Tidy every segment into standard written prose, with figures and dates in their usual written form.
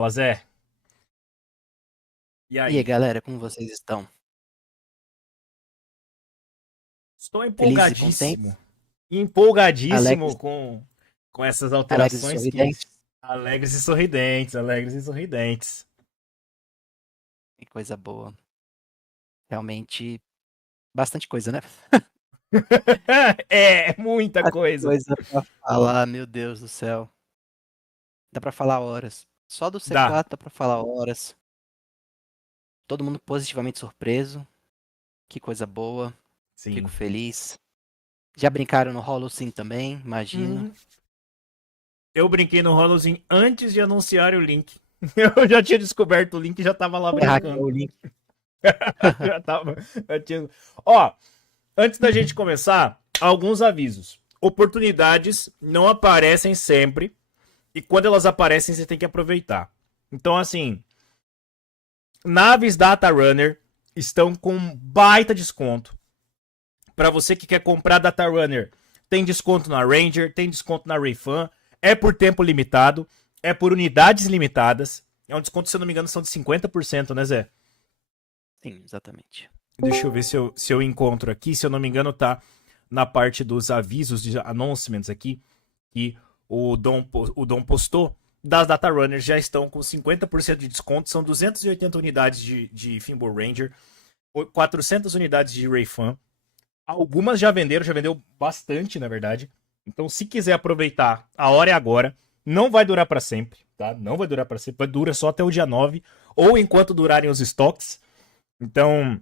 Fala, Zé. E E aí, aí? galera, como vocês estão? Estou Felizes e empolgadíssimo. contentes? Empolgadíssimo Alegres, com essas alegres e alterações que sorridentes? alegres e sorridentes, alegres e sorridentes. Que coisa boa. Realmente, bastante coisa, né? É, muita Bastante coisa. coisa pra falar, meu Deus do céu. Dá pra falar horas. Só do Dá. C4 dá pra falar horas. Todo mundo positivamente surpreso. Que coisa boa. Fico Sim. feliz. Já brincaram no Holocene também, imagino. Uhum. Eu brinquei no Holocene antes de anunciar o link. Eu já tinha descoberto o link e já tava lá brincando. Hackeou o link. Já tava. Já tinha... Ó, antes da gente começar, alguns avisos. Oportunidades não aparecem sempre. E quando elas aparecem, você tem que aproveitar. Então, assim, naves Data Runner estão com baita desconto. Para você que quer comprar Data Runner, tem desconto na Ranger, tem desconto na Rayfan. É por tempo limitado, é por unidades limitadas. É um desconto, se eu não me engano, são de 50%, né, Zé? Sim, exatamente. Deixa eu ver se eu encontro aqui. Se eu não me engano, tá na parte dos avisos de announcements aqui. Que o Dom postou. Das Data Runners já estão com 50% de desconto. São 280 unidades de Finbow Ranger. 400 unidades de Rayfan. Algumas já vendeu bastante, na verdade. Então, se quiser aproveitar, a hora é agora. Não vai durar para sempre, tá? Não vai durar para sempre. Dura só até o dia 9 ou enquanto durarem os estoques. Então,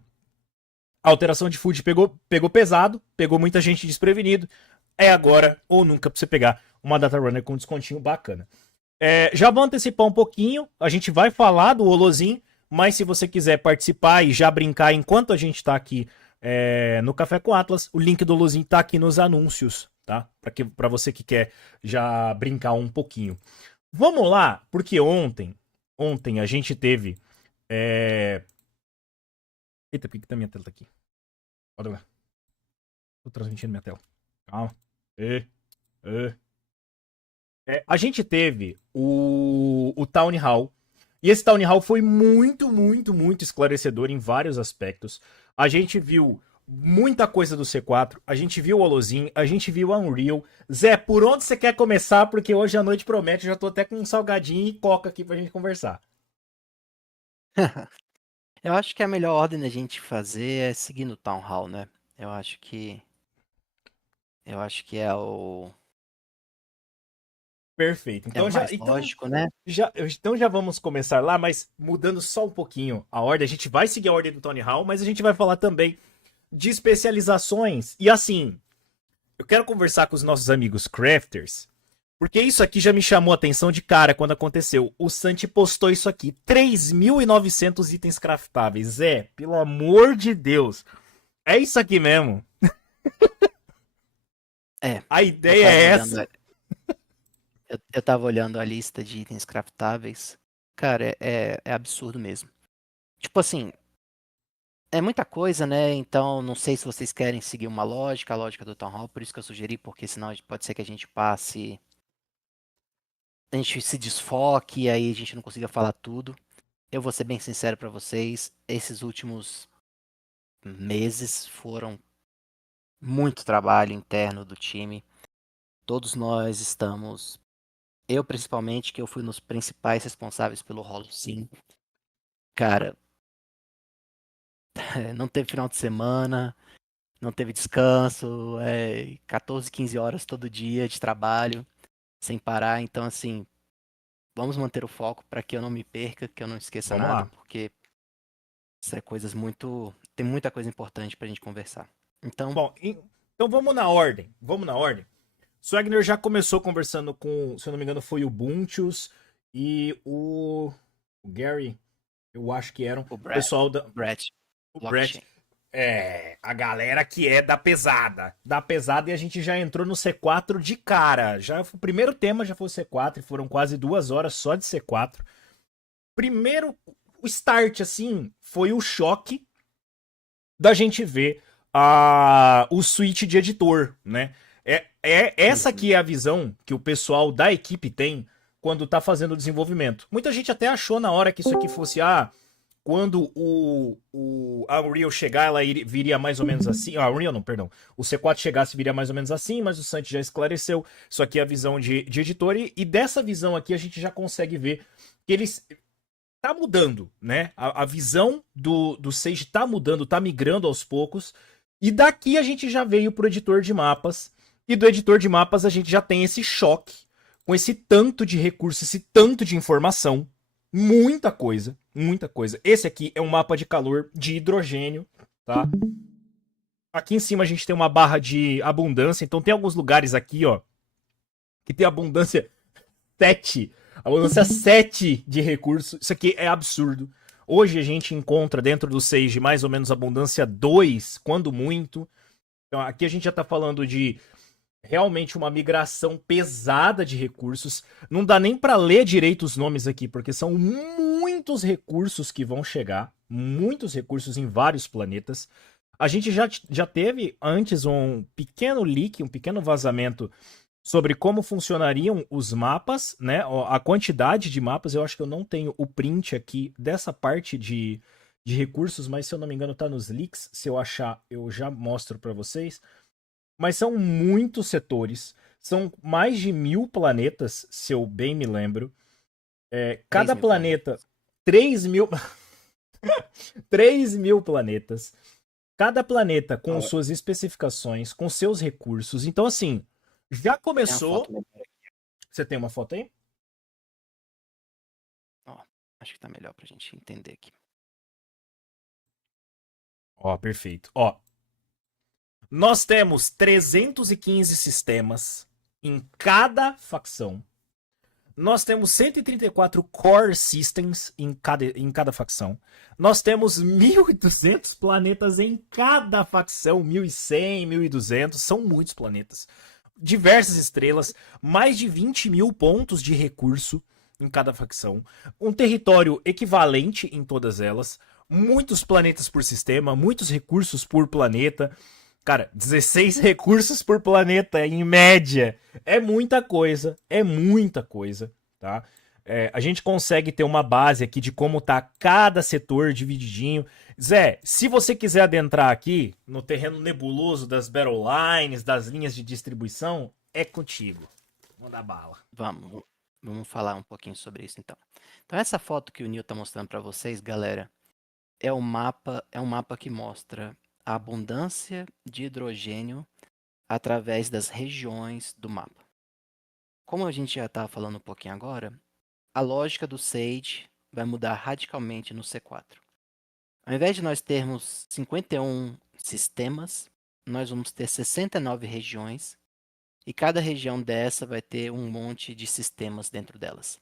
a alteração de food pegou pesado, pegou muita gente desprevenido. É agora ou nunca pra você pegar uma Data Runner com descontinho bacana. Já vou antecipar um pouquinho, a gente vai falar do Holozin, mas se você quiser participar e já brincar enquanto a gente tá aqui no Café com Atlas, o link do Holozin tá aqui nos anúncios, tá? Pra você que quer já brincar um pouquinho. Vamos lá, porque ontem a gente teve... É... Eita, por que tá minha tela tá aqui? Olha lá, tô transmitindo minha tela. Calma. E, e. A gente teve o Town Hall. E esse Town Hall foi muito, muito, muito esclarecedor em vários aspectos. A gente viu muita coisa do C4, a gente viu o Holozin, a gente viu a Unreal. Zé, por onde você quer começar? Porque hoje a noite promete, eu já tô até com um salgadinho e coca aqui pra gente conversar. Eu acho que a melhor ordem da gente fazer é seguir no Town Hall, né? Eu acho que eu acho que Perfeito. é o Então já, mais então lógico, né? já vamos começar lá, mas mudando só um pouquinho a ordem. A gente vai seguir a ordem do Tony Hall, mas a gente vai falar também de especializações. E assim, eu quero conversar com os nossos amigos crafters, porque isso aqui já me chamou a atenção de cara quando aconteceu. O Santi postou isso aqui: 3.900 itens craftáveis. Pelo amor de Deus. É isso aqui mesmo. É, A eu ideia tava é olhando, essa. eu tava olhando a lista de itens craftáveis. Cara, é absurdo mesmo. Tipo assim, é muita coisa, né? Então, não sei se vocês querem seguir uma lógica, a lógica do Town Hall, por isso que eu sugeri, porque senão pode ser que a gente passe, a gente se desfoque e aí a gente não consiga falar tudo. Eu vou ser bem sincero pra vocês, esses últimos meses foram muito trabalho interno do time. Todos nós estamos, eu principalmente, que eu fui um dos principais responsáveis pelo Holo Sim. Cara, não teve final de semana, não teve descanso, 14, 15 horas todo dia de trabalho, sem parar. Então, assim, vamos manter o foco para que eu não me perca, que eu não esqueça Vamos nada, lá. porque isso é coisas muito. Tem muita coisa importante pra gente conversar. Então, Bom, então vamos na ordem. Vamos na ordem. Swagner já começou conversando com, se eu não me engano, foi o Buntius e o Gary, eu acho que eram, o o pessoal O da. Brett, O Brett. blockchain. A galera que é da pesada. Da pesada e a gente já entrou no C4 de cara. Já, o primeiro tema já foi o C4 e foram quase 2 horas só de C4. Primeiro, o start, assim, foi o choque da gente ver o switch de editor, né? Essa Uhum. aqui é a visão que o pessoal da equipe tem quando tá fazendo o desenvolvimento. Muita gente até achou na hora que isso aqui fosse, quando a Unreal chegar, ela viria mais ou menos assim. A Unreal não, perdão. O C4 chegasse, viria mais ou menos assim, mas o Santi já esclareceu. Isso aqui é a visão de editor, e dessa visão aqui a gente já consegue ver que eles tá mudando, né? A visão do Sage tá mudando, tá migrando aos poucos. E daqui a gente já veio pro editor de mapas. E do editor de mapas a gente já tem esse choque com esse tanto de recurso, esse tanto de informação. Muita coisa, muita coisa. Esse aqui é um mapa de calor de hidrogênio, tá? Aqui em cima a gente tem uma barra de abundância. Então tem alguns lugares aqui, ó, que tem abundância 7. Abundância 7 de recursos. Isso aqui é absurdo. Hoje a gente encontra dentro do Sage mais ou menos abundância 2, quando muito. Então aqui a gente já tá falando de realmente uma migração pesada de recursos. Não dá nem para ler direito os nomes aqui, porque são muitos recursos que vão chegar. Muitos recursos em vários planetas. A gente já teve antes um pequeno leak, um pequeno vazamento sobre como funcionariam os mapas, né? A quantidade de mapas. Eu acho que eu não tenho o print aqui dessa parte de recursos, mas se eu não me engano tá nos leaks. Se eu achar, eu já mostro para vocês. Mas são muitos setores. São mais de 1000 planetas, se eu bem me lembro. Cada 3.000 planeta... planetas. 3.000... 3.000 planetas. Cada planeta com Ó, suas especificações, com seus recursos. Então, assim, já tem uma foto começou... melhor aqui. Você tem uma foto aí? Ó, acho que tá melhor pra gente entender aqui. Ó, perfeito. Ó, nós temos 315 sistemas em cada facção. Nós temos 134 core systems em cada facção. Nós temos 1.200 planetas em cada facção. 1.100, 1.200. São muitos planetas. Diversas estrelas. Mais de 20.000 pontos de recurso em cada facção. Um território equivalente em todas elas. Muitos planetas por sistema. Muitos recursos por planeta. Cara, 16 recursos por planeta, em média. É muita coisa, tá? A gente consegue ter uma base aqui de como tá cada setor divididinho. Zé, se você quiser adentrar aqui no terreno nebuloso das battle lines, das linhas de distribuição, é contigo. Manda bala. Vamos falar um pouquinho sobre isso então. Então essa foto que o Neil tá mostrando para vocês, galera, é um mapa que mostra a abundância de hidrogênio através das regiões do mapa. Como a gente já estava falando um pouquinho agora, a lógica do Sage vai mudar radicalmente no C4. Ao invés de nós termos 51 sistemas, nós vamos ter 69 regiões, e cada região dessa vai ter um monte de sistemas dentro delas.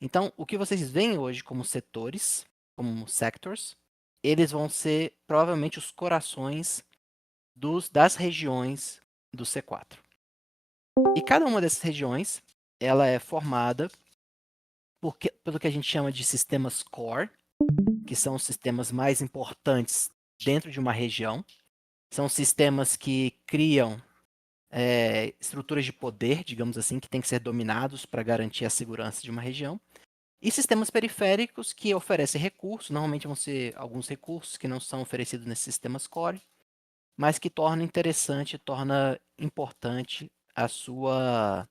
Então, o que vocês veem hoje como setores, como sectors, eles vão ser provavelmente os corações das regiões do C4. E cada uma dessas regiões, ela é formada pelo que a gente chama de sistemas core, que são os sistemas mais importantes dentro de uma região. São sistemas que criam estruturas de poder, digamos assim, que têm que ser dominados para garantir a segurança de uma região. E sistemas periféricos que oferecem recursos, normalmente vão ser alguns recursos que não são oferecidos nesses sistemas core, mas que torna interessante, torna importante a sua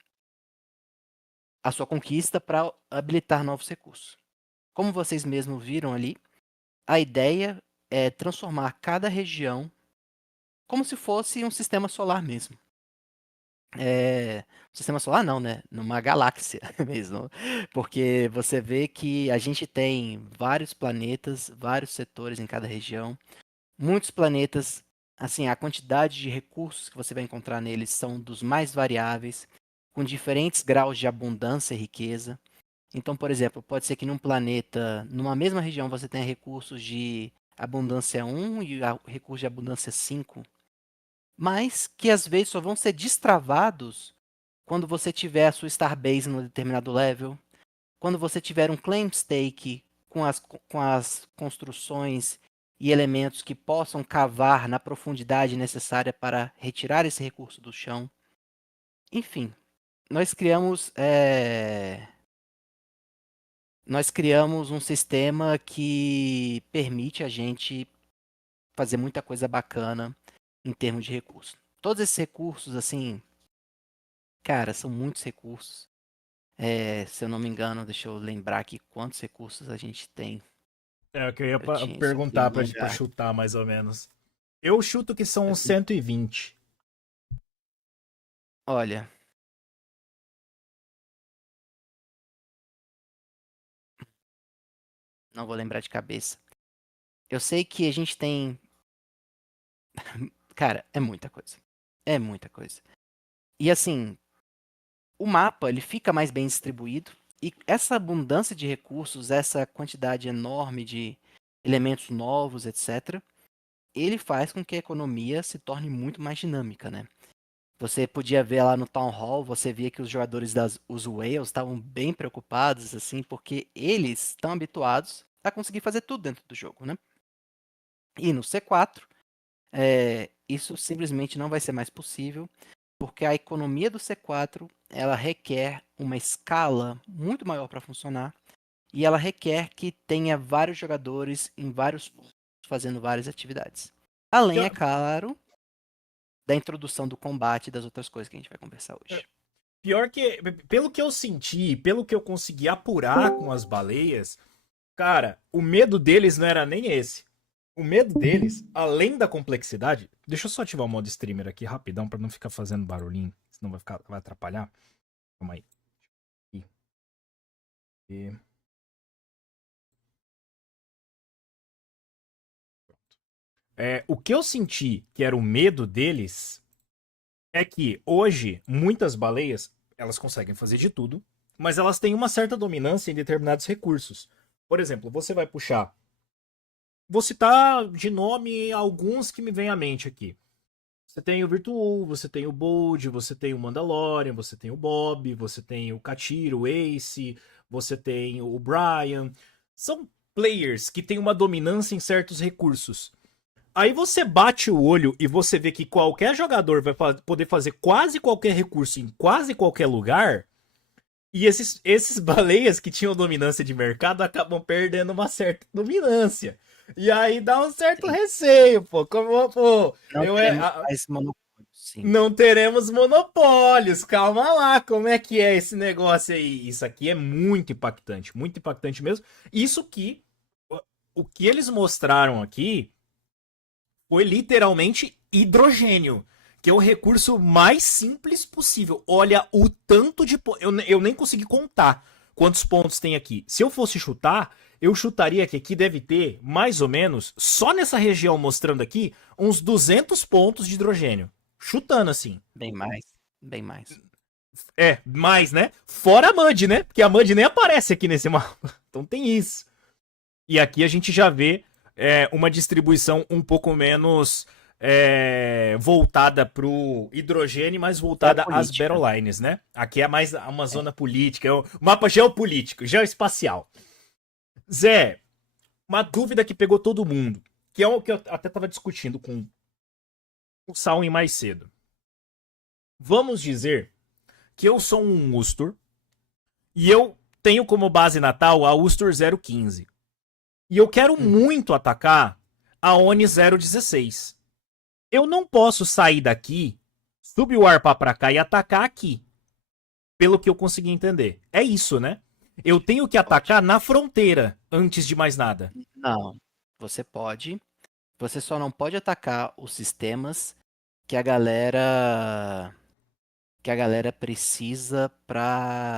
conquista para habilitar novos recursos. Como vocês mesmos viram ali, a ideia é transformar cada região como se fosse um sistema solar mesmo. Sistema solar não, né? Numa galáxia mesmo. Porque você vê que a gente tem vários planetas, vários setores em cada região. Muitos planetas, assim, a quantidade de recursos que você vai encontrar neles são dos mais variáveis, com diferentes graus de abundância e riqueza. Então, por exemplo, pode ser que num planeta, numa mesma região, você tenha recursos de abundância 1 e recursos de abundância 5, mas que às vezes só vão ser destravados quando você tiver a sua Starbase num determinado level, quando você tiver um claim stake com as construções e elementos que possam cavar na profundidade necessária para retirar esse recurso do chão. Enfim, nós criamos nós criamos um sistema que permite a gente fazer muita coisa bacana em termos de recursos. Todos esses recursos, assim, cara, são muitos recursos. Se eu não me engano, deixa eu lembrar aqui quantos recursos a gente tem. É o que eu ia Eu tinha isso aqui em perguntar algum pra lugar. chutar mais ou menos. Eu chuto que são uns 120. Olha, não vou lembrar de cabeça. Eu sei que a gente tem. Cara, é muita coisa. É muita coisa. E assim, o mapa ele fica mais bem distribuído. E essa abundância de recursos, essa quantidade enorme de elementos novos, etc., ele faz com que a economia se torne muito mais dinâmica, né? Você podia ver lá no Town Hall, você via que os jogadores os Whales estavam bem preocupados, assim, porque eles estão habituados a conseguir fazer tudo dentro do jogo, né? E no C4, isso simplesmente não vai ser mais possível, porque a economia do C4 ela requer uma escala muito maior para funcionar e ela requer que tenha vários jogadores em vários pontos fazendo várias atividades. Além, é claro, da introdução do combate e das outras coisas que a gente vai conversar hoje. Pior que, pelo que eu senti, pelo que eu consegui apurar com as baleias, cara, o medo deles não era nem esse. O medo deles, além da complexidade. Deixa eu só ativar o modo streamer aqui rapidão pra não ficar fazendo barulhinho, senão vai atrapalhar. Calma aí. E- o que eu senti que era o medo deles é que hoje muitas baleias elas conseguem fazer de tudo, mas elas têm uma certa dominância em determinados recursos. Por exemplo, você vai puxar. Vou citar de nome alguns que me vêm à mente aqui. Você tem o Virtual, você tem o Bold, você tem o Mandalorian, você tem o Bob, você tem o Katiro, o Ace, você tem o Brian. São players que têm uma dominância em certos recursos. Aí você bate o olho e você vê que qualquer jogador vai poder fazer quase qualquer recurso em quase qualquer lugar. E esses baleias que tinham dominância de mercado acabam perdendo uma certa dominância. E aí dá um certo Sim. receio, pô. Como, pô, Não teremos mais monopólio, sim. não teremos monopólios. Calma lá, como é que é esse negócio aí? Isso aqui é muito impactante mesmo. Isso que o que eles mostraram aqui foi literalmente hidrogênio, que é o recurso mais simples possível. Olha o tanto de. Eu nem consegui contar quantos pontos tem aqui. Se eu fosse chutar, eu chutaria que aqui deve ter, mais ou menos, só nessa região mostrando aqui, uns 200 pontos de hidrogênio. Chutando assim. Bem mais, bem mais. Mais, né? Fora a Mud, né? Porque a Mud nem aparece aqui nesse mapa. Então tem isso. E aqui a gente já vê uma distribuição um pouco menos voltada para o hidrogênio, mas É a voltada às política. Battle Lines, né? Aqui é mais uma zona política, é um mapa geopolítico, geoespacial. Zé, uma dúvida que pegou todo mundo, que é o que eu até estava discutindo com o Salwin mais cedo. Vamos dizer que eu sou um Ustur e eu tenho como base natal a Ustur 015. E eu quero Uhum. muito atacar a Oni 016. Eu não posso sair daqui, subir o arpa pra cá e atacar aqui. Pelo que eu consegui entender. É isso, né? Eu tenho que Pode. atacar na fronteira, antes de mais nada. Não, você pode. Você só não pode atacar os sistemas que a galera precisa pra.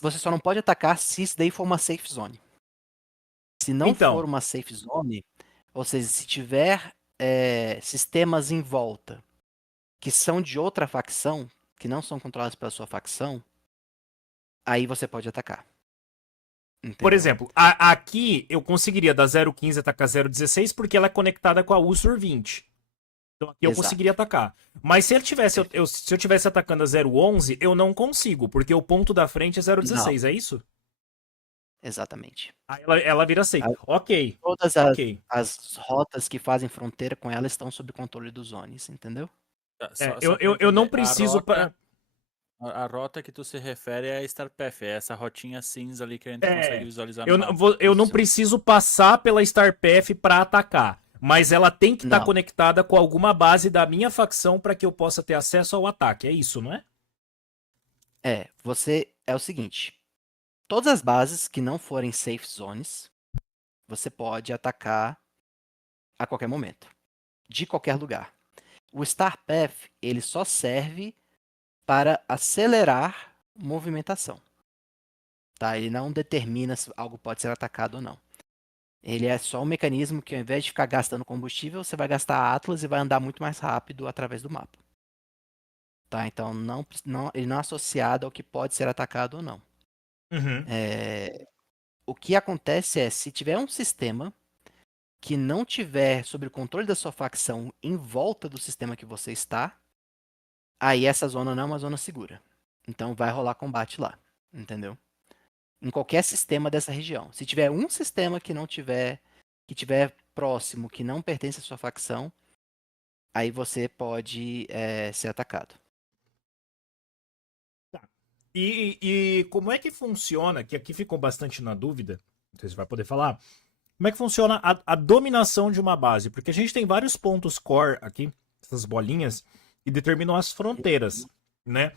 Você só não pode atacar se isso daí for uma safe zone. Se não for Então, uma safe zone, ou seja, se tiver sistemas em volta que são de outra facção, que não são controlados pela sua facção, aí você pode atacar. por Entendeu? exemplo, aqui eu conseguiria da 015 atacar 016 porque ela é conectada com a USUR 20. Então aqui eu conseguiria Exato. atacar. Mas se ele tivesse, Perfeito. se eu tivesse atacando a 011, eu não consigo, porque o ponto da frente é Não, 016, é isso? exatamente. Aí ela vira safe. Ok, Todas ok. as rotas que fazem fronteira com ela estão sob controle dos zones, entendeu? Só Eu, pra eu eu não entender, a preciso rota. para. A rota que tu se refere é a Star Path, é essa rotinha cinza ali que a gente consegue É, visualizar eu, no mapa. eu não Isso. preciso passar pela Star Path pra atacar, mas ela tem que estar Não, conectada com alguma base da minha facção pra que eu possa ter acesso ao ataque. É isso, não é? você é o seguinte, todas as bases que não forem safe zones, você pode atacar a qualquer momento, de qualquer lugar. O Star Path, ele só serve para acelerar movimentação, tá? Ele não determina se algo pode ser atacado ou não. Ele é só um mecanismo que, ao invés de ficar gastando combustível, você vai gastar Atlas e vai andar muito mais rápido através do mapa. Tá? Então, ele não é associado ao que pode ser atacado ou não. Uhum. O que acontece é, se tiver um sistema que não tiver sob o controle da sua facção em volta do sistema que você está, aí essa zona não é uma zona segura. Então vai rolar combate lá, entendeu? Em qualquer sistema dessa região. Se tiver um sistema que não tiver, que tiver próximo, que não pertence à sua facção, aí você pode ser atacado. E como é que funciona, que aqui ficou bastante na dúvida, não sei se vai poder falar, como é que funciona a dominação de uma base? Porque a gente tem vários pontos core aqui, essas bolinhas, que determinam as fronteiras, né?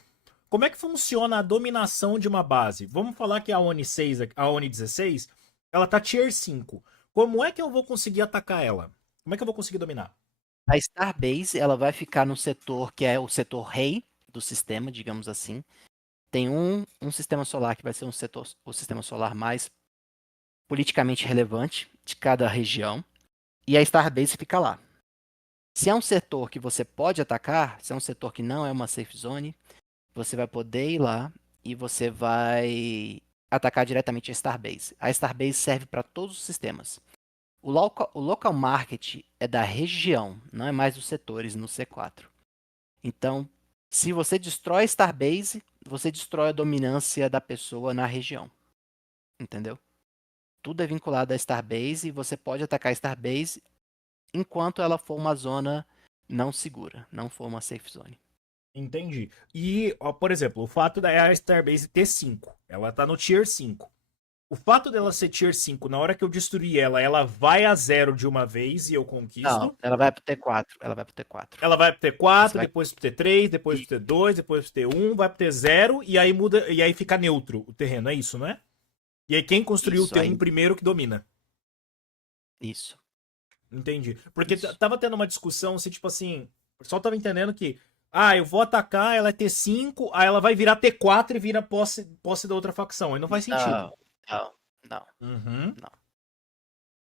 Como é que funciona a dominação de uma base? Vamos falar que a ONI 6, a ONI 16, ela tá tier 5. Como é que eu vou conseguir atacar ela? Como é que eu vou conseguir dominar? A Starbase, ela vai ficar no setor que é o setor rei do sistema, digamos assim. Tem um sistema solar que vai ser o sistema solar mais politicamente relevante de cada região, e a Starbase fica lá. Se é um setor que você pode atacar, se é um setor que não é uma safe zone, você vai poder ir lá e você vai atacar diretamente a Starbase. A Starbase serve para todos os sistemas. O local market é da região, não é mais dos setores no C4. Então, se você destrói a Starbase, você destrói a dominância da pessoa na região. Entendeu? Tudo é vinculado à Starbase e você pode atacar a Starbase enquanto ela for uma zona não segura, não for uma safe zone. Entendi. E, ó, por exemplo, o fato da Starbase ter 5, ela tá no tier 5. O fato dela ser tier 5, na hora que eu destruir ela, ela vai a 0 de uma vez e eu conquisto. Não, ela vai pro T4. Ela vai pro T4. Ela vai pro T4, vai... depois pro T3, depois pro T2, depois pro T1, vai pro T0 e aí muda, e aí fica neutro o terreno, é isso, não é? E aí quem construiu o Isso, T1 aí... primeiro que domina. Isso. Entendi. Porque Isso. tava tendo uma discussão se, tipo assim, o pessoal tava entendendo que, eu vou atacar, ela é T5, aí ela vai virar T4 e vira posse da outra facção. Aí não faz sentido. Não. Uhum. Não.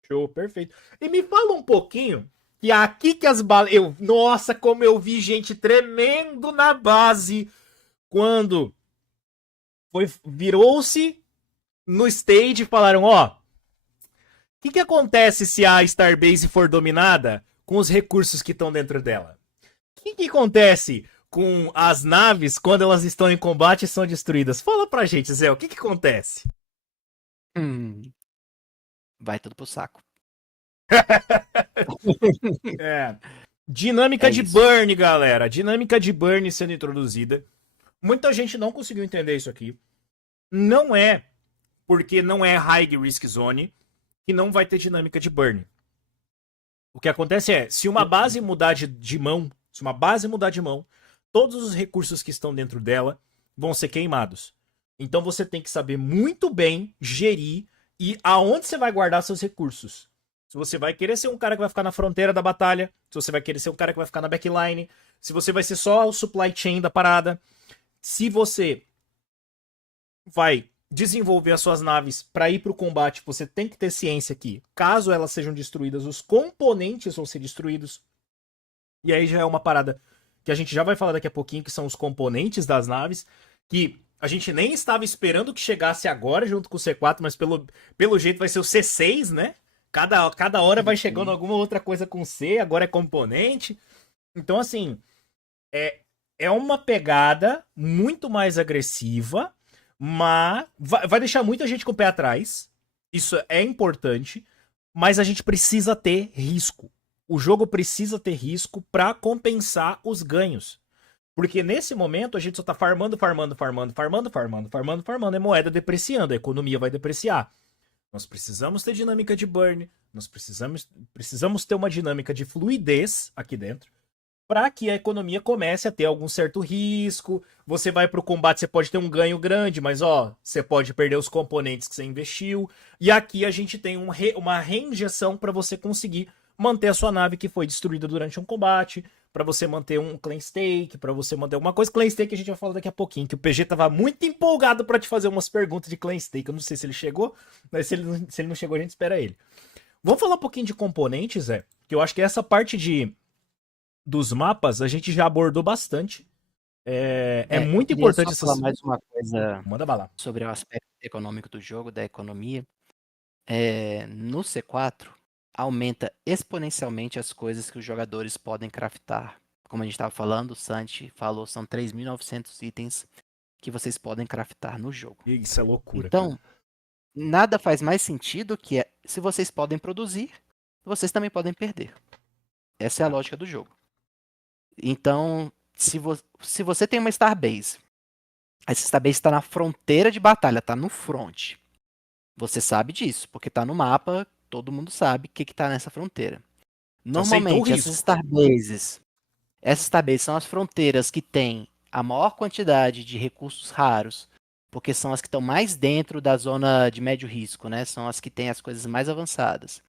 Show, perfeito. E me fala um pouquinho, que aqui que as balas. Nossa, como eu vi gente tremendo na base quando virou-se no stage e falaram: ó, o que acontece se a Starbase for dominada com os recursos que estão dentro dela? O que acontece com as naves quando elas estão em combate e são destruídas? Fala pra gente, Zé, o que acontece? Vai tudo pro saco. Dinâmica de isso. burn, galera. Dinâmica de burn sendo introduzida. Muita gente não conseguiu entender isso aqui. Não é porque não é high risk zone que não vai ter dinâmica de burn. O que acontece é, se uma base mudar de mão, todos os recursos que estão dentro dela vão ser queimados. Então você tem que saber muito bem gerir e aonde você vai guardar seus recursos. Se você vai querer ser um cara que vai ficar na fronteira da batalha, se você vai querer ser um cara que vai ficar na backline, se você vai ser só o supply chain da parada, se você vai desenvolver as suas naves para ir para o combate, você tem que ter ciência que, caso elas sejam destruídas, os componentes vão ser destruídos. E aí já é uma parada que a gente já vai falar daqui a pouquinho, que são os componentes das naves, que a gente nem estava esperando que chegasse agora junto com o C4, mas pelo jeito vai ser o C6, né? Cada hora vai chegando alguma outra coisa com C, agora é componente. Então, assim, é uma pegada muito mais agressiva, mas vai deixar muita gente com o pé atrás. Isso é importante, mas a gente precisa ter risco. O jogo precisa ter risco para compensar os ganhos. Porque nesse momento a gente só tá farmando, é moeda depreciando, a economia vai depreciar. Nós precisamos ter dinâmica de burn, nós precisamos ter uma dinâmica de fluidez aqui dentro, para que a economia comece a ter algum certo risco. Você vai pro combate, você pode ter um ganho grande, mas ó, você pode perder os componentes que você investiu. E aqui a gente tem uma reinjeção para você conseguir manter a sua nave que foi destruída durante um combate, para você manter um clan stake, para você manter alguma coisa. Clan stake a gente vai falar daqui a pouquinho, que o PG tava muito empolgado para te fazer umas perguntas de clan stake. Eu não sei se ele chegou, mas se ele não chegou, a gente espera ele. Vamos falar um pouquinho de componentes, Zé, que eu acho que essa parte dos mapas a gente já abordou bastante. É muito importante só falar mais uma coisa Manda bala. sobre o aspecto econômico do jogo, da economia. No C4, aumenta exponencialmente as coisas que os jogadores podem craftar. Como a gente estava falando, o Santi falou, são 3.900 itens que vocês podem craftar no jogo. Isso é loucura. Então, nada faz mais sentido que se vocês podem produzir, vocês também podem perder. Essa é a lógica do jogo. Então, se você tem uma Starbase, essa Starbase está na fronteira de batalha, está no front. Você sabe disso, porque está no mapa, todo mundo sabe o que está nessa fronteira. Normalmente, essas Starbases são as fronteiras que têm a maior quantidade de recursos raros, porque são as que estão mais dentro da zona de médio risco, né? São as que têm as coisas mais avançadas.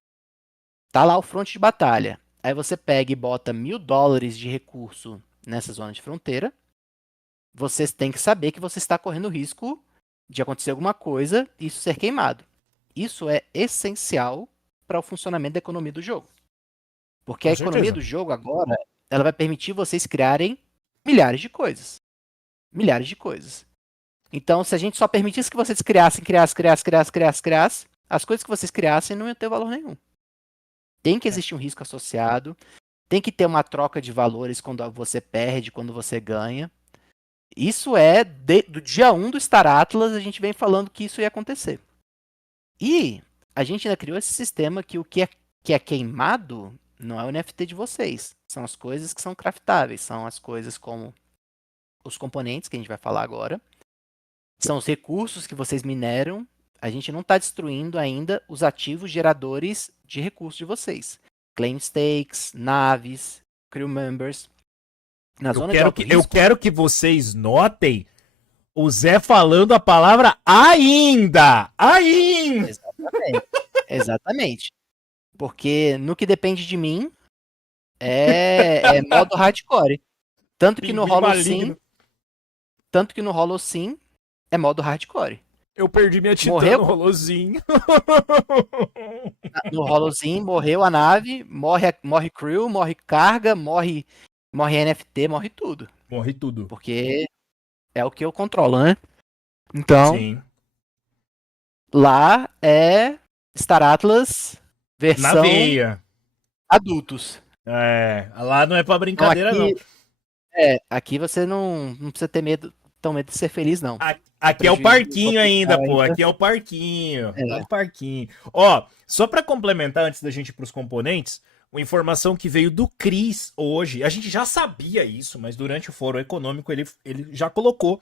Tá lá o fronte de batalha. Aí você pega e bota $1.000 de recurso nessa zona de fronteira. Você tem que saber que você está correndo risco de acontecer alguma coisa e isso ser queimado. Isso é essencial para o funcionamento da economia do jogo. Porque a economia do jogo agora, ela vai permitir vocês criarem milhares de coisas. Milhares de coisas. Então, se a gente só permitisse que vocês criassem, as coisas que vocês criassem não iam ter valor nenhum. Tem que existir um risco associado, tem que ter uma troca de valores quando você perde, quando você ganha. Isso é, do dia 1 do Star Atlas, a gente vem falando que isso ia acontecer. E a gente ainda criou esse sistema que o que é queimado não é o NFT de vocês. São as coisas que são craftáveis, são as coisas como os componentes, que a gente vai falar agora. São os recursos que vocês mineram. A gente não está destruindo ainda os ativos geradores de recursos de vocês. Claim stakes, naves, crew members. Eu quero que vocês notem o Zé falando a palavra ainda. Ainda! Exatamente. Porque no que depende de mim, é modo hardcore. Tanto que no Holocene é modo hardcore. Eu perdi minha Titã no Holozinho. No Holozinho morreu a nave, morre crew, morre carga, morre NFT, morre tudo. Morre tudo. Porque é o que eu controlo, né? Então, sim. Lá é Star Atlas versão na veia. Adultos. Lá não é pra brincadeira, então, não. Aqui você não precisa ter medo de ser feliz, não. Aqui é o parquinho ainda, pô. Aqui é o parquinho. É o parquinho. Ó, só pra complementar, antes da gente ir pros componentes, uma informação que veio do Cris hoje. A gente já sabia isso, mas durante o fórum econômico ele já colocou,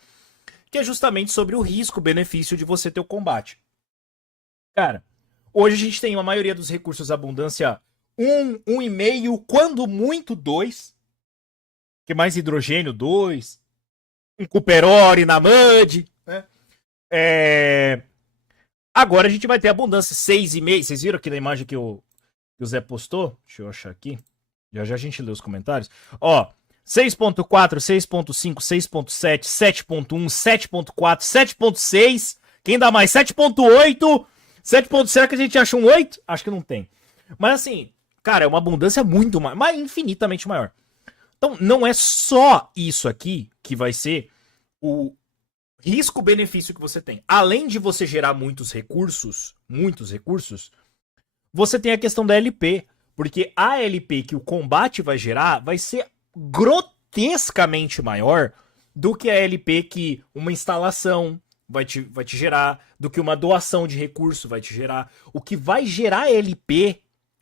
que é justamente sobre o risco-benefício de você ter o combate. Cara, hoje a gente tem a maioria dos recursos abundância 1,5, quando muito 2. Que mais hidrogênio 2. Um Cooperori na Mud, né? Agora a gente vai ter abundância 6,5. Vocês viram aqui na imagem que o Zé postou? Deixa eu achar aqui. Já a gente lê os comentários. Ó, 6.4, 6.5, 6.7, 7.1, 7.4, 7.6. Quem dá mais? 7.8. 7. Será que a gente acha um 8? Acho que não tem. Mas assim, cara, é uma abundância muito maior, mas infinitamente maior. Então, não é só isso aqui que vai ser o risco-benefício que você tem. Além de você gerar muitos recursos, você tem a questão da LP. Porque a LP que o combate vai gerar vai ser grotescamente maior do que a LP que uma instalação vai te gerar, do que uma doação de recurso vai te gerar. O que vai gerar LP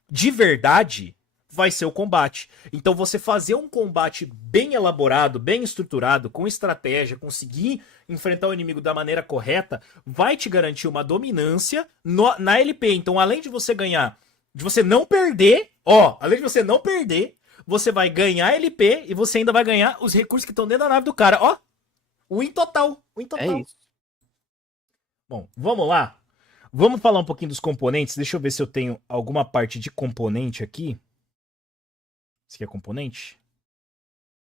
de verdade vai ser o combate. Então você fazer um combate bem elaborado, bem estruturado, com estratégia, conseguir enfrentar o inimigo da maneira correta, vai te garantir uma dominância na LP. Então, além de você ganhar, de você não perder, além de você não perder, você vai ganhar LP e você ainda vai ganhar os recursos que estão dentro da nave do cara. Win total. Win É total. isso. Bom, vamos lá. Vamos falar um pouquinho dos componentes. Deixa eu ver se eu tenho alguma parte de componente aqui. Esse aqui é componente?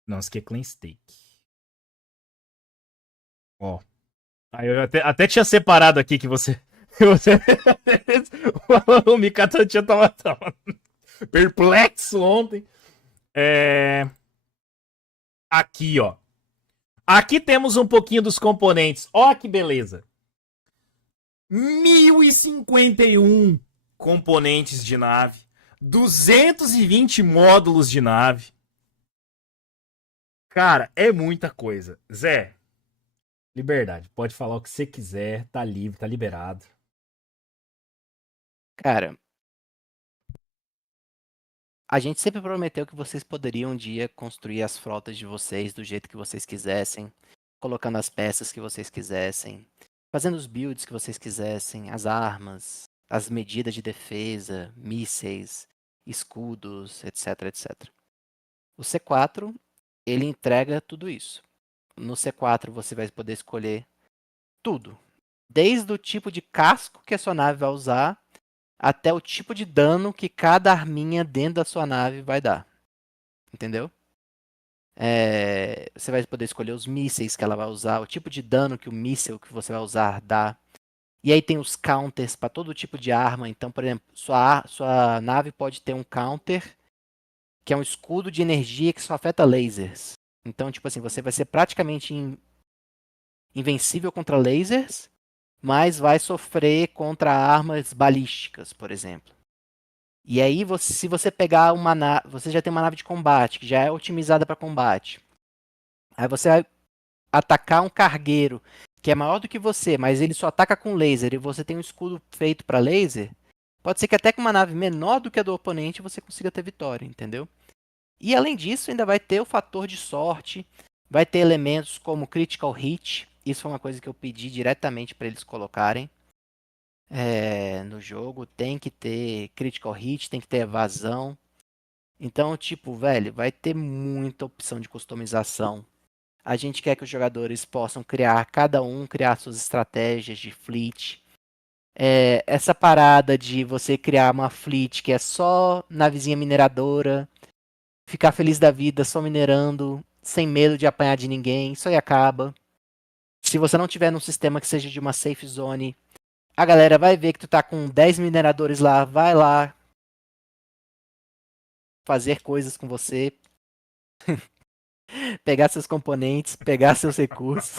Não, esse aqui é Clan Stake. Ó. Aí eu até tinha separado aqui que você. O Mikata tinha tava perplexo ontem. Aqui, ó. Aqui temos um pouquinho dos componentes. Ó que beleza. 1051 componentes de nave. 220 módulos de nave. Cara, é muita coisa. Zé, liberdade. Pode falar o que você quiser. Tá livre, tá liberado. Cara, a gente sempre prometeu que vocês poderiam um dia construir as frotas de vocês do jeito que vocês quisessem, colocando as peças que vocês quisessem, fazendo os builds que vocês quisessem, as armas, as medidas de defesa, mísseis, escudos, etc, etc. O C4, ele entrega tudo isso. No C4 você vai poder escolher tudo, desde o tipo de casco que a sua nave vai usar, até o tipo de dano que cada arminha dentro da sua nave vai dar. Entendeu? Você vai poder escolher os mísseis que ela vai usar, o tipo de dano que o míssil que você vai usar dá. E aí tem os counters para todo tipo de arma. Então, por exemplo, sua nave pode ter um counter, que é um escudo de energia que só afeta lasers. Então, tipo assim, você vai ser praticamente invencível contra lasers, mas vai sofrer contra armas balísticas, por exemplo. E aí, se você pegar uma nave, você já tem uma nave de combate, que já é otimizada para combate. Aí você vai atacar um cargueiro, que é maior do que você, mas ele só ataca com laser, e você tem um escudo feito para laser. Pode ser que até com uma nave menor do que a do oponente você consiga ter vitória, entendeu? E além disso, ainda vai ter o fator de sorte, vai ter elementos como critical hit. Isso foi uma coisa que eu pedi diretamente para eles colocarem no jogo. Tem que ter critical hit, tem que ter evasão. Então, tipo, velho, vai ter muita opção de customização. A gente quer que os jogadores possam cada um criar suas estratégias de fleet. Essa parada de você criar uma fleet que é só navezinha mineradora, ficar feliz da vida só minerando, sem medo de apanhar de ninguém, isso aí acaba. Se você não tiver num sistema que seja de uma safe zone, a galera vai ver que tu tá com 10 mineradores lá, vai lá fazer coisas com você, pegar seus componentes, pegar seus recursos.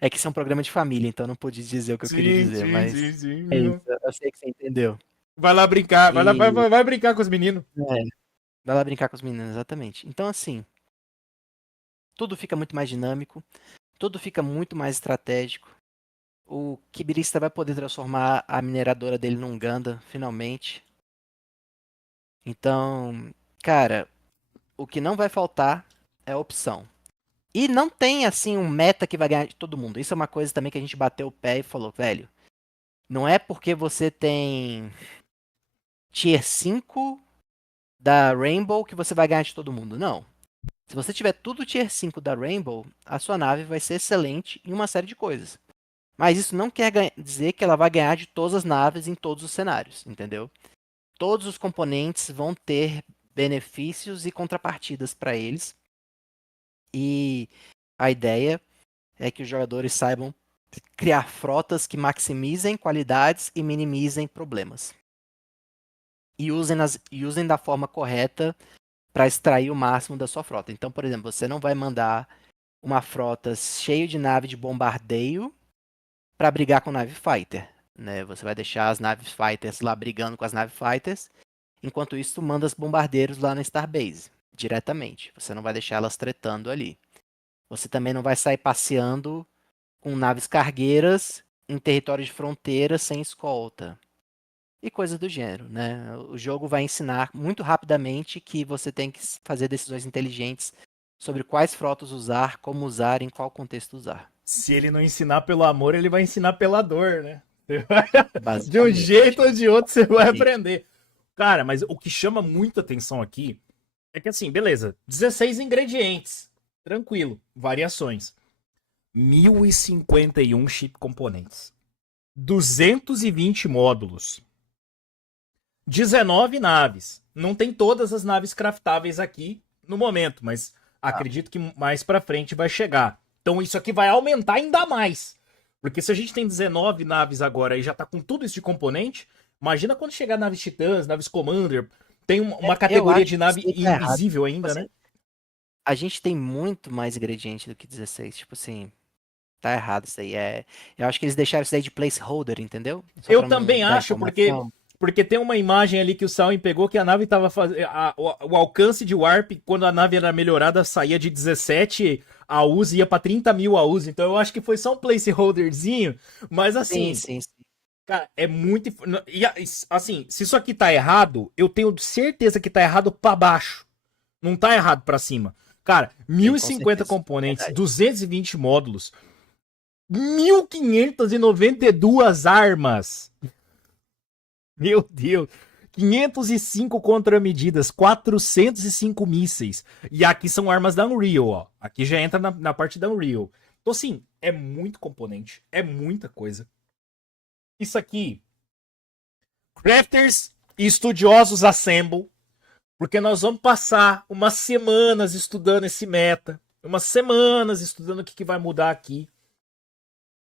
É que isso é um programa de família, então eu não pude dizer o que eu queria dizer, mas sim. é isso, eu sei que você entendeu. Vai lá brincar, E- vai brincar com os meninos. Vai lá brincar com os meninos, exatamente. Então, assim, tudo fica muito mais dinâmico, tudo fica muito mais estratégico. O Kibirista vai poder transformar a mineradora dele num Ganda, finalmente. Então, cara, o que não vai faltar é opção. E não tem, assim, um meta que vai ganhar de todo mundo. Isso é uma coisa também que a gente bateu o pé e falou, velho, não é porque você tem Tier 5 da Rainbow que você vai ganhar de todo mundo. Não. Se você tiver tudo Tier 5 da Rainbow, a sua nave vai ser excelente em uma série de coisas. Mas isso não quer dizer que ela vai ganhar de todas as naves em todos os cenários, entendeu? Todos os componentes vão ter benefícios e contrapartidas para eles. E a ideia é que os jogadores saibam criar frotas que maximizem qualidades e minimizem problemas. E usem da forma correta para extrair o máximo da sua frota. Então, por exemplo, você não vai mandar uma frota cheia de nave de bombardeio para brigar com nave fighter, né? Você vai deixar as naves fighters lá brigando com as naves fighters, enquanto isso tu manda os bombardeiros lá na Starbase, diretamente. Você não vai deixar elas tretando ali. Você também não vai sair passeando com naves cargueiras em território de fronteira sem escolta. e coisas do gênero, né? O jogo vai ensinar muito rapidamente que você tem que fazer decisões inteligentes sobre quais frotas usar, como usar, em qual contexto usar. Se ele não ensinar pelo amor, ele vai ensinar pela dor, né? De um Basicamente. jeito ou de outro você vai aprender. Cara, mas o que chama muita atenção aqui é que assim, beleza, 16 ingredientes, tranquilo, variações. 1051 chip componentes. 220 módulos. 19 naves. Não tem todas as naves craftáveis aqui no momento, mas acredito que mais pra frente vai chegar. Então isso aqui vai aumentar ainda mais. Porque se a gente tem 19 naves agora e já tá com tudo isso de componente, imagina quando chegar naves Titãs, naves Commander, tem uma categoria de nave invisível ainda, tipo né? assim, a gente tem muito mais ingrediente do que 16, tipo assim, tá errado isso aí. Eu acho que eles deixaram isso aí de placeholder, entendeu? Só Eu pra não também dar acho, informação. porque tem uma imagem ali que o Salwin pegou que a nave tava fazendo. O alcance de Warp, quando a nave era melhorada, saía de 17 AUs e ia pra 30 mil AUs. Então eu acho que foi só um placeholderzinho. Mas assim, Sim, sim. cara, é muito. E assim, se isso aqui tá errado, eu tenho certeza que tá errado pra baixo. Não tá errado pra cima. Cara, Sim, com 1050 certeza. componentes, Verdade. 220 módulos, 1592 armas. Meu Deus. 505 contramedidas, 405 mísseis. E aqui são armas da Unreal, ó. Aqui já entra na parte da Unreal. Então, assim, é muito componente. É muita coisa. Isso aqui. Crafters e estudiosos assemble. Porque nós vamos passar umas semanas estudando esse meta. Umas semanas estudando o que vai mudar aqui.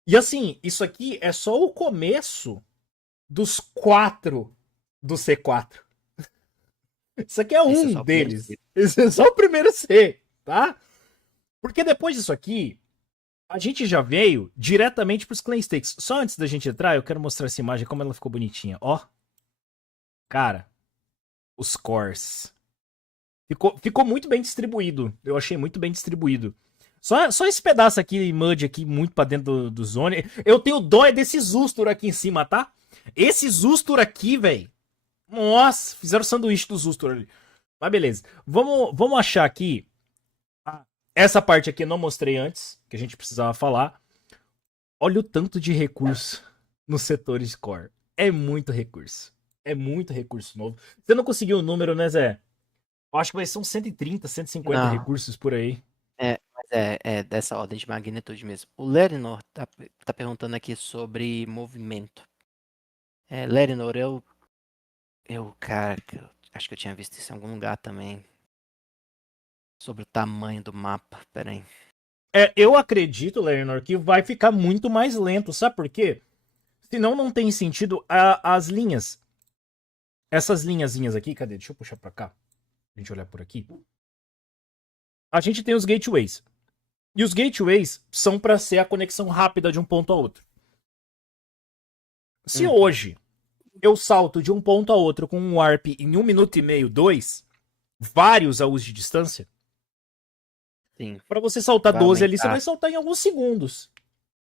E assim, isso aqui é só o começo dos 4 do C4. Isso aqui é Esse é um só o primeiro deles. ciclo. Esse é só o primeiro C, tá? Porque depois disso aqui, a gente já veio diretamente pros Clan Stakes. Só antes da gente entrar, eu quero mostrar essa imagem, como ela ficou bonitinha. Ó. Cara, os cores. Ficou muito bem distribuído. Eu achei muito bem distribuído. Só esse pedaço aqui, mud aqui, muito pra dentro do zone. Eu tenho dó desse Zustur aqui em cima, tá? Esse Zustur aqui, velho. Nossa, fizeram sanduíche do Zustur ali. Mas beleza. Vamos achar aqui. Essa parte aqui eu não mostrei antes, que a gente precisava falar. Olha o tanto de recurso nos setores de core. É muito recurso. É muito recurso novo. Você não conseguiu o número, né, Zé? Eu acho que vai ser uns 130, 150 Não, recursos por aí. mas é dessa ordem de magnitude mesmo. O Lerinor tá perguntando aqui sobre movimento. Lerinor, cara, acho que eu tinha visto isso em algum lugar também. Sobre o tamanho do mapa, peraí. Eu acredito, Leonor, que vai ficar muito mais lento. Sabe por quê? Senão não tem sentido as linhas. Essas linhazinhas aqui, cadê? Deixa eu puxar pra cá. A gente olhar por aqui. A gente tem os gateways. E os gateways são para ser a conexão rápida de um ponto a outro. Se hoje eu salto de um ponto a outro com um warp em 1 minuto e meio, 2, vários AUs de distância, Sim, para você saltar vai 12 ali, você aumentar. vai saltar em alguns segundos.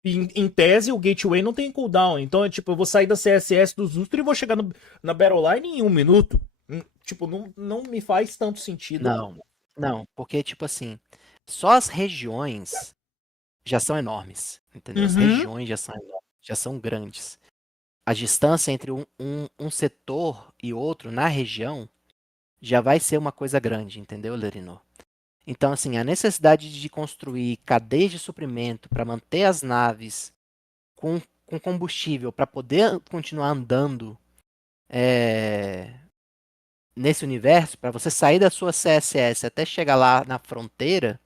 Em tese, o gateway não tem cooldown. Então, tipo, eu vou sair da CSS do Zustra e vou chegar na Battleline em 1 minuto. Tipo, não me faz tanto sentido. Não, porque, tipo assim, só as regiões já são enormes, entendeu? As Uhum. regiões já são enormes, já são grandes. A distância entre um setor e outro na região já vai ser uma coisa grande, entendeu, Lerino? Então, assim, a necessidade de construir cadeias de suprimento para manter as naves com combustível para poder continuar andando nesse universo, para você sair da sua CSS até chegar lá na fronteira,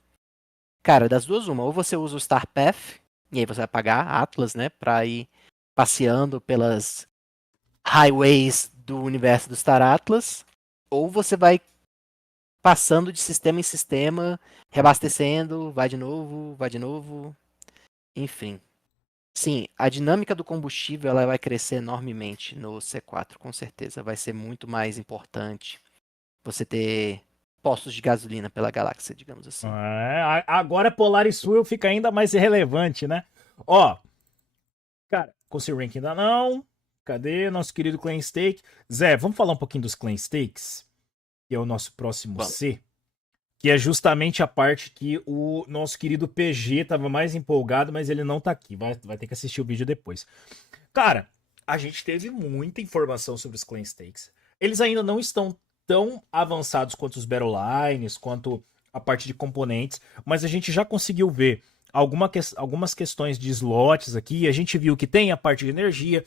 cara, das duas uma, ou você usa o Star Path, e aí você vai pagar Atlas, né, para ir passeando pelas highways do universo do Star Atlas, ou você vai passando de sistema em sistema, reabastecendo, vai de novo, enfim. Sim, a dinâmica do combustível ela vai crescer enormemente no C4, com certeza. Vai ser muito mais importante você ter postos de gasolina pela galáxia, digamos assim. Agora Polaris Fuel fica ainda mais irrelevante, né? Ó, cara, com o rank ainda não. Cadê nosso querido Claim Stake? Zé, vamos falar um pouquinho dos Claim Stakes, que é o nosso próximo Vamos. C, que é justamente a parte que o nosso querido PG tava mais empolgado, mas ele não tá aqui. Vai ter que assistir o vídeo depois. Cara, a gente teve muita informação sobre os Claim Stakes. Eles ainda não estão tão avançados quanto os Battle Lines, quanto a parte de componentes, mas a gente já conseguiu ver algumas questões de slots aqui. A gente viu que tem a parte de energia,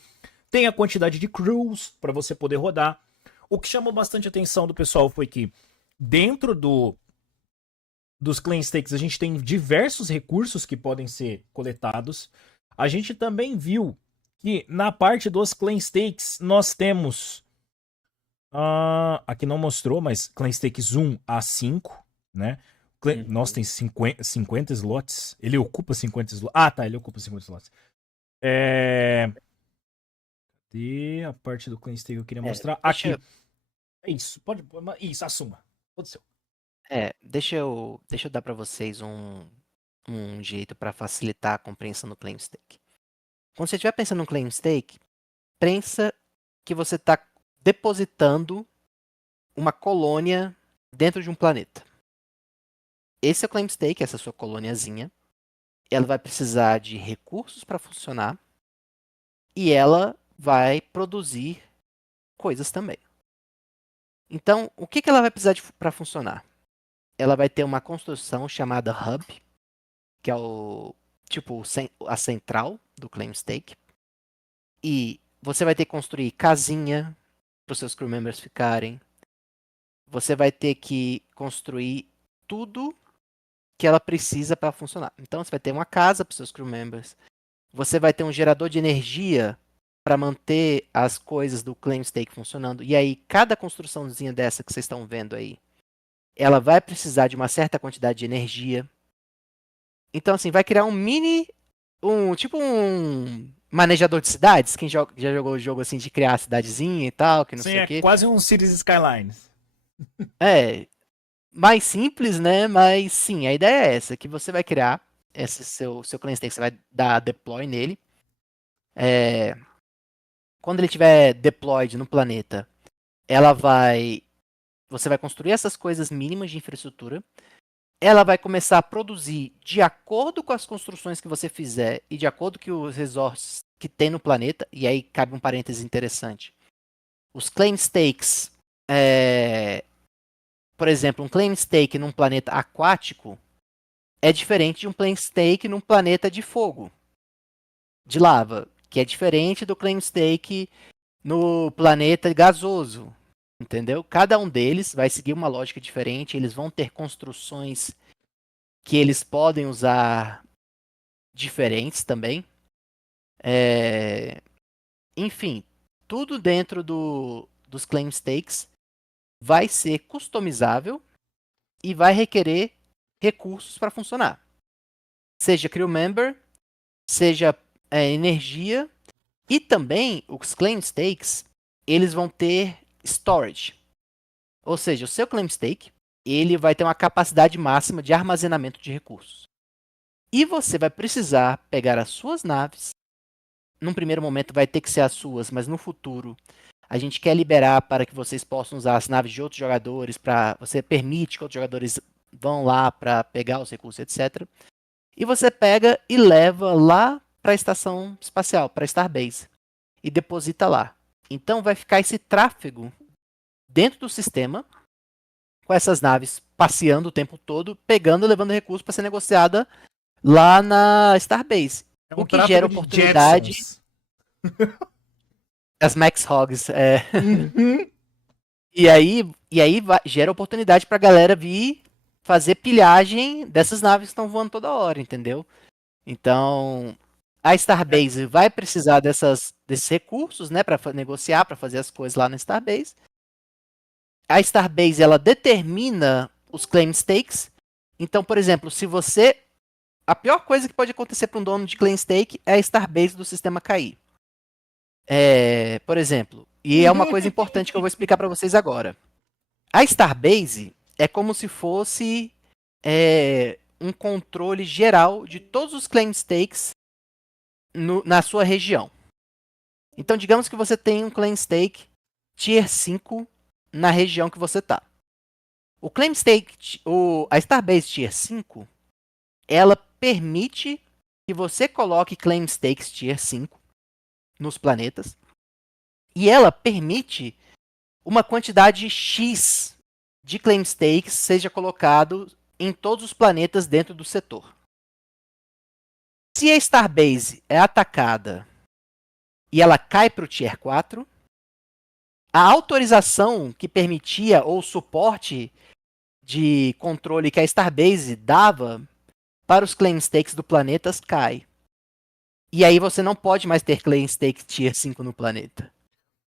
tem a quantidade de crews para você poder rodar. O que chamou bastante atenção do pessoal foi que dentro dos Claim Stakes a gente tem diversos recursos que podem ser coletados. A gente também viu que na parte dos Claim Stakes nós temos... aqui não mostrou, mas Claim Stakes 1 a 5, né? Nossa, tem 50 slots. Ele ocupa 50 slots. Ah, tá, ele ocupa 50 slots. Cadê a parte do Claim Stake que eu queria mostrar? Aqui. É isso, isso, assuma. Todo seu. Deixa eu dar para vocês um jeito para facilitar a compreensão do Claim Stake. Quando você estiver pensando no Claim Stake, pensa que você está depositando uma colônia dentro de um planeta. Esse é o Claim Stake, essa sua colôniazinha. Ela vai precisar de recursos para funcionar e ela vai produzir coisas também. Então, o que ela vai precisar para funcionar? Ela vai ter uma construção chamada Hub, que é a central do Claim Stake. E você vai ter que construir casinha para os seus crew members ficarem. Você vai ter que construir tudo que ela precisa para funcionar. Então, você vai ter uma casa para os seus crew members. Você vai ter um gerador de energia para manter as coisas do Claim Stake funcionando. E aí, cada construçãozinha dessa que vocês estão vendo aí, ela vai precisar de uma certa quantidade de energia. Então, assim, vai criar tipo um manejador de cidades. Quem já jogou o jogo assim de criar a cidadezinha e tal, que não sei o quê. Quase um Cities Skylines. Mais simples, né? Mas sim, a ideia é essa, que você vai criar esse seu Claim Stake, você vai dar deploy nele. Quando ele estiver deployed no planeta, você vai construir essas coisas mínimas de infraestrutura. Ela vai começar a produzir de acordo com as construções que você fizer e de acordo com os resources que tem no planeta. E aí cabe um parêntese interessante. Os Claim Stakes, por exemplo, um Claim Stake num planeta aquático é diferente de um Claim Stake num planeta de fogo, de lava, que é diferente do Claim Stake no planeta gasoso. Entendeu? Cada um deles vai seguir uma lógica diferente, eles vão ter construções que eles podem usar diferentes também. Enfim, tudo dentro dos Claim Stakes vai ser customizável e vai requerer recursos para funcionar. Seja crew member, seja energia, e também os Claim Stakes, eles vão ter storage. Ou seja, o seu Claim Stake, ele vai ter uma capacidade máxima de armazenamento de recursos. E você vai precisar pegar as suas naves. Num primeiro momento vai ter que ser as suas, mas no futuro a gente quer liberar para que vocês possam usar as naves de outros jogadores, você permite que outros jogadores vão lá para pegar os recursos, etc. E você pega e leva lá para a estação espacial, para a Starbase, e deposita lá. Então vai ficar esse tráfego dentro do sistema, com essas naves passeando o tempo todo, pegando e levando recursos para ser negociada lá na Starbase. O que gera oportunidade. As Max Hogs. E aí gera oportunidade para a galera vir fazer pilhagem dessas naves que estão voando toda hora, entendeu? Então, a Starbase vai precisar desses recursos, né, para negociar, para fazer as coisas lá na Starbase. A Starbase, ela determina os Claim Stakes. Então, por exemplo, a pior coisa que pode acontecer para um dono de Claim Stake é a Starbase do sistema cair. Por exemplo, e é uma coisa importante que eu vou explicar para vocês agora. A Starbase é como se fosse um controle geral de todos os Claim Stakes na sua região. Então, digamos que você tem um claim stake Tier 5 na região que você está. O claim stake, a Starbase Tier 5, ela permite que você coloque claim stakes Tier 5 nos planetas. E ela permite uma quantidade X de claim stakes seja colocado em todos os planetas dentro do setor. Se a Starbase é atacada e ela cai para o Tier 4, a autorização que permitia ou suporte de controle que a Starbase dava para os claim stakes do planeta cai. E aí você não pode mais ter claim stake Tier 5 no planeta.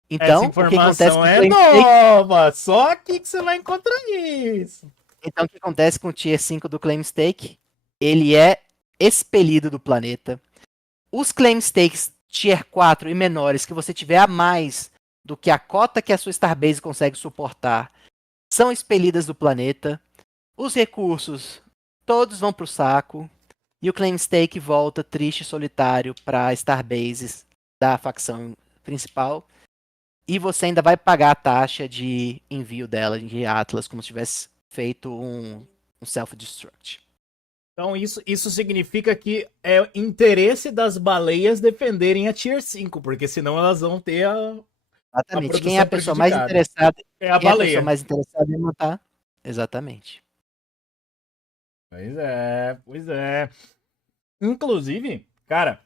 Então, Essa o que acontece informação com o é claim stake... nova! Só aqui que você vai encontrar isso. Então, o que acontece com o Tier 5 do claim stake? Ele é expelido do planeta. Os claim stakes Tier 4 e menores que você tiver a mais do que a cota que a sua Starbase consegue suportar são expelidas do planeta. Os recursos todos vão para o saco. E o claim stake volta triste e solitário para a Starbase da facção principal. E você ainda vai pagar a taxa de envio dela de Atlas, como se tivesse feito um self-destruct. Então isso significa que é interesse das baleias defenderem a Tier 5, porque senão elas vão ter a Exatamente. Quem é a pessoa mais prejudicada. interessada? É a Quem é a baleia. pessoa mais interessada em matar? Exatamente. Pois é. Inclusive, cara,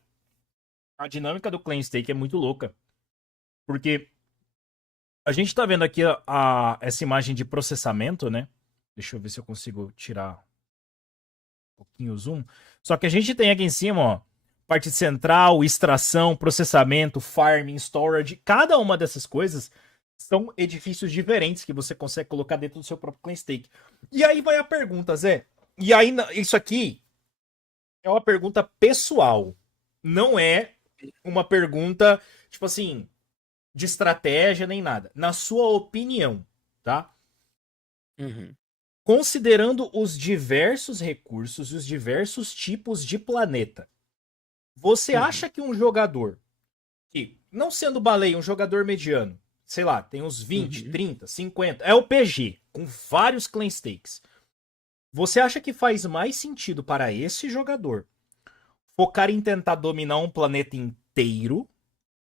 a dinâmica do claim stake é muito louca. Porque a gente tá vendo aqui essa imagem de processamento, né? Deixa eu ver se eu consigo tirar um pouquinho o zoom. Só que a gente tem aqui em cima, ó, parte central, extração, processamento, farming, storage. Cada uma dessas coisas são edifícios diferentes que você consegue colocar dentro do seu próprio claim stake. E aí vai a pergunta, Zé. E aí, isso aqui é uma pergunta pessoal. Não é uma pergunta, tipo assim, de estratégia nem nada. Na sua opinião, tá? Uhum. Considerando os diversos recursos e os diversos tipos de planeta, você acha que um jogador, que, não sendo baleia, um jogador mediano, sei lá, tem uns 20, 30, 50, é o PG, com vários claim stakes. Você acha que faz mais sentido para esse jogador focar em tentar dominar um planeta inteiro,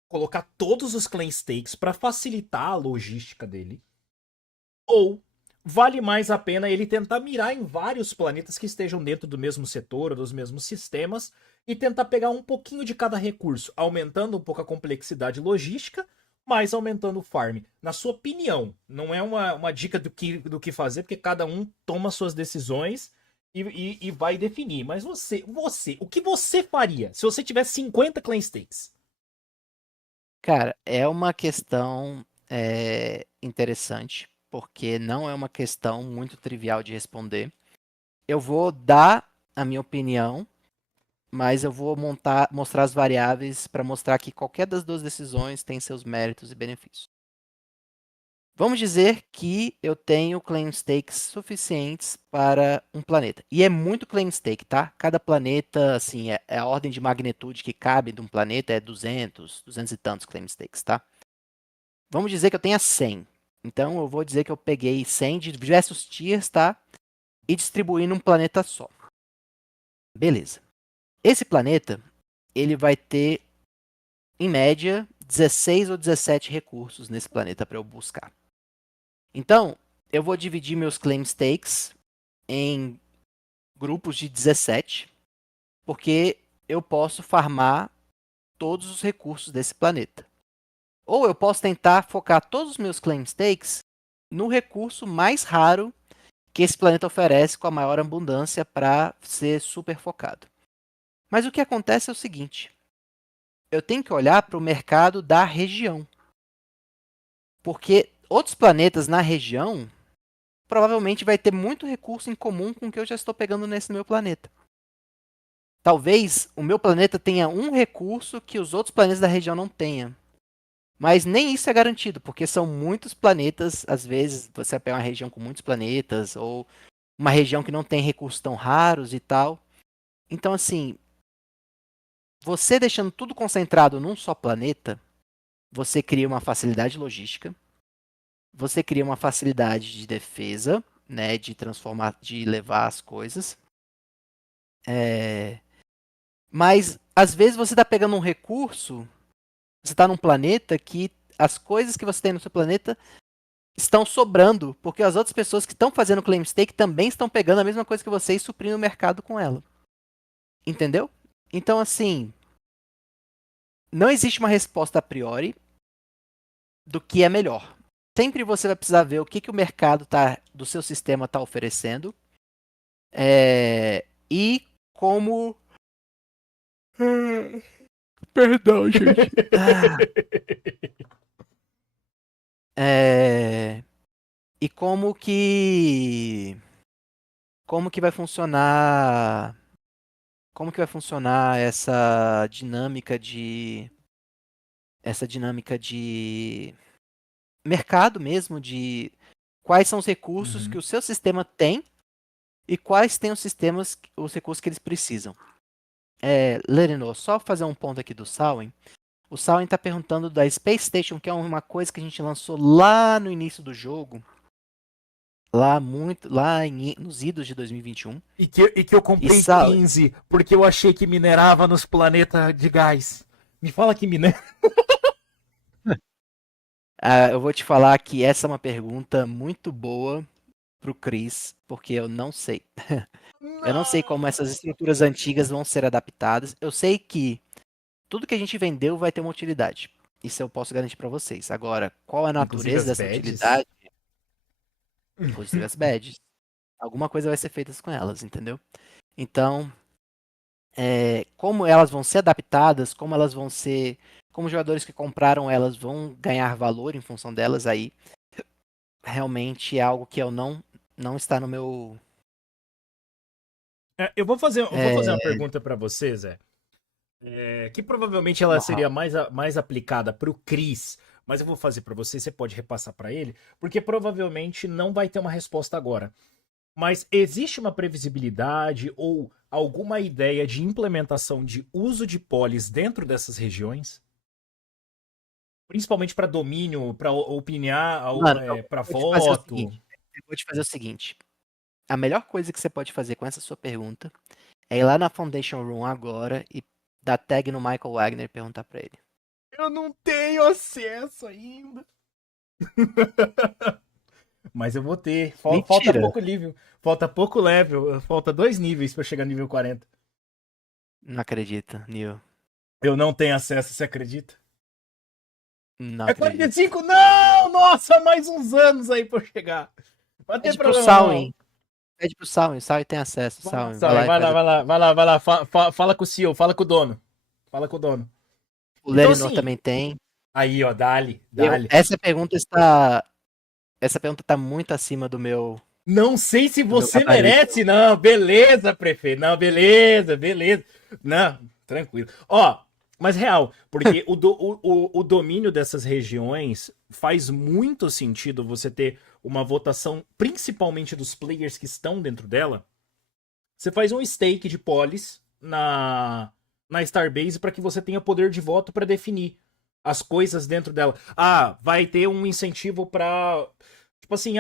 colocar todos os claim stakes para facilitar a logística dele? Ou vale mais a pena ele tentar mirar em vários planetas que estejam dentro do mesmo setor ou dos mesmos sistemas e tentar pegar um pouquinho de cada recurso, aumentando um pouco a complexidade logística, mas aumentando o farm? Na sua opinião, não é uma dica do que fazer, porque cada um toma suas decisões e vai definir. Mas você, o que você faria se você tivesse 50 claim stakes? Cara, é uma questão interessante, porque não é uma questão muito trivial de responder. Eu vou dar a minha opinião, mas eu vou mostrar as variáveis para mostrar que qualquer das duas decisões tem seus méritos e benefícios. Vamos dizer que eu tenho claim stakes suficientes para um planeta. E é muito claim stake, tá? Cada planeta, assim, a ordem de magnitude que cabe de um planeta é 200 e tantos claim stakes, tá? Vamos dizer que eu tenha 100. Então eu vou dizer que eu peguei 100 de diversos tiers, tá? E distribuí num planeta só. Beleza. Esse planeta, ele vai ter, em média, 16 ou 17 recursos nesse planeta para eu buscar. Então, eu vou dividir meus claim stakes em grupos de 17, porque eu posso farmar todos os recursos desse planeta. Ou eu posso tentar focar todos os meus claim stakes no recurso mais raro que esse planeta oferece com a maior abundância para ser super focado. Mas o que acontece é o seguinte, eu tenho que olhar para o mercado da região. Porque outros planetas na região provavelmente vai ter muito recurso em comum com o que eu já estou pegando nesse meu planeta. Talvez o meu planeta tenha um recurso que os outros planetas da região não tenham. Mas nem isso é garantido, porque são muitos planetas. Às vezes você pega uma região com muitos planetas, ou uma região que não tem recursos tão raros e tal. Então, assim, você deixando tudo concentrado num só planeta, você cria uma facilidade logística, você cria uma facilidade de defesa, né, de transformar, de levar as coisas. Mas às vezes você está pegando um recurso, você está num planeta que as coisas que você tem no seu planeta estão sobrando, porque as outras pessoas que estão fazendo claim stake também estão pegando a mesma coisa que você e suprindo o mercado com ela. Entendeu? Então, assim, não existe uma resposta a priori do que é melhor. Sempre você vai precisar ver o que o mercado do seu sistema está oferecendo e como... Perdão, gente. E como que vai funcionar essa dinâmica de mercado mesmo, de quais são os recursos que o seu sistema tem e quais têm os recursos que eles precisam. Lerino, só fazer um ponto aqui do Sawen. O Sawen está perguntando da Space Station, que é uma coisa que a gente lançou lá no início do jogo. Nos idos de 2021. E que eu comprei 15, porque eu achei que minerava nos planetas de gás. Me fala que minera. Eu vou te falar que essa é uma pergunta muito boa pro Chris, porque eu não sei. Eu não sei como essas estruturas antigas vão ser adaptadas. Eu sei que tudo que a gente vendeu vai ter uma utilidade. Isso eu posso garantir para vocês. Agora, qual é a natureza dessa utilidade? Inclusive as badges. Alguma coisa vai ser feita com elas, entendeu? Então, como elas vão ser adaptadas, como os jogadores que compraram elas vão ganhar valor em função delas, aí realmente é algo que eu não está no meu... Eu vou fazer uma pergunta para você, Zé. Que provavelmente ela seria mais aplicada para o Chris, mas eu vou fazer para você pode repassar para ele, porque provavelmente não vai ter uma resposta agora. Mas existe uma previsibilidade ou alguma ideia de implementação de uso de polis dentro dessas regiões? Principalmente para domínio, para opinar, para foto. Eu vou te fazer o seguinte. A melhor coisa que você pode fazer com essa sua pergunta é ir lá na Foundation Room agora e dar tag no Michael Wagner e perguntar para ele. Eu não tenho acesso ainda. Mas eu vou ter. Falta pouco nível. Falta pouco level. Falta 2 níveis pra chegar no nível 40. Não acredito, Neil. Eu não tenho acesso, você acredita? Não é acredito. 45? Não! Nossa, mais uns anos aí pra eu chegar. Não tem problema. Pede pro Sawen, o Sawen tem acesso. Vai lá. Fala com o CEO, fala com o dono. O Lerinor também tem. Aí, ó, dali. Essa pergunta está muito acima do meu... Não sei se você merece, não. Beleza, prefeito. Não, beleza. Não, tranquilo. Ó, mas real, porque o domínio dessas regiões faz muito sentido você ter uma votação, principalmente dos players que estão dentro dela. Você faz um stake de polis na Starbase para que você tenha poder de voto para definir as coisas dentro dela. Vai ter um incentivo para... Tipo assim,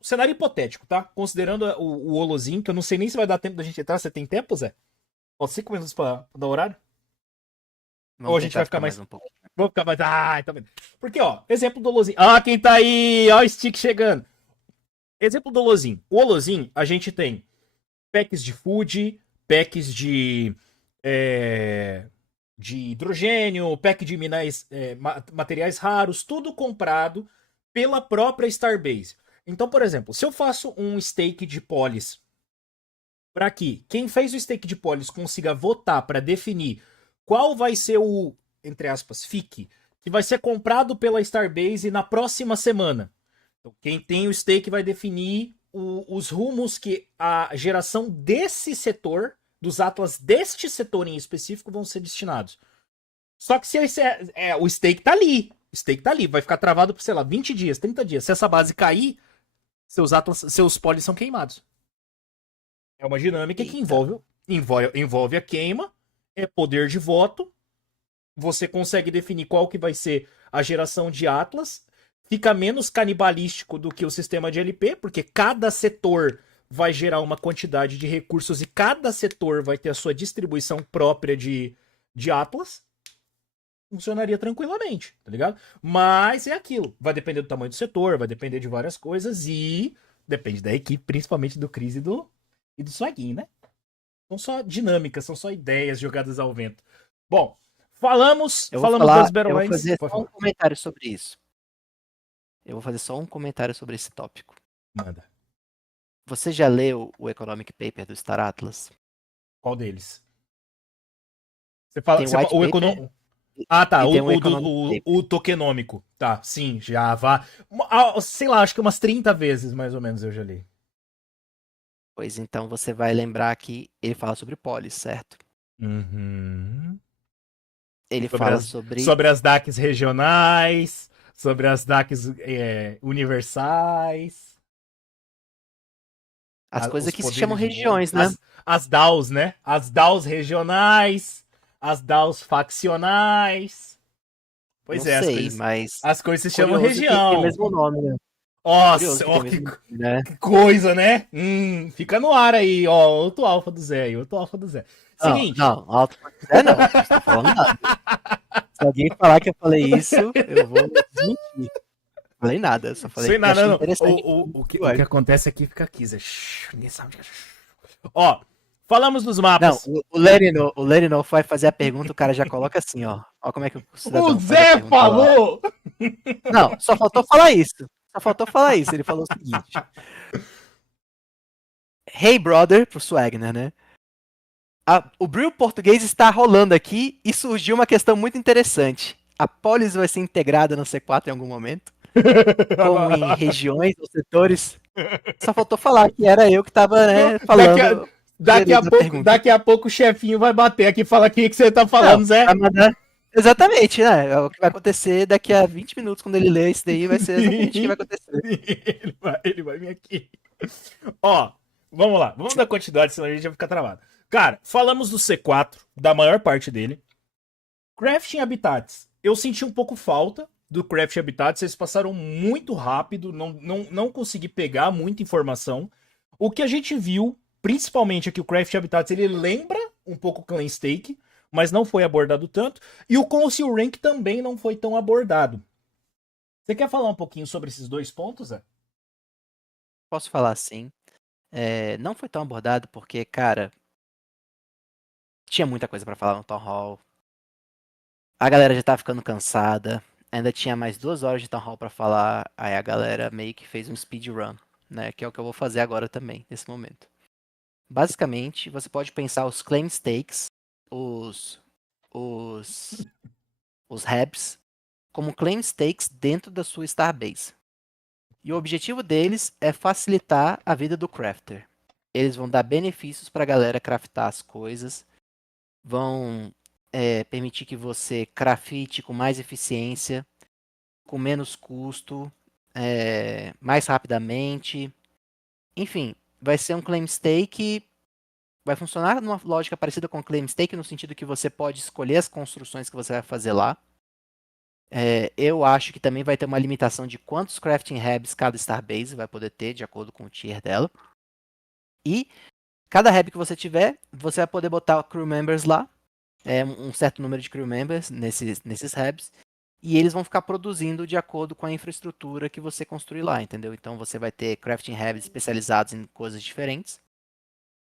cenário hipotético, tá? Considerando o holozinho, que eu não sei nem se vai dar tempo da gente entrar. Você tem tempo, Zé? 5 minutos pra dar horário? Ou a gente vai ficar mais um pouco? Vou ficar mais... então... Porque, ó, exemplo do holozinho. Quem tá aí? Ó o stick chegando. Exemplo do holozinho. O holozinho, a gente tem packs de food, packs de hidrogênio, pack de minerais, materiais raros, tudo comprado pela própria Starbase. Então, por exemplo, se eu faço um stake de polis para que quem fez o stake de polis consiga votar para definir qual vai ser o, entre aspas, FIC, que vai ser comprado pela Starbase na próxima semana. Então, quem tem o stake vai definir os rumos que a geração desse setor, dos atlas deste setor em específico, vão ser destinados. Só que se o stake tá ali. O stake tá ali. Vai ficar travado por, sei lá, 20 dias, 30 dias. Se essa base cair, seus polis são queimados. É uma dinâmica que envolve a queima, é poder de voto. você consegue definir qual que vai ser a geração de Atlas, fica menos canibalístico do que o sistema de LP, porque cada setor vai gerar uma quantidade de recursos e cada setor vai ter a sua distribuição própria de Atlas. Funcionaria tranquilamente, tá ligado? Mas é aquilo. Vai depender do tamanho do setor, vai depender de várias coisas e depende da equipe, principalmente do Chris e do Swaguinho, né? São só dinâmicas, são só ideias jogadas ao vento. Bom, falamos das Battle Eu vou Lines. fazer Pode só um falar. comentário sobre isso. Eu vou fazer só um comentário sobre esse tópico. Manda. Você já leu o Economic Paper do Star Atlas? Qual deles? Você fala, Tem o white o paper econômico. Ah, tá. e tem O, um economic paper. o tokenômico. Tá, sim, já vá. Sei lá, acho que umas 30 vezes mais ou menos eu já li. Pois então você vai lembrar que ele fala sobre polis, certo? Uhum. Ele Sobre fala as- sobre Sobre as DACs regionais, sobre as DACs universais. as coisas Os que se poderes chamam de regiões, voto. né? As DAOs, né? As DAOs regionais, as DAOs faccionais. Pois Não é, sei, mas as coisas se chamam curioso que tem o região. mesmo nome, né? Nossa, Curioso que tem ó, o mesmo nome, né? que coisa, né? Fica no ar aí, ó. Outro alfa do Zé aí, outro alfa do Zé. Seguinte. Não, alto não, não estou falando nada. Se alguém falar que eu falei isso, eu vou desmentir. Falei nada, só falei Sei que nada, achei não. interessante. O que acontece aqui fica aqui, Zé. Ninguém sabe. Ó, falamos dos Não, mapas. o Lerino vai fazer a pergunta, o cara já coloca assim, ó. Ó como é que o O cidadão faz a Zé pergunta lá. falou! Não, só faltou falar isso. Só faltou falar isso. Ele falou o seguinte. Hey brother, pro Swagner, né? O Brew português está rolando aqui e surgiu uma questão muito interessante. A polis vai ser integrada no C4 em algum momento? Como em regiões ou setores? Só faltou falar que era eu que estava, né, falando. Daqui a pouco o chefinho vai bater aqui e fala o que você tá falando, Não, Zé. vai mandar... Exatamente, né? É o que vai acontecer daqui a 20 minutos quando ele ler isso daí, vai ser exatamente o que vai acontecer. Ele vai vir aqui. Ó, vamos lá. Vamos dar quantidade, senão a gente vai ficar travado. Cara, falamos do C4, da maior parte dele. Crafting Habitats. Eu senti um pouco falta do Crafting Habitats. Eles passaram muito rápido. Não consegui pegar muita informação. O que a gente viu, principalmente aqui, o Crafting Habitats, ele lembra um pouco o Clan Stake, mas não foi abordado tanto. E o Council Rank também não foi tão abordado. Você quer falar um pouquinho sobre esses dois pontos, Zé? Posso falar sim. Não foi tão abordado porque, cara, tinha muita coisa pra falar no Town Hall. A galera já tá ficando cansada. Ainda tinha mais 2 horas de Town Hall pra falar. Aí a galera meio que fez um speedrun, né? Que é o que eu vou fazer agora também, nesse momento. Basicamente, você pode pensar os claim stakes, os Habs, como claim stakes dentro da sua Starbase. E o objetivo deles é facilitar a vida do crafter. Eles vão dar benefícios para a galera craftar as coisas, vão permitir que você crafte com mais eficiência, com menos custo, mais rapidamente. Enfim, vai ser um claim stake, vai funcionar numa lógica parecida com o claim stake, no sentido que você pode escolher as construções que você vai fazer lá. Eu acho que também vai ter uma limitação de quantos crafting hubs cada Starbase vai poder ter, de acordo com o tier dela. E cada hub que você tiver, você vai poder botar crew members lá, um certo número de crew members nesses hubs, e eles vão ficar produzindo de acordo com a infraestrutura que você construir lá, entendeu? Então você vai ter crafting hubs especializados em coisas diferentes,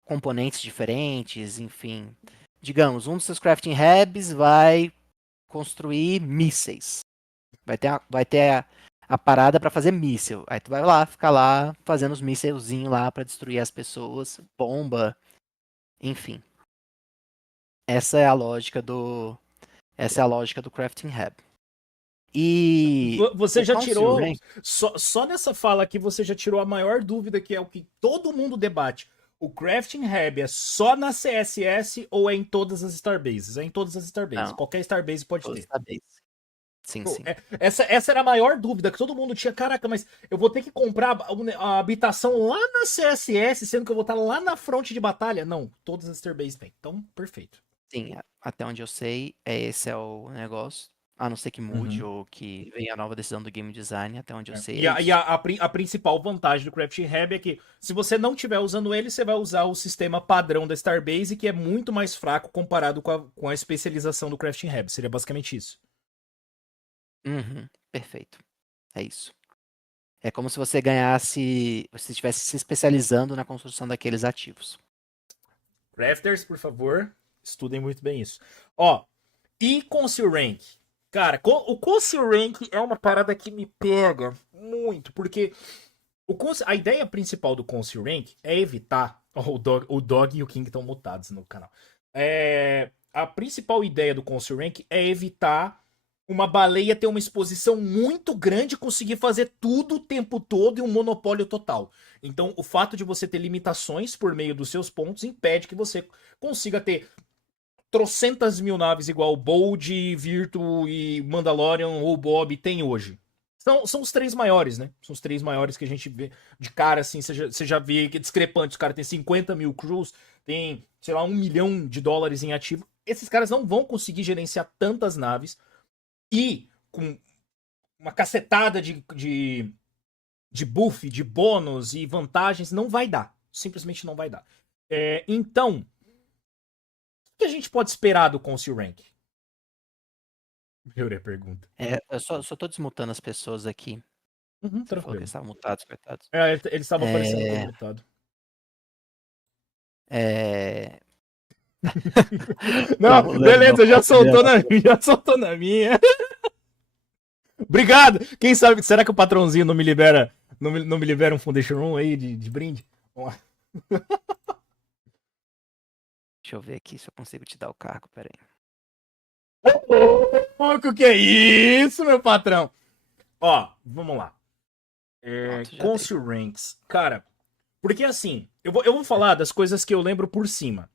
componentes diferentes, enfim. Digamos, um dos seus crafting hubs vai construir mísseis. Vai ter a parada para fazer míssil. Aí tu vai lá, ficar lá fazendo os mísselzinhos lá para destruir as pessoas, bomba, enfim. Essa é a lógica do crafting hub. E você já tirou Rank, só nessa fala aqui você já tirou a maior dúvida, que é o que todo mundo debate. O Crafting Hub é só na CSS ou é em todas as Starbases? É em todas as Starbases. Não. Qualquer Starbase pode ter. Starbase. Sim, sim. Essa era a maior dúvida que todo mundo tinha. Caraca, mas eu vou ter que comprar a habitação lá na CSS, sendo que eu vou estar lá na fronte de batalha? Não, todas as Starbases têm. Então, perfeito. Sim, até onde eu sei, esse é o negócio. A não ser que mude ou que venha a nova decisão do game design, até onde eu sei E, é isso. a principal vantagem do Crafting Hub é que, se você não estiver usando ele, você vai usar o sistema padrão da Starbase, que é muito mais fraco comparado com a especialização do Crafting Hub. Seria basicamente isso. Uhum, perfeito. É isso. É como se você ganhasse, você estivesse se especializando na construção daqueles ativos. Crafters, por favor, estudem muito bem isso. Ó, e Conceal Rank? Cara, o Conceal Rank é uma parada que me pega muito, porque a ideia principal do Conceal Rank é evitar. Ó, o Dog e o King estão mutados no canal. A principal ideia do Conceal Rank é evitar uma baleia ter uma exposição muito grande e conseguir fazer tudo o tempo todo e um monopólio total. Então, o fato de você ter limitações por meio dos seus pontos impede que você consiga ter trocentas mil naves igual Bold, Virtu e Mandalorian ou Bob tem hoje. São os três maiores, né? São os três maiores que a gente vê de cara, assim, você já vê que é discrepante. Os caras têm 50 mil crews, tem, sei lá, $1 milhão em ativo. Esses caras não vão conseguir gerenciar tantas naves e com uma cacetada de buff, de bônus e vantagens, não vai dar. Simplesmente não vai dar. Então, o que a gente pode esperar do Conceal Rank? Eu pergunta. Eu só tô desmutando as pessoas aqui. Você falou que Tranquilo. eles estavam mutados, coitados. Eles estavam aparecendo como mutado. Não, beleza, já soltou na minha. Obrigado! Quem sabe, será que o patrãozinho não me libera um Foundation Room aí de brinde? Vamos lá. Deixa eu ver aqui se eu consigo te dar o cargo, peraí. O que é isso, meu patrão? Ó, vamos lá. Conceal Ranks. Cara, porque assim, eu vou falar das coisas que eu lembro por cima.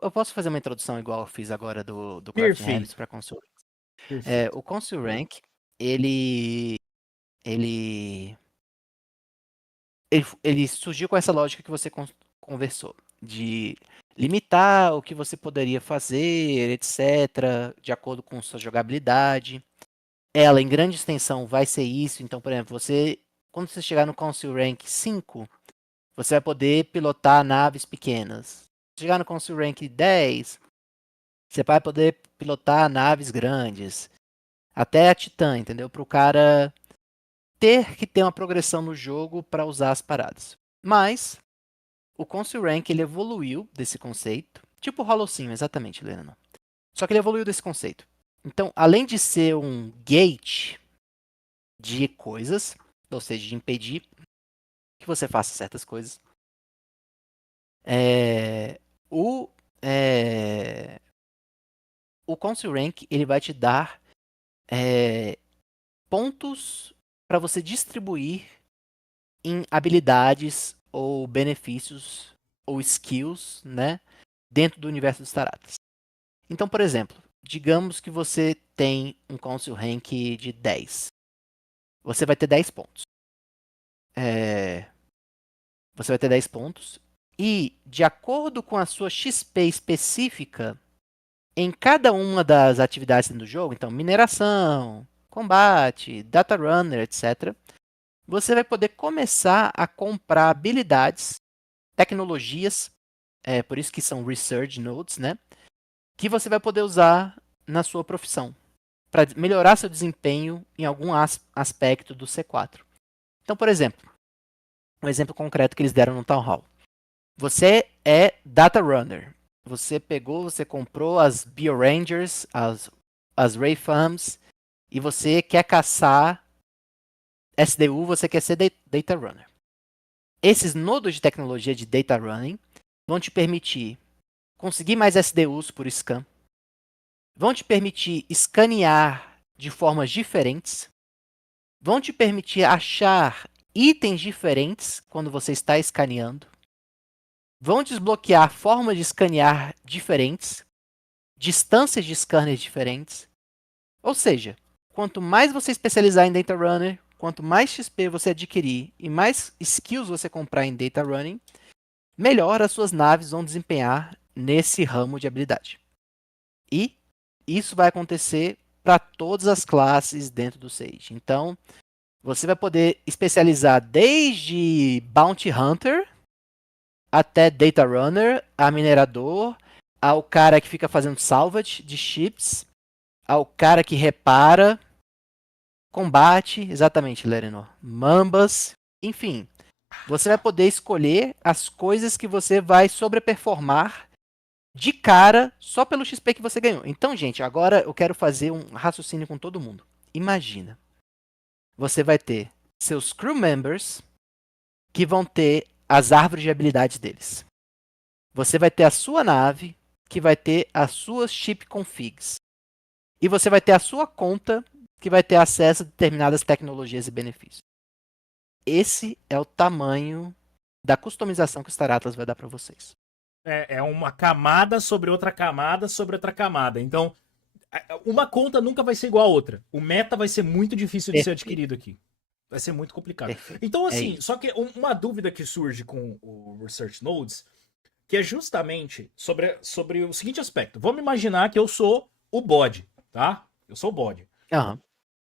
Eu posso fazer uma introdução igual eu fiz agora do Crafting Habits para Conceal Rank. O Conceal Rank, ele surgiu com essa lógica que você conversou, de limitar o que você poderia fazer, etc., de acordo com sua jogabilidade. Ela, em grande extensão, vai ser isso. Então, por exemplo, quando você chegar no Conceal Rank 5, você vai poder pilotar naves pequenas. Se chegar no Conceal Rank 10, você vai poder pilotar naves grandes. Até a Titã, entendeu? Para o cara ter que ter uma progressão no jogo para usar as paradas. Mas o Conceal Rank ele evoluiu desse conceito, tipo o Holocene, exatamente, Helena. Só que ele evoluiu desse conceito. Então, além de ser um gate de coisas, ou seja, de impedir que você faça certas coisas, o Conceal Rank ele vai te dar pontos para você distribuir em habilidades ou benefícios ou skills, né, dentro do universo dos Taratas. Então, por exemplo, digamos que você tem um Conceal Rank de 10. Você vai ter 10 pontos. Você vai ter 10 pontos. E, de acordo com a sua XP específica, em cada uma das atividades do jogo, então mineração, combate, data runner, etc., você vai poder começar a comprar habilidades, tecnologias, por isso que são Research Nodes, né? Que você vai poder usar na sua profissão, para melhorar seu desempenho em algum aspecto do C4. Então, por exemplo, um exemplo concreto que eles deram no Town Hall. Você é Data Runner. Você comprou as Biorangers, as Ray Farms, e você quer caçar SDU, você quer ser Data Runner. Esses nodos de tecnologia de Data Running vão te permitir conseguir mais SDUs por scan, vão te permitir escanear de formas diferentes, vão te permitir achar itens diferentes quando você está escaneando, vão desbloquear formas de escanear diferentes, distâncias de scanner diferentes. Ou seja, quanto mais você especializar em Data Runner, quanto mais XP você adquirir e mais skills você comprar em Data Running, melhor as suas naves vão desempenhar nesse ramo de habilidade. E isso vai acontecer para todas as classes dentro do Sage. Então, você vai poder especializar desde Bounty Hunter até Data Runner, a minerador, ao cara que fica fazendo salvage de chips, ao cara que repara, combate, exatamente, Lerenor, mambas, enfim. Você vai poder escolher as coisas que você vai sobreperformar de cara só pelo XP que você ganhou. Então, gente, agora eu quero fazer um raciocínio com todo mundo. Imagina, você vai ter seus crew members que vão ter as árvores de habilidades deles. Você vai ter a sua nave que vai ter as suas chip configs. E você vai ter a sua conta que vai ter acesso a determinadas tecnologias e benefícios. Esse é o tamanho da customização que o Star Atlas vai dar para vocês. É uma camada sobre outra camada sobre outra camada. Então, uma conta nunca vai ser igual a outra. O meta vai ser muito difícil de ser adquirido aqui. Vai ser muito complicado. Perfeito. Então, É assim, isso. só que uma dúvida que surge com o Research Nodes, que é justamente sobre o seguinte aspecto. Vamos imaginar que eu sou o bode, tá? Eu sou o bode. Aham.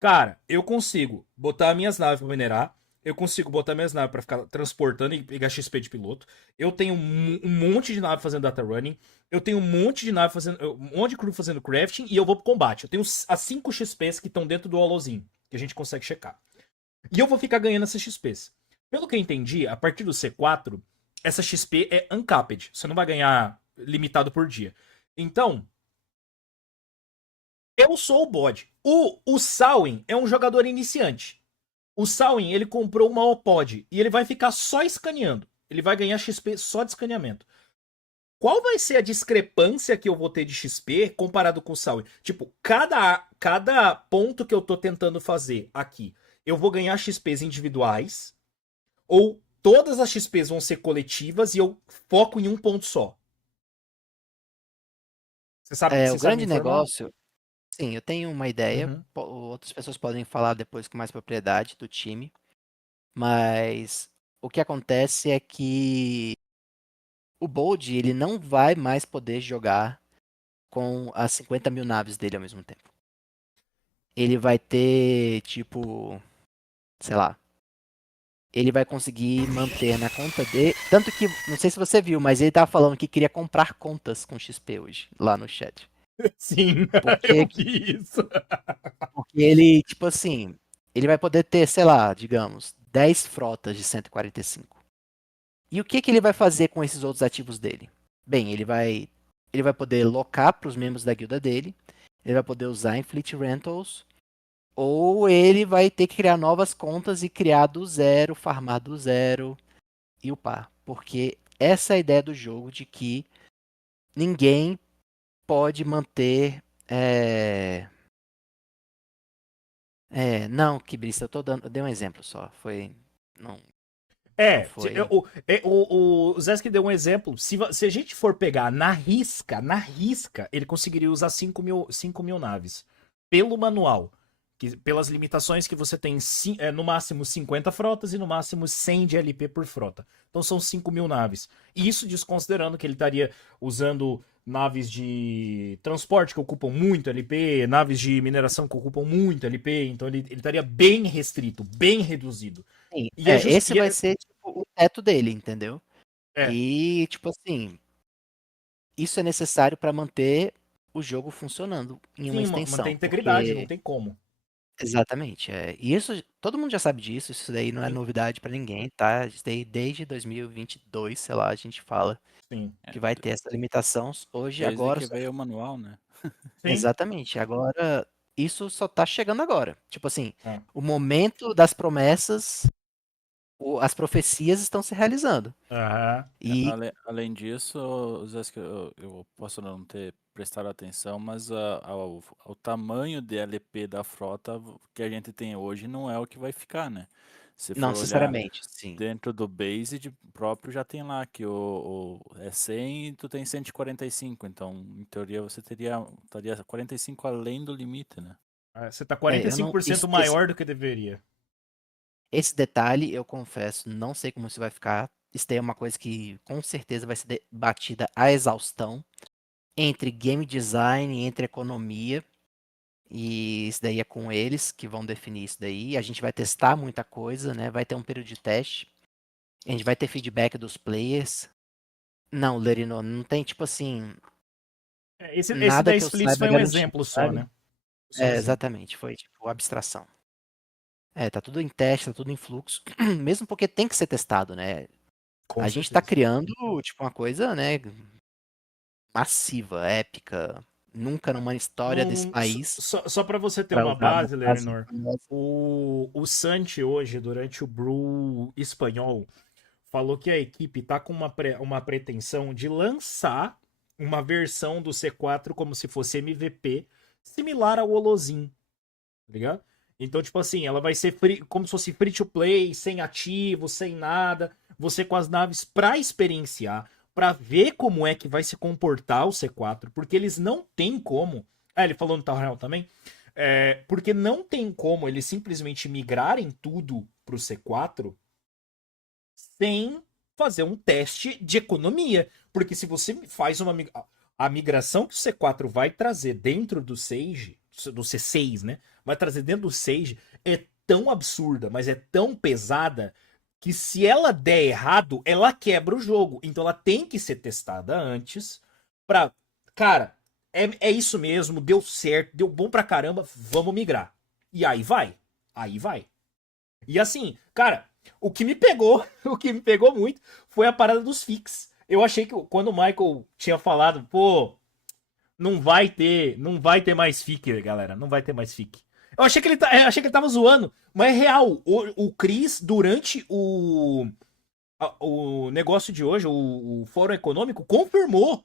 Cara, eu consigo botar minhas naves pra minerar. Eu consigo botar minhas naves pra ficar transportando e pegar XP de piloto. Eu tenho um monte de nave fazendo data running. Eu tenho um monte de nave fazendo. Um monte de crew fazendo crafting. E eu vou pro combate. Eu tenho as 5 XPs que estão dentro do holozinho. Que a gente consegue checar. E eu vou ficar ganhando essas XPs. Pelo que eu entendi, a partir do C4, essa XP é uncapped. Você não vai ganhar limitado por dia. Então, eu sou o bode. O Samhain é um jogador iniciante. O Samhain, ele comprou uma OPOD e ele vai ficar só escaneando. Ele vai ganhar XP só de escaneamento. Qual vai ser a discrepância que eu vou ter de XP comparado com o Samhain? Tipo, cada ponto que eu tô tentando fazer aqui, eu vou ganhar XPs individuais ou todas as XPs vão ser coletivas e eu foco em um ponto só? Você sabe, O você sabe grande me informar? negócio, sim, eu tenho uma ideia. Uhum. Outras pessoas podem falar depois com mais propriedade do time. Mas o que acontece é que o Bold ele não vai mais poder jogar com as 50 mil naves dele ao mesmo tempo. Ele vai ter, tipo, sei lá, ele vai conseguir manter na conta dele. Tanto que, não sei se você viu, mas ele tava falando que queria comprar contas com XP hoje, lá no chat. Sim, eu Porque, vi isso. porque ele, tipo assim, ele vai poder ter, sei lá, digamos, 10 frotas de 145. E o que ele vai fazer com esses outros ativos dele? Bem, ele vai poder locar para os membros da guilda dele, ele vai poder usar em Fleet Rentals, ou ele vai ter que criar novas contas e criar do zero, farmar do zero e upar. Porque essa é a ideia do jogo de que ninguém pode manter. Não, Kibrista, eu dei um exemplo só. Foi. Não, não foi. O Zesk deu um exemplo. Se a gente for pegar na risca, ele conseguiria usar 5 mil naves. Pelo manual. Pelas limitações que você tem, no máximo 50 frotas e no máximo 100 de LP por frota. Então são 5 mil naves. E isso desconsiderando que ele estaria usando naves de transporte que ocupam muito LP, naves de mineração que ocupam muito LP. Então ele estaria bem restrito, bem reduzido. Sim, E é just... esse vai ser tipo, o teto dele, entendeu? É, E, tipo assim, isso é necessário para manter o jogo funcionando em uma sim, manter a extensão, integridade, não porque tem como. exatamente, e isso todo mundo já sabe disso, isso daí não é Sim, novidade para ninguém, tá? Isso daí desde 2022, sei lá, a gente fala sim, É, que vai ter essa limitação hoje, desde agora, que veio o manual, né? sim. exatamente, agora isso só tá chegando agora. Tipo assim, É. o momento das promessas, as profecias estão se realizando. Aham. E Além disso, Zé, eu posso não ter prestado atenção, mas o tamanho de LP da frota que a gente tem hoje não é o que vai ficar, né? Se não for olhar necessariamente, sim. dentro do Based próprio, já tem lá que é 100 e tu tem 145, então em teoria você estaria 45 além do limite, né? Você tá Eu não, 45% maior do que deveria. esse detalhe, eu confesso, não sei como isso vai ficar. isso daí é uma coisa que com certeza vai ser debatida à exaustão entre game design, entre economia, e isso daí é com eles que vão definir isso daí. A gente vai testar muita coisa, né? Vai ter um período de teste, a gente vai ter feedback dos players. Não, Lerino, não tem tipo assim, Esse nada da que eu Splits saiba foi um garantido, exemplo só, sabe? né? Só um exemplo. Exatamente, foi tipo abstração. Tá tudo em teste, tá tudo em fluxo, mesmo porque tem que ser testado, né? Com A gente tá certeza. criando, tipo, uma coisa, né, massiva, épica, nunca numa história desse país Só para você ter para uma usar uma base, frase Leonor, famosa. o Santi hoje, durante o Brew espanhol, falou que a equipe tá com uma pretensão de lançar uma versão do C4 como se fosse MVP, similar ao Holozin, tá ligado? Então, tipo assim, ela vai ser como se fosse free to play, sem ativo, sem nada, você com as naves pra experienciar, pra ver como é que vai se comportar o C4, porque eles não têm como. Ah, ele falou no Town Hall também. Porque não tem como eles simplesmente migrarem tudo pro C4 sem fazer um teste de economia. Porque se você faz a migração que o C4 vai trazer dentro do Sage, do C6, né? Vai trazer dentro do Sage, é tão absurda, mas é tão pesada que se ela der errado, ela quebra o jogo. Então ela tem que ser testada antes pra. Cara, é isso mesmo, deu certo, deu bom pra caramba, vamos migrar. E aí vai. Aí vai. E assim, cara, o que me pegou, o que me pegou muito foi a parada dos fix. Eu achei que quando o Michael tinha falado, pô, não vai ter mais fic, galera, não vai ter mais fic. Eu achei que ele tava zoando, mas é real. O Chris, durante o negócio de hoje, o Fórum Econômico, confirmou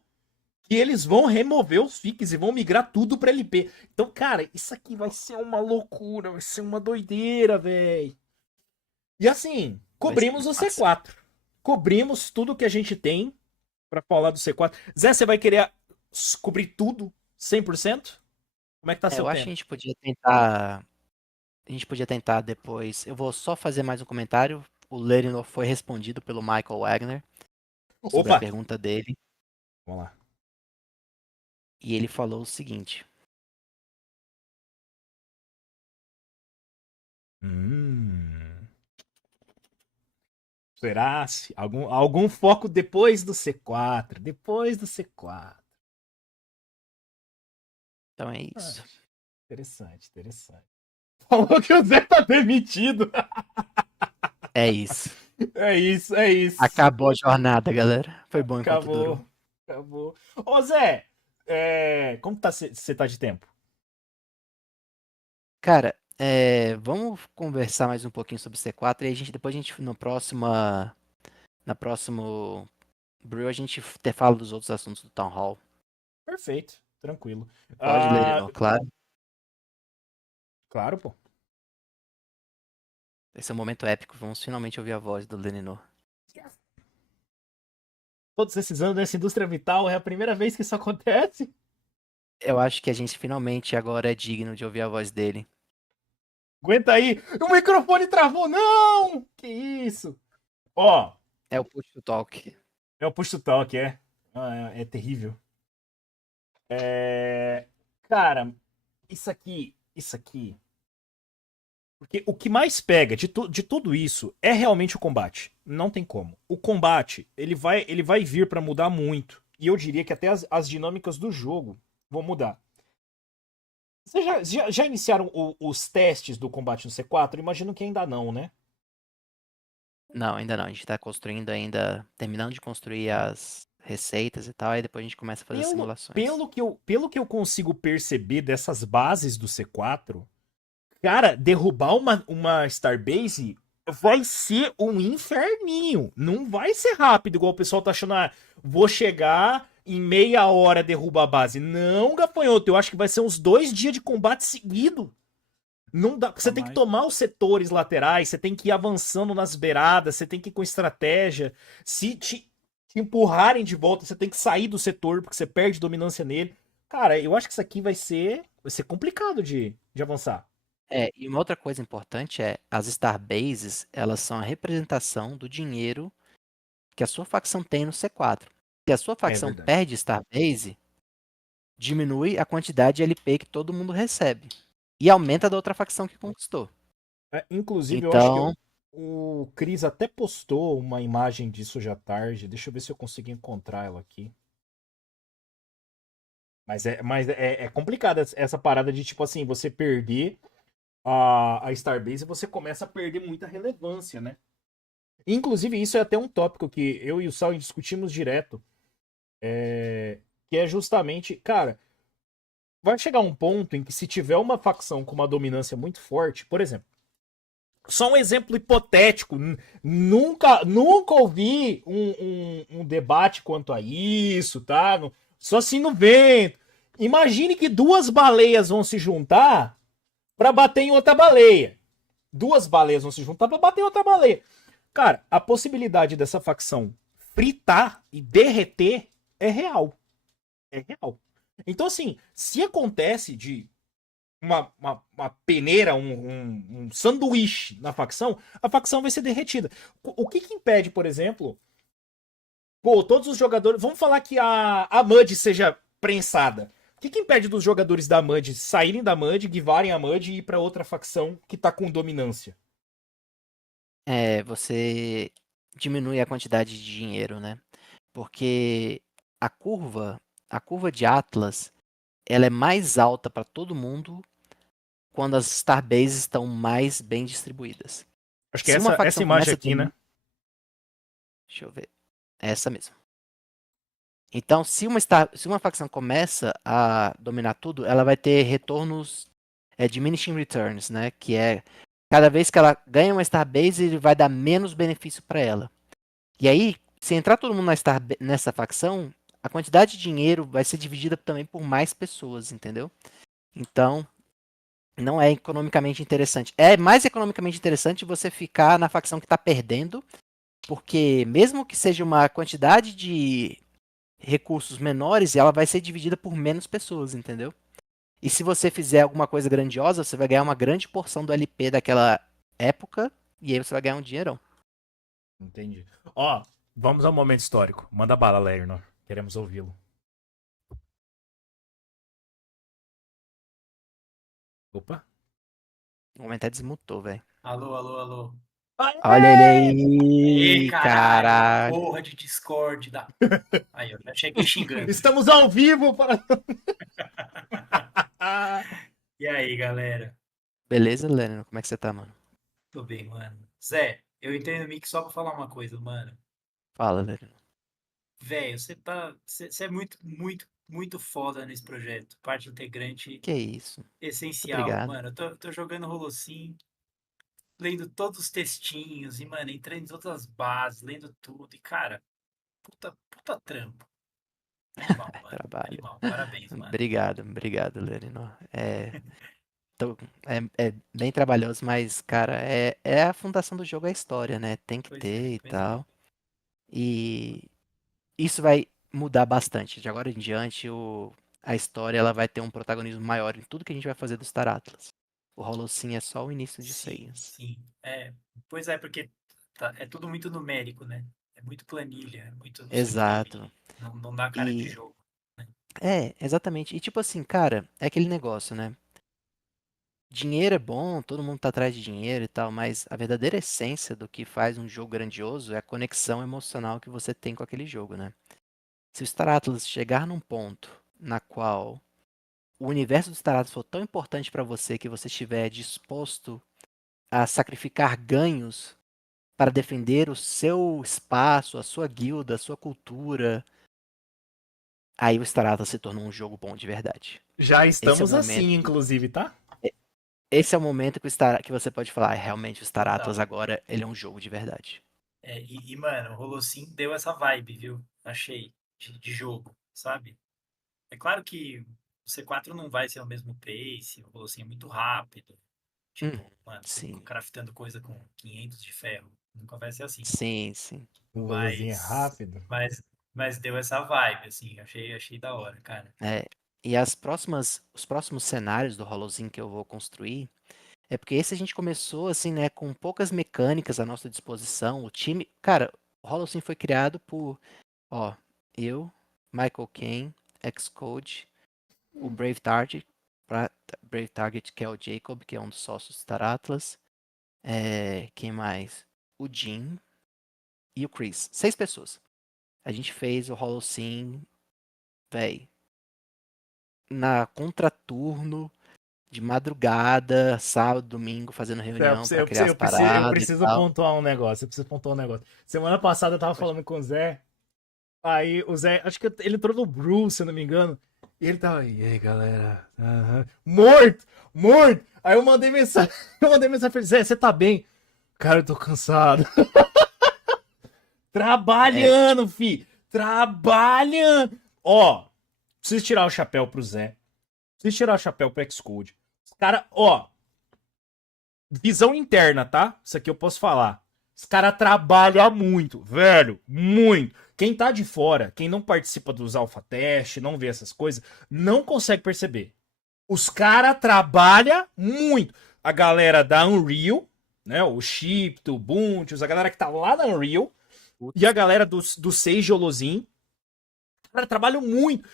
que eles vão remover os fics e vão migrar tudo pra LP. Então, cara, isso aqui vai ser uma loucura, vai ser uma doideira, velho. E assim, Vai ser cobrimos muito o massa. C4. Cobrimos tudo que a gente tem pra falar do C4. Zé, você vai querer cobrir tudo 100%? Como é que tá seu Eu acho que tempo? a gente podia tentar depois. Eu vou só fazer mais um comentário. O Lerino foi respondido pelo Michael Wagner sobre a Opa! pergunta dele, Vamos lá. e ele falou o seguinte: Hum. Será? Algum foco depois do C4? Depois do C4. então é Ah, isso. interessante, interessante. Falou que o Zé tá demitido. É isso. É isso, é isso. Acabou a jornada, galera. Foi bom enquanto durou. Acabou. Acabou. Ô, Zé, como tá você tá de tempo? Cara, vamos conversar mais um pouquinho sobre C4 e depois a gente na próximo Brew a gente até fala dos outros assuntos do Town Hall. Perfeito, tranquilo. Pode ler, Ah, não, claro. claro, pô. Esse é um momento épico. Vamos finalmente ouvir a voz do Lenino. Todos esses anos nessa indústria vital é a primeira vez que isso acontece. Eu acho que a gente finalmente agora é digno de ouvir a voz dele. Aguenta aí. O microfone travou, não! Que isso? Ó, É o Push to Talk. é o push to talk, é. Ah, é terrível. É... Cara, isso aqui. Porque o que mais pega de tudo isso é realmente o combate. Não tem como. O combate, ele vai vir pra mudar muito. E eu diria que até as dinâmicas do jogo vão mudar. Vocês já iniciaram os testes do combate no C4? Imagino que ainda não, né? Não, ainda não. A gente tá construindo ainda, terminando de construir as receitas e tal, aí depois a gente começa a fazer as Pelo, simulações. pelo que eu consigo perceber dessas bases do C4, cara, derrubar uma Starbase vai ser um inferninho. Não vai ser rápido, igual o pessoal tá achando. Ah, vou chegar em meia hora derruba a base. Não, gafanhoto, eu acho que vai ser uns 2 dias de combate seguido. Não dá, você Pra tem que mais. tomar os setores laterais, você tem que ir avançando nas beiradas, você tem que ir com estratégia. Se te empurrarem de volta, você tem que sair do setor porque você perde dominância nele. Cara, eu acho que isso aqui vai ser complicado de avançar. E uma outra coisa importante é, as Starbases, elas são a representação do dinheiro que a sua facção tem no C4. Se a sua facção verdade. perde Starbase, diminui a quantidade de LP que todo mundo recebe. E aumenta da outra facção que conquistou. Inclusive, eu acho que Então, o Cris até postou uma imagem disso já tarde. Deixa eu ver se eu consigo encontrar ela aqui. Mas é complicado essa parada de, tipo assim, você perder a Starbase e você começa a perder muita relevância, né? Inclusive, isso é até um tópico que eu e o Sal discutimos direto. Que é justamente, cara, vai chegar um ponto em que se tiver uma facção com uma dominância muito forte, por exemplo, só um exemplo hipotético, nunca ouvi um debate quanto a isso, tá? Só assim no vento. Imagine que duas baleias vão se juntar pra bater em outra baleia. Duas baleias vão se juntar pra bater em outra baleia. Cara, a possibilidade dessa facção fritar e derreter é real. É real. Então, assim, se acontece de uma peneira, um sanduíche na facção, a facção vai ser derretida. O que impede, por exemplo, todos os jogadores. Vamos falar que a MUD seja prensada. O que impede dos jogadores da MUD saírem da MUD, guivarem a MUD e ir pra outra facção que tá com dominância? você diminui a quantidade de dinheiro, né? Porque a curva de Atlas, ela é mais alta para todo mundo quando as Starbases estão mais bem distribuídas. Acho que Se uma essa facção imagem começa a aqui, ter... né? Deixa eu ver. É essa mesmo. Então, se uma facção começa a dominar tudo, ela vai ter retornos diminishing returns, né? Que é cada vez que ela ganha uma Starbase, ele vai dar menos benefício para ela. E aí, se entrar todo mundo nessa facção, a quantidade de dinheiro vai ser dividida também por mais pessoas, entendeu? Então, não é economicamente interessante. É mais economicamente interessante você ficar na facção que está perdendo, porque mesmo que seja uma quantidade de recursos menores, ela vai ser dividida por menos pessoas, entendeu? E se você fizer alguma coisa grandiosa, você vai ganhar uma grande porção do LP daquela época, e aí você vai ganhar um dinheirão. Entendi. Ó, vamos ao momento histórico. Manda bala, Lerner. Queremos ouvi-lo. Opa. O momento até desmutou, velho. Alô, alô, alô. Olha ele Ê, aí, caralho, caralho. porra de Discord da... Aí, eu já cheguei xingando. Estamos ao vivo para. E aí, galera? Beleza, Lennon? Como é que você tá, mano? Tô bem, mano. Zé, eu entendo o Mick só pra falar uma coisa, mano. Fala, Lennon. Velho, você é muito, muito, muito foda nesse projeto. Parte integrante Que isso? Muito essencial, obrigado. mano. Eu tô jogando Holocim, lendo todos os textinhos e, mano, entrando em todas as bases, lendo tudo. E, cara, puta trampo. Animal, mano. Trabalho. Animal. Parabéns, mano. Obrigado, Lennon. É bem trabalhoso, mas, cara, é a fundação do jogo, é a história, né? Tem que Pois ter é, e pois é. tal. E isso vai mudar bastante. De agora em diante, a história ela vai ter um protagonismo maior em tudo que a gente vai fazer do Star Atlas. O Holocene é só o início disso aí. Sim. Pois é, porque é tudo muito numérico, né? É muito planilha, é muito não sei o Exato. quê. Não dá cara de E jogo. Né? exatamente. E tipo assim, cara, é aquele negócio, né? Dinheiro é bom, todo mundo tá atrás de dinheiro e tal, mas a verdadeira essência do que faz um jogo grandioso é a conexão emocional que você tem com aquele jogo, né? Se o Star Atlas chegar num ponto na qual o universo do Star Atlas for tão importante para você que você estiver disposto a sacrificar ganhos para defender o seu espaço, a sua guilda, a sua cultura, aí o Star Atlas se tornou um jogo bom de verdade. Já Esse é o estamos momento assim, inclusive, tá? Esse é o momento que você pode falar, realmente o Star Atlas Total. agora ele é um jogo de verdade. Mano, o Holocim deu essa vibe, viu? Achei, de jogo, sabe? É claro que o C4 não vai ser o mesmo pace, o Holocim é muito rápido. Hum, Tipo, mano, você sim, craftando coisa com 500 de ferro. Nunca vai ser assim. sim. O Luluzinho é Mas, rápido. mas, mas deu essa vibe, assim. Achei da hora, cara. E os próximos cenários do Holocene que eu vou construir é porque esse a gente começou assim, né, com poucas mecânicas à nossa disposição. O time, cara, O Holocene foi criado por, ó, eu, Michael Caine, Xcode, o Brave Target, que é o Jacob, que é um dos sócios do Star Atlas. Quem mais? O Jim e o Chris. 6 pessoas. A gente fez o Holocene, véi, na contraturno, de madrugada, sábado, domingo, fazendo reunião pra criar as eu paradas e preciso tal. pontuar um negócio. Eu preciso pontuar um negócio. Semana passada eu tava falando com o Zé. Aí o Zé, acho que ele entrou no Bruce, se eu não me engano. E ele tava, e aí, galera? Aham. Morto! Morto! Aí eu mandei mensagem, pra ele, Zé, você tá bem? Cara, eu tô cansado. Trabalhando, fi! Trabalhando! Ó, preciso tirar o chapéu pro Zé. Preciso tirar o chapéu pro Xcode. Os caras, ó. Visão interna, tá? Isso aqui eu posso falar. Os caras trabalham muito, velho. Muito. Quem tá de fora, quem não participa dos alpha test, não vê essas coisas, não consegue perceber. Os caras trabalham muito. A galera da Unreal, né? O Chip, o Ubuntu, a galera que tá lá na Unreal. E a galera do Sage Holocene. Cara, trabalham muito.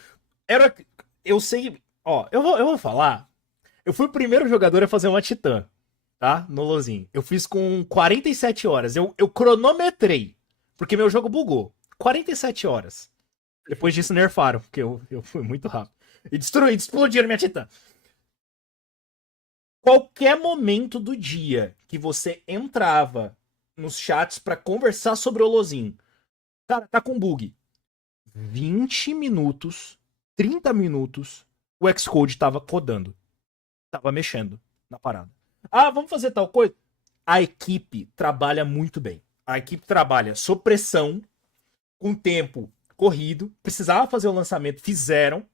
Eu sei. Ó, eu vou falar. Eu fui o primeiro jogador a fazer uma Titã, tá? No Holocene. Eu fiz com 47 horas. Eu cronometrei. Porque meu jogo bugou. 47 horas. Depois disso nerfaram, porque eu fui muito rápido. E explodiram minha Titã. Qualquer momento do dia que você entrava nos chats pra conversar sobre o Holocene, cara, tá com bug. 20 minutos, 30 minutos, o Xcode tava codando. Tava mexendo na parada. Ah, vamos fazer tal coisa? A equipe trabalha muito bem. A equipe trabalha sob pressão, com tempo corrido. Precisava fazer o lançamento, fizeram.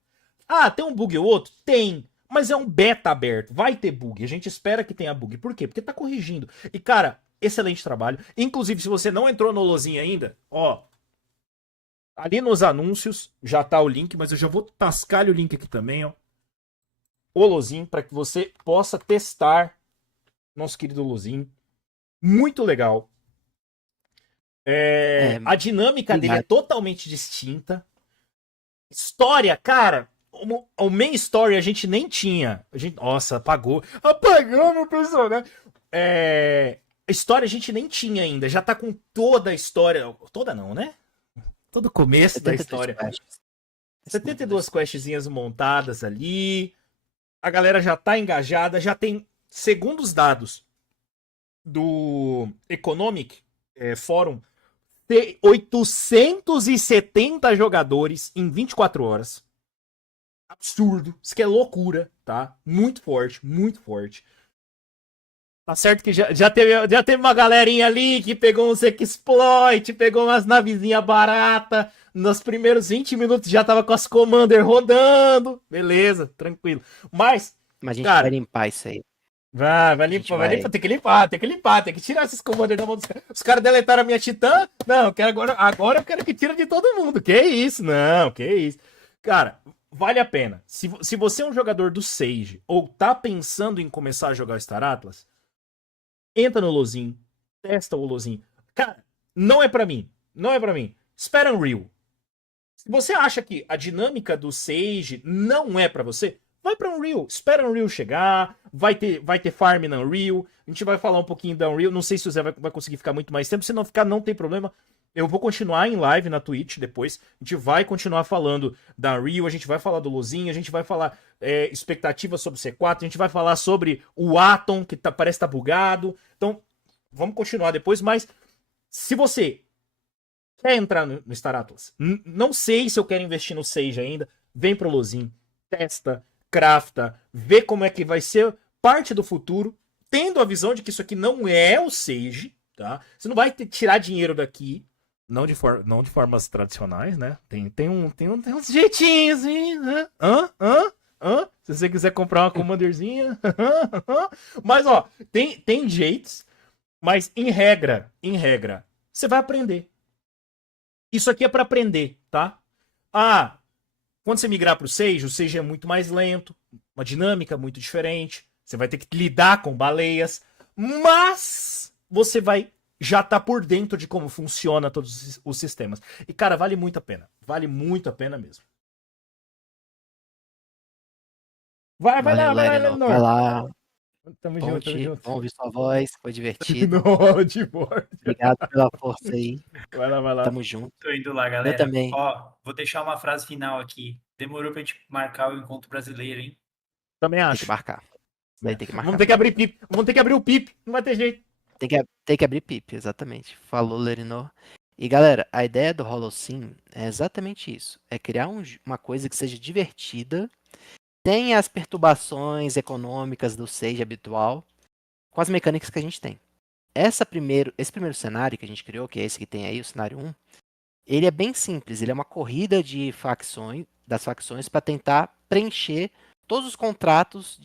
Ah, tem um bug ou outro? Tem. Mas é um beta aberto. Vai ter bug. A gente espera que tenha bug. Por quê? Porque tá corrigindo. E, cara, excelente trabalho. Inclusive, se você não entrou no Holocene ainda, ó, ali nos anúncios já tá o link, mas eu já vou tascar o link aqui também, ó. Holocene, para que você possa testar nosso querido Holocene. Muito legal. A dinâmica dele é totalmente distinta. História, cara, o main story a gente nem tinha. Nossa, apagou. Apagou meu personagem. A história a gente nem tinha ainda. Já tá com toda a história. Toda não, né? Todo o começo da história. 72 questzinhas montadas ali. A galera já tá engajada. Já tem, segundo os dados do Economic Forum, 870 jogadores em 24 horas. Absurdo. Isso que é loucura, tá? Muito forte, muito forte. Tá certo que já teve uma galerinha ali que pegou uns exploit, pegou umas navezinhas baratas. Nos primeiros 20 minutos já tava com as Commander rodando. Beleza, tranquilo. Mas a gente cara, vai limpar isso aí. Vai limpar, tem que limpar, tem que tirar esses Commander da mão dos caras. Os caras deletaram a minha Titã? Não, eu quero agora eu quero que tira de todo mundo. Que isso? Não, que isso. Cara, vale a pena. Se você é um jogador do Sage ou tá pensando em começar a jogar o Star Atlas, entra no Holocene, testa o Holocene. Cara, não é pra mim. Não é pra mim. Espera Unreal. Se você acha que a dinâmica do Sage não é pra você, vai pra Unreal. Espera Unreal chegar. Vai ter farm na Unreal. A gente vai falar um pouquinho da Unreal. Não sei se o Zé vai conseguir ficar muito mais tempo. Se não ficar, não tem problema. Eu vou continuar em live na Twitch depois. A gente vai continuar falando da Unreal. A gente vai falar do Holocene. A gente vai falar expectativas sobre o C4. A gente vai falar sobre o Atom, que parece estar bugado. Então, vamos continuar depois. Mas, se você quer entrar no Star Atlas, não sei se eu quero investir no Sage ainda, vem pro Holocene. Testa, crafta, vê como é que vai ser parte do futuro, tendo a visão de que isso aqui não é o Sage, tá? Você não vai tirar dinheiro daqui, não de formas tradicionais, né? Tem uns jeitinhos, hein? Né? Se você quiser comprar uma Commanderzinha. Mas, ó, tem jeitos, mas em regra, você vai aprender. Isso aqui é pra aprender, tá? Quando você migrar pro Sage, o Sage é muito mais lento, uma dinâmica muito diferente. Você vai ter que lidar com baleias, mas você vai já tá por dentro de como funciona todos os sistemas. E, cara, vale muito a pena. Vale muito a pena mesmo. Vai lá, Lenor. Lenor. Vai lá. Tamo junto, tamo Ponte, junto. bom ouvir sua voz, foi divertido. Não, de boa. Obrigado pela força aí. Vai lá. Tamo junto. Tô indo lá, galera. Eu também. Ó, vou deixar uma frase final aqui. Demorou pra gente marcar o encontro brasileiro, hein? Também Tem acho. que marcar. Vai ter que marcar. Vamos ter que abrir PIP. Vamos ter que abrir o PIP. Não vai ter jeito. Tem que abrir PIP, exatamente. Falou, Lerinor. E galera, a ideia do HoloSim é exatamente isso. É criar uma coisa que seja divertida, tem as perturbações econômicas do Sage habitual, com as mecânicas que a gente tem. Esse primeiro cenário que a gente criou, que é esse que tem aí, o cenário 1, ele é bem simples. Ele é uma corrida de das facções para tentar preencher todos os contratos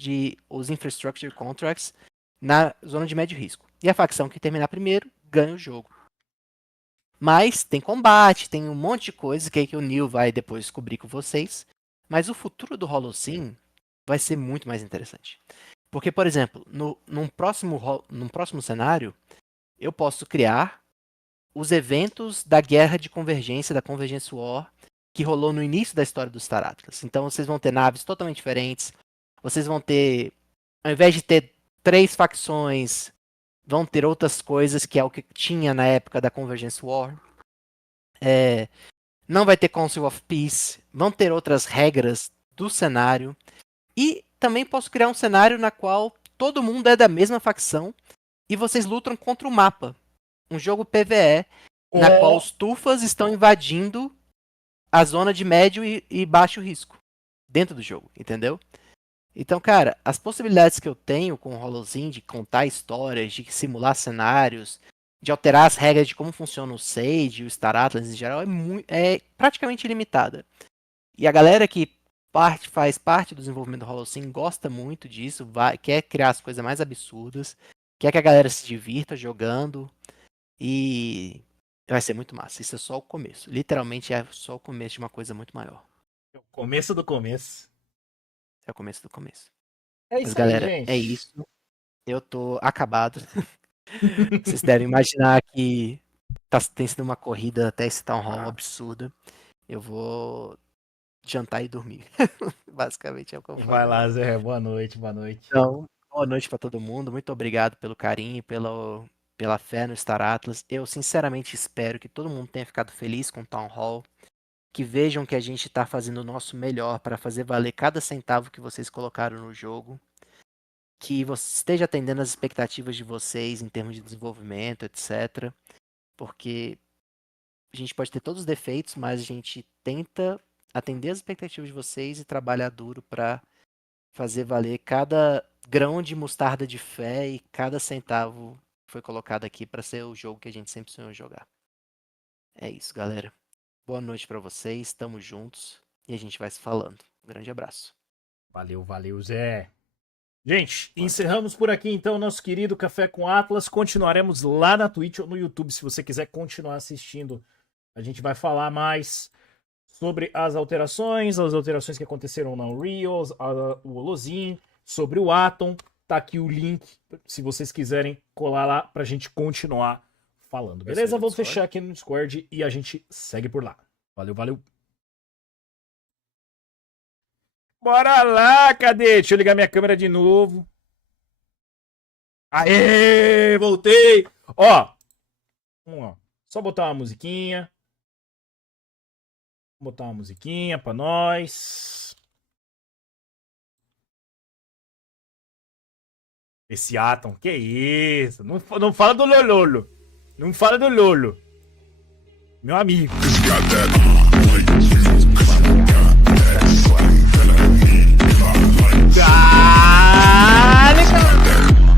os infrastructure contracts na zona de médio risco. E a facção que terminar primeiro ganha o jogo. Mas tem combate, tem um monte de coisa que o Neil vai depois descobrir com vocês. Mas o futuro do HoloSim vai ser muito mais interessante. Porque, por exemplo, num próximo cenário, eu posso criar os eventos da guerra de convergência, da Convergence War, que rolou no início da história do Star Atlas. Então vocês vão ter naves totalmente diferentes. Vocês vão ter, ao invés de ter 3 facções, vão ter outras coisas, que é o que tinha na época da Convergence War. Não vai ter Council of Peace. Vão ter outras regras do cenário. E também posso criar um cenário na qual todo mundo é da mesma facção e vocês lutam contra o mapa. Um jogo PvE, na qual os Tufas estão invadindo a zona de médio e baixo risco dentro do jogo, entendeu? Então, cara, as possibilidades que eu tenho com o HoloSim de contar histórias, de simular cenários, de alterar as regras de como funciona o Sage, o Star Atlas em geral, é praticamente ilimitada. E a galera que faz parte do desenvolvimento do HoloSim gosta muito disso, quer criar as coisas mais absurdas, quer que a galera se divirta jogando, e vai ser muito massa. Isso é só o começo. Literalmente é só o começo de uma coisa muito maior. É o começo do começo. É o começo do começo. É Mas isso galera, aí, gente. é isso. Eu tô acabado. Vocês devem imaginar que tem sido uma corrida até esse town hall absurda. Eu vou jantar e dormir. Basicamente é o que eu faço. Vai lá, Zé. Boa noite. Então, boa noite pra todo mundo. Muito obrigado pelo carinho, pela fé no Star Atlas. Eu sinceramente espero que todo mundo tenha ficado feliz com o Town Hall. Que vejam que a gente está fazendo o nosso melhor para fazer valer cada centavo que vocês colocaram no jogo. Que você esteja atendendo as expectativas de vocês em termos de desenvolvimento, etc. Porque a gente pode ter todos os defeitos, mas a gente tenta atender as expectativas de vocês e trabalhar duro para fazer valer cada grão de mostarda de fé e cada centavo que foi colocado aqui para ser o jogo que a gente sempre sonhou jogar. É isso, galera. Boa noite para vocês, estamos juntos e a gente vai se falando. Um grande abraço. Valeu, Zé. Gente, encerramos por aqui então o nosso querido Café com Atlas. Continuaremos lá na Twitch ou no YouTube, se você quiser continuar assistindo. A gente vai falar mais sobre as alterações que aconteceram na Unreal, o HoloSim, sobre o Atom. Tá aqui o link, se vocês quiserem colar lá pra gente continuar falando. Beleza? Vou fechar aqui no Discord e a gente segue por lá. Valeu. Bora lá, cadê? Deixa eu ligar minha câmera de novo. Aê, voltei. Ó, vamos lá. Só botar uma musiquinha. Vou botar uma musiquinha pra nós. Esse Atom, que isso? Não fala do Lololo. Não fala do Lolo. Meu amigo.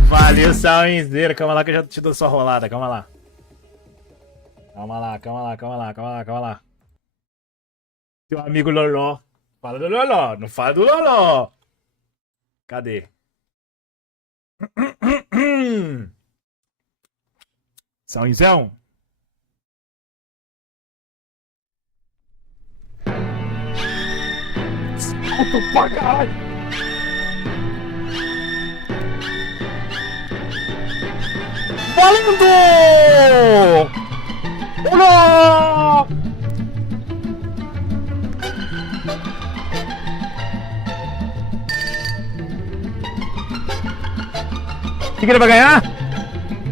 Valeu, Salmenzeira. Calma lá que eu já te dou sua rolada. Calma lá. Teu amigo Loló. Fala do Loló. Não fala do Loló. Cadê? Salmenzão. Alto pra caralho. Valendo! O que ele vai ganhar?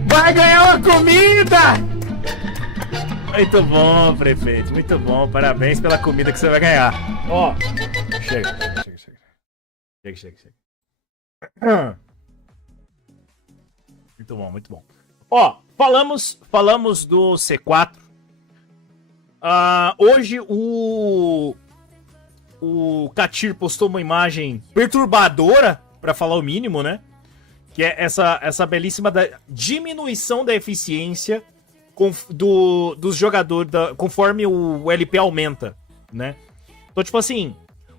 Vai ganhar uma comida! Muito bom, prefeito. Muito bom. Parabéns pela comida que você vai ganhar. Ó. Chega. Muito bom. Ó, falamos do C4. Hoje o Katir postou uma imagem perturbadora, pra falar o mínimo, né? Que é essa belíssima diminuição da eficiência dos jogadores conforme o LP aumenta, né? Então, tipo assim,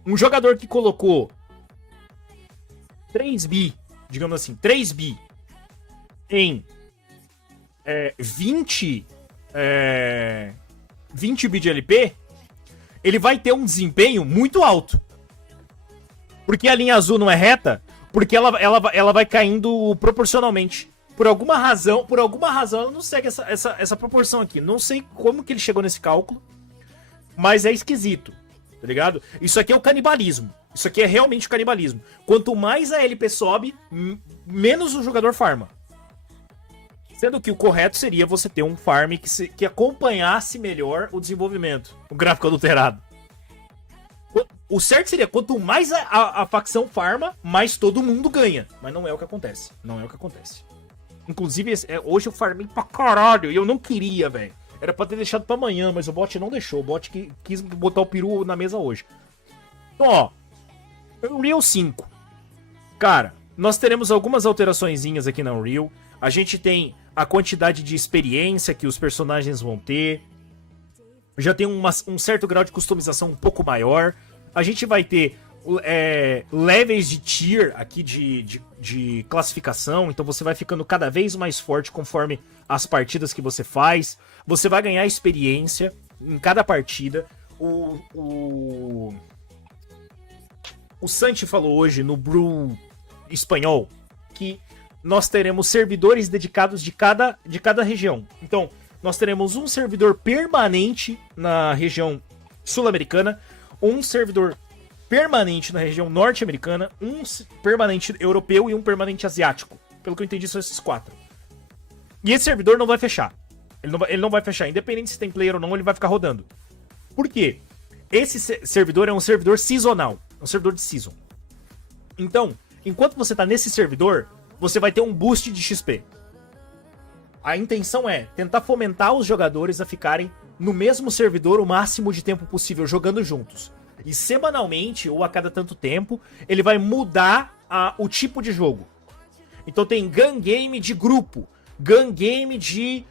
um jogador que colocou 3 bi, digamos assim, 3 bi em 20 bi de LP, ele vai ter um desempenho muito alto. Porque a linha azul não é reta, porque ela vai caindo proporcionalmente. Por alguma razão ela não segue essa proporção aqui. Não sei como que ele chegou nesse cálculo, mas é esquisito, tá ligado? Isso aqui é o canibalismo. Isso aqui é realmente o canibalismo. Quanto mais a LP sobe, menos o jogador farma. Sendo que o correto seria você ter um farm que acompanhasse melhor o desenvolvimento. O gráfico adulterado. O certo seria, quanto mais a facção farma, mais todo mundo ganha. Mas não é o que acontece. Inclusive, hoje eu farmei pra caralho e eu não queria, velho. Era pra ter deixado pra amanhã, mas o bot não deixou. O bot quis botar o peru na mesa hoje. Então, ó. Unreal 5. Cara, nós teremos algumas alteraçõezinhas aqui na Unreal. A gente tem a quantidade de experiência que os personagens vão ter. Já tem um certo grau de customização um pouco maior. A gente vai ter levels de tier aqui de classificação. Então você vai ficando cada vez mais forte conforme as partidas que você faz. Você vai ganhar experiência em cada partida. O Santi falou hoje no Brew espanhol que nós teremos servidores dedicados de cada região. Então, nós teremos um servidor permanente na região sul-americana, um servidor permanente na região norte-americana, um permanente europeu e um permanente asiático. Pelo que eu entendi, são esses 4. E esse servidor não vai fechar. Ele não vai fechar. Independente se tem player ou não, ele vai ficar rodando. Por quê? Esse servidor é um servidor seasonal. É um servidor de season. Então, enquanto você tá nesse servidor, você vai ter um boost de XP. A intenção é tentar fomentar os jogadores a ficarem no mesmo servidor o máximo de tempo possível, jogando juntos. E semanalmente, ou a cada tanto tempo, ele vai mudar o tipo de jogo. Então tem gun game de grupo, gun game de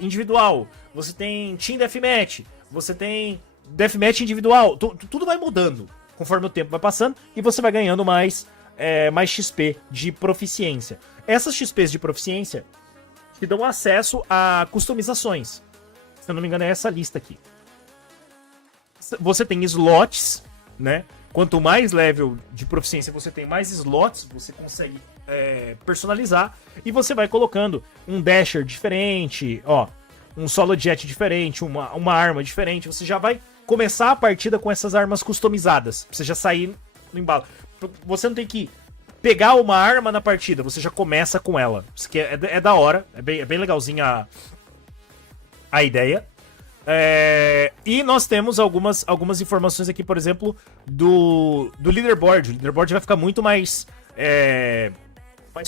individual, você tem team deathmatch, você tem deathmatch individual. Tudo vai mudando conforme o tempo vai passando e você vai ganhando mais XP de proficiência. Essas XPs de proficiência te dão acesso a customizações. Se eu não me engano, é essa lista aqui. Você tem slots, né? Quanto mais level de proficiência você tem, mais slots você consegue personalizar. E você vai colocando um dasher diferente, ó, um solo jet diferente, uma arma diferente. Você já vai começar a partida com essas armas customizadas. Pra você já sair no embalo. Você não tem que pegar uma arma na partida, você já começa com ela. Isso que é da hora, é bem legalzinha a ideia. E nós temos algumas informações aqui, por exemplo, do leaderboard. O leaderboard vai ficar muito mais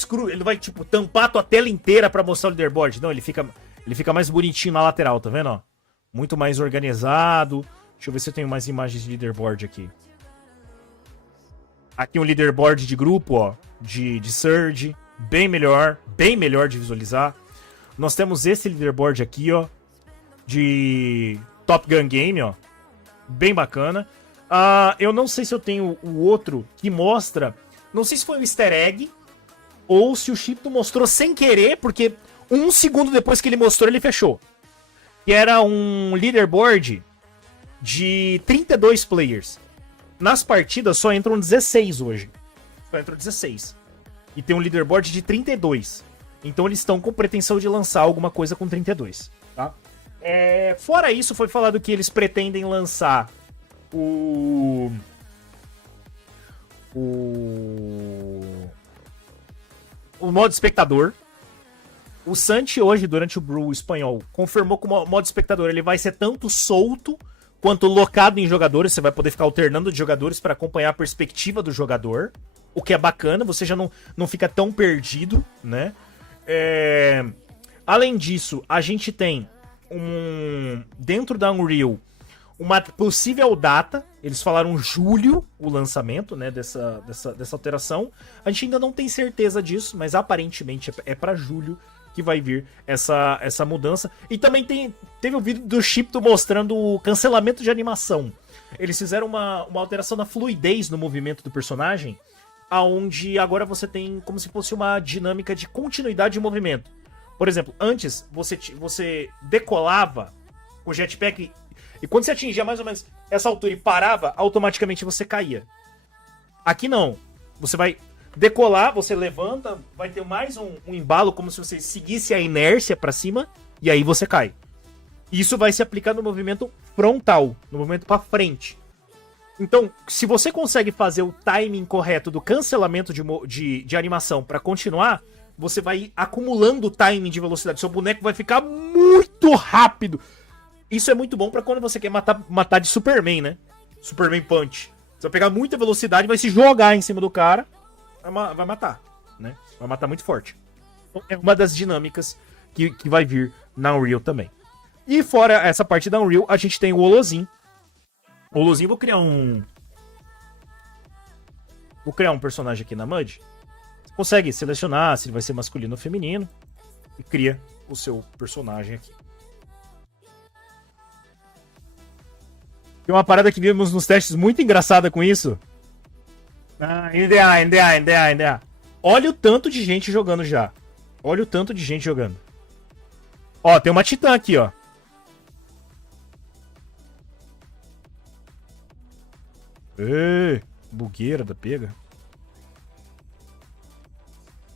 cru. Ele vai, tipo, tampar a tua tela inteira pra mostrar o leaderboard. Não, ele fica mais bonitinho na lateral, tá vendo? Ó? Muito mais organizado. Deixa eu ver se eu tenho mais imagens de leaderboard aqui. Aqui um leaderboard de grupo, ó, de Surge, bem melhor de visualizar. Nós temos esse leaderboard aqui, ó, de Top Gun Game, ó, bem bacana. Eu não sei se eu tenho o outro que mostra, não sei se foi um easter egg ou se o Chipto mostrou sem querer, porque 1 segundo depois que ele mostrou, ele fechou. Que era um leaderboard de 32 players. Nas partidas só entram 16 hoje. Só entram 16. E tem um leaderboard de 32. Então eles estão com pretensão de lançar alguma coisa com 32. Tá? Fora isso, foi falado que eles pretendem lançar o modo espectador. O Santi hoje, durante o Brew espanhol, confirmou que o modo espectador ele vai ser tanto solto quanto locado em jogadores. Você vai poder ficar alternando de jogadores para acompanhar a perspectiva do jogador. O que é bacana, você já não fica tão perdido, né? Além disso, a gente tem dentro da Unreal uma possível data. Eles falaram julho, o lançamento, né, dessa alteração. A gente ainda não tem certeza disso, mas aparentemente é para julho que vai vir essa mudança. E também teve o vídeo do Chipto mostrando o cancelamento de animação. Eles fizeram uma alteração na fluidez no movimento do personagem, aonde agora você tem como se fosse uma dinâmica de continuidade de movimento. Por exemplo, antes você decolava o jetpack e quando você atingia mais ou menos essa altura e parava, automaticamente você caía. Aqui não. Você vai decolar, você levanta, vai ter mais um embalo, como se você seguisse a inércia pra cima, e aí você cai. Isso vai se aplicar no movimento frontal, no movimento pra frente. Então, se você consegue fazer o timing correto do cancelamento de animação pra continuar, você vai acumulando o timing de velocidade. Seu boneco vai ficar muito rápido. Isso é muito bom pra quando você quer matar de Superman, né? Superman Punch. Você vai pegar muita velocidade, vai se jogar em cima do cara, vai matar, né? Vai matar muito forte. Então, é uma das dinâmicas que vai vir na Unreal também. E fora essa parte da Unreal, a gente tem o Holozin. O Holozin, vou criar um personagem aqui na MUD. Você consegue selecionar se ele vai ser masculino ou feminino. E cria o seu personagem aqui. Tem uma parada que vimos nos testes muito engraçada com isso. NDA. Olha o tanto de gente jogando já. Olha o tanto de gente jogando. Ó, tem uma Titã aqui, ó. Ê, bugueira da pega.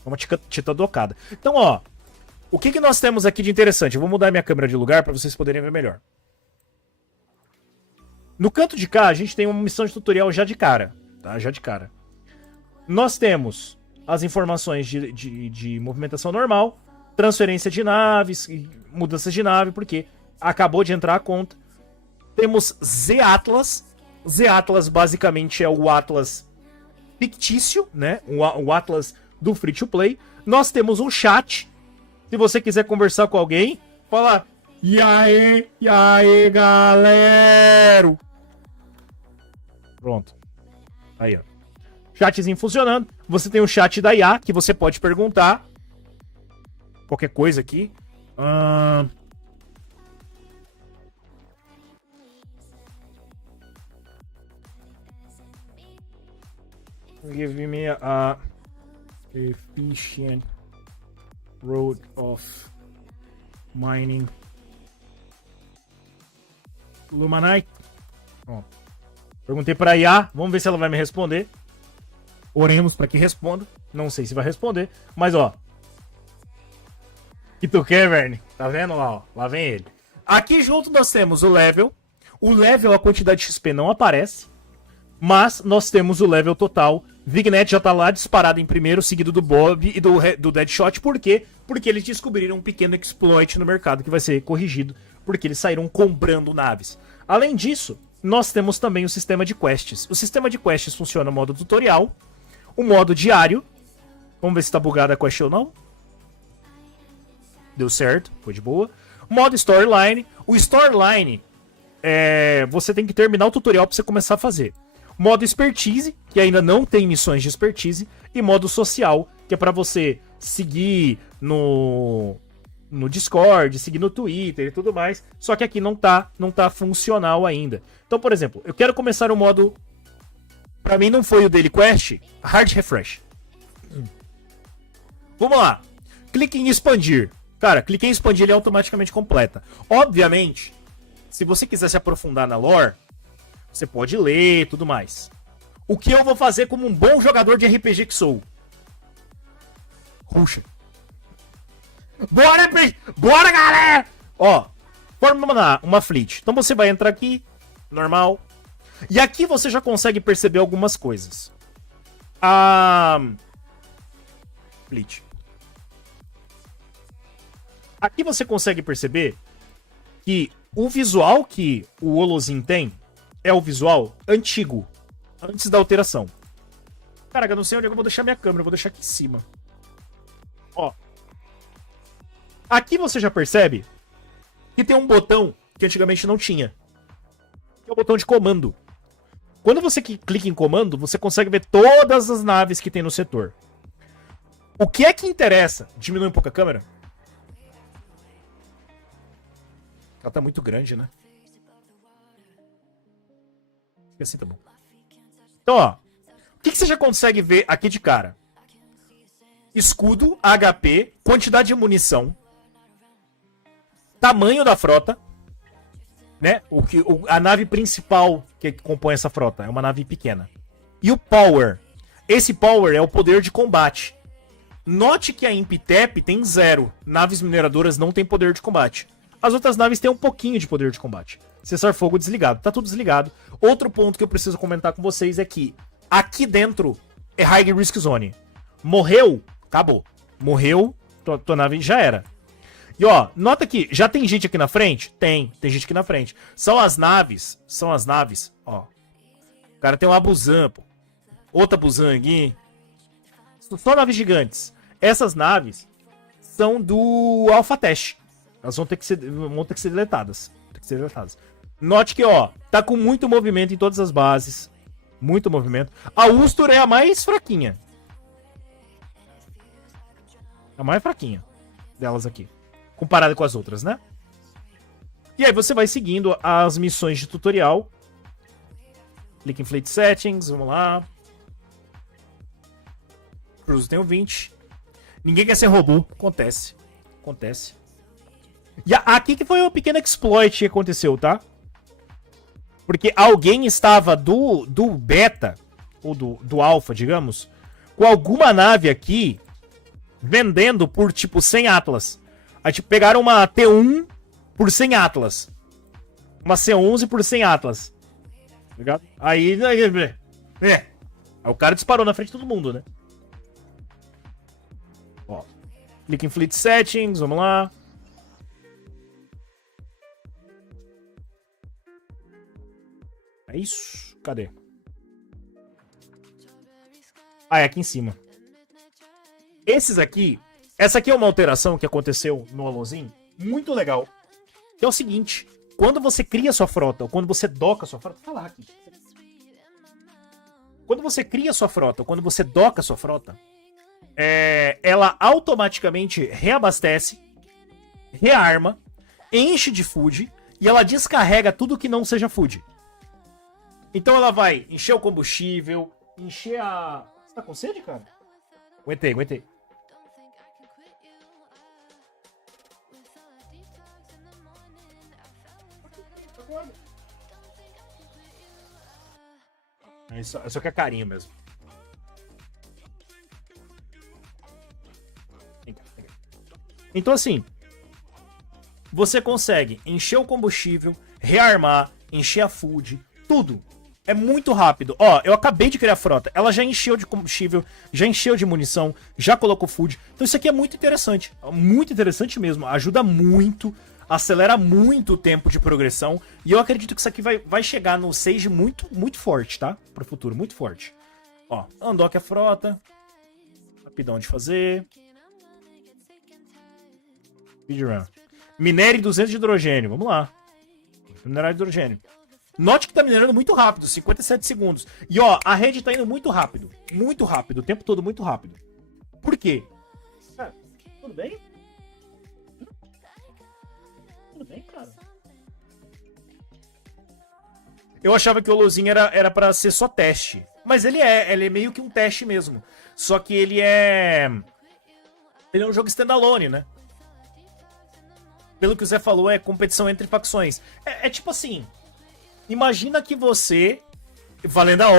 É uma Titã docada. Então, ó. O que nós temos aqui de interessante? Eu vou mudar minha câmera de lugar para vocês poderem ver melhor. No canto de cá, a gente tem uma missão de tutorial já de cara. Tá? Já de cara. Nós temos as informações de movimentação normal, transferência de naves, mudanças de nave, porque acabou de entrar a conta. Temos Z-Atlas. Z-Atlas basicamente é o Atlas fictício, né? O Atlas do Free to Play. Nós temos um chat. Se você quiser conversar com alguém, fala: E aí, galera? Pronto. Aí, ó. Chatzinho funcionando. Você tem o chat da IA, que você pode perguntar qualquer coisa aqui. Give me a efficient road of mining Lumanite. Pronto. Perguntei pra IA, vamos ver se ela vai me responder. Oremos pra que responda. Não sei se vai responder, mas ó. Que tu quer, Verne? Tá vendo lá, ó? Lá vem ele. Aqui junto nós temos o level. O level, a quantidade de XP não aparece. Mas nós temos o level total. Vignet já tá lá disparado em primeiro, seguido do Bob e do Deadshot. Por quê? Porque eles descobriram um pequeno exploit no mercado que vai ser corrigido, porque eles saíram comprando naves. Além disso, nós temos também o sistema de quests. O sistema de quests funciona no modo tutorial, o modo diário. Vamos ver se tá bugada a quest ou não. Deu certo, foi de boa. Modo storyline. O storyline, você tem que terminar o tutorial pra você começar a fazer. Modo expertise, que ainda não tem missões de expertise. E modo social, que é pra você seguir no Discord, seguir no Twitter e tudo mais. Só que aqui não tá funcional ainda. Então, por exemplo, eu quero começar o modo... Pra mim não foi o Daily Quest, Hard Refresh. Vamos lá. Clique em expandir. Cara, cliquei em expandir, ele automaticamente completa. Obviamente, se você quiser se aprofundar na lore, você pode ler e tudo mais. O que eu vou fazer como um bom jogador de RPG que sou? Ruxa. Bora, galera! Ó, forma uma fleet. Então você vai entrar aqui, normal. E aqui você já consegue perceber algumas coisas. A fleet. Aqui você consegue perceber que o visual que o Holozin tem é o visual antigo, antes da alteração. Caraca, eu não sei onde eu vou deixar minha câmera, eu vou deixar aqui em cima. Ó. Aqui você já percebe que tem um botão que antigamente não tinha. Que é o botão de comando. Quando você clica em comando, você consegue ver todas as naves que tem no setor. O que é que interessa? Diminui um pouco a câmera. Ela tá muito grande, né? Fica assim, tá bom. Então, ó. O que você já consegue ver aqui de cara? Escudo, HP, quantidade de munição, tamanho da frota, né? A nave principal que compõe essa frota é uma nave pequena. E o Power. Esse Power é o poder de combate. Note que a Imptep tem 0. Naves mineradoras não têm poder de combate. As outras naves têm um pouquinho de poder de combate. Cessar-fogo desligado. Tá tudo desligado. Outro ponto que eu preciso comentar com vocês é que aqui dentro é High Risk Zone. Morreu, acabou. Morreu, tua nave já era. E ó, nota que já tem gente aqui na frente? Tem gente aqui na frente. São as naves, ó. O cara tem uma Busan, pô. Outra Busan aqui. Só naves gigantes. Essas naves são do Alpha Test. Elas vão ter que ser deletadas. Note que, ó, tá com muito movimento em todas as bases. Muito movimento. A Ustur é a mais fraquinha. A mais fraquinha delas aqui. Comparada com as outras, né? E aí você vai seguindo as missões de tutorial. Clique em Fleet Settings, vamos lá. Cruise tem um 20. Ninguém quer ser robô. Acontece. E aqui que foi um pequeno exploit que aconteceu, tá? Porque alguém estava do beta, ou do alpha, digamos, com alguma nave aqui vendendo por, tipo, 100 Atlas. Aí, tipo, pegaram uma T1 por 100 Atlas. Uma C11 por 100 Atlas. Ligado? Aí o cara disparou na frente de todo mundo, né? Ó. Clique em Fleet Settings, vamos lá. É isso? Cadê? Ah, é aqui em cima. Esses aqui... Essa aqui é uma alteração que aconteceu no Holozin. Muito legal. Que é o seguinte. Quando você cria sua frota, ou quando você doca sua frota... Fala aqui. Quando você cria sua frota, ou quando você doca sua frota... ela automaticamente reabastece, rearma, enche de food e ela descarrega tudo que não seja food. Então ela vai encher o combustível, encher a... Você tá com sede, cara? Aguentei. Isso aqui é carinho mesmo. Então assim, você consegue encher o combustível, rearmar, encher a food, tudo. É muito rápido. Ó, eu acabei de criar a frota. Ela já encheu de combustível, já encheu de munição, já colocou food. Então isso aqui é muito interessante. Muito interessante mesmo. Ajuda muito, acelera muito o tempo de progressão. E eu acredito que isso aqui vai chegar no Sage muito, muito forte, tá? Pro futuro, muito forte. Ó, undock a frota. Rapidão de fazer. Speedrun. Minere 200 de hidrogênio. Vamos lá. Minerar hidrogênio. Note que tá minerando muito rápido, 57 segundos. E ó, a rede tá indo muito rápido. Muito rápido, o tempo todo muito rápido. Por quê? Cara, tudo bem? Tudo bem, cara? Eu achava que o Holozin era pra ser só teste. Mas ele é meio que um teste mesmo. Só que ele é um jogo standalone, né? Pelo que o Zé falou, é competição entre facções. É tipo assim... Imagina que você... Valendo a